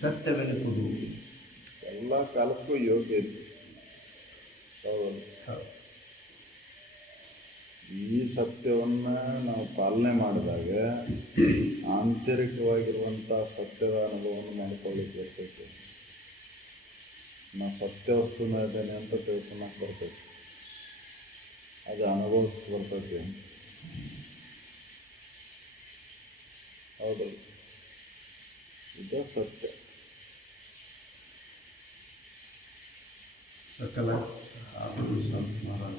ಸತ್ಯವೆನಿಸುವುದು. ಎಲ್ಲ ಕಾಲಕ್ಕೂ ಯೋಗ್ಯ ಇದೆ. ಈ ಸತ್ಯವನ್ನು ನಾವು ಪಾಲನೆ ಮಾಡಿದಾಗ ಆಂತರಿಕವಾಗಿರುವಂಥ ಸತ್ಯದ ಅನುಭವವನ್ನು ಮಾಡಿಕೊಳ್ಳಿಕ್ಕೆ ಬರ್ತೈತೆ. ನಾ ಸತ್ಯ ವಸ್ತುನ ಇದ್ದೇನೆ ಅಂತ ತಿಳ್ಕೊಳಕ್ಕೆ ಬರ್ತೈತಿ. ಅದು ಅನುಭವಕ್ಕೆ ಬರ್ತೈತಿ. ಹೌದಲ್ಲ? ಇದು ಸತ್ಯ. ಸಕಲ ಸಾಧು ಸಂತರಾದ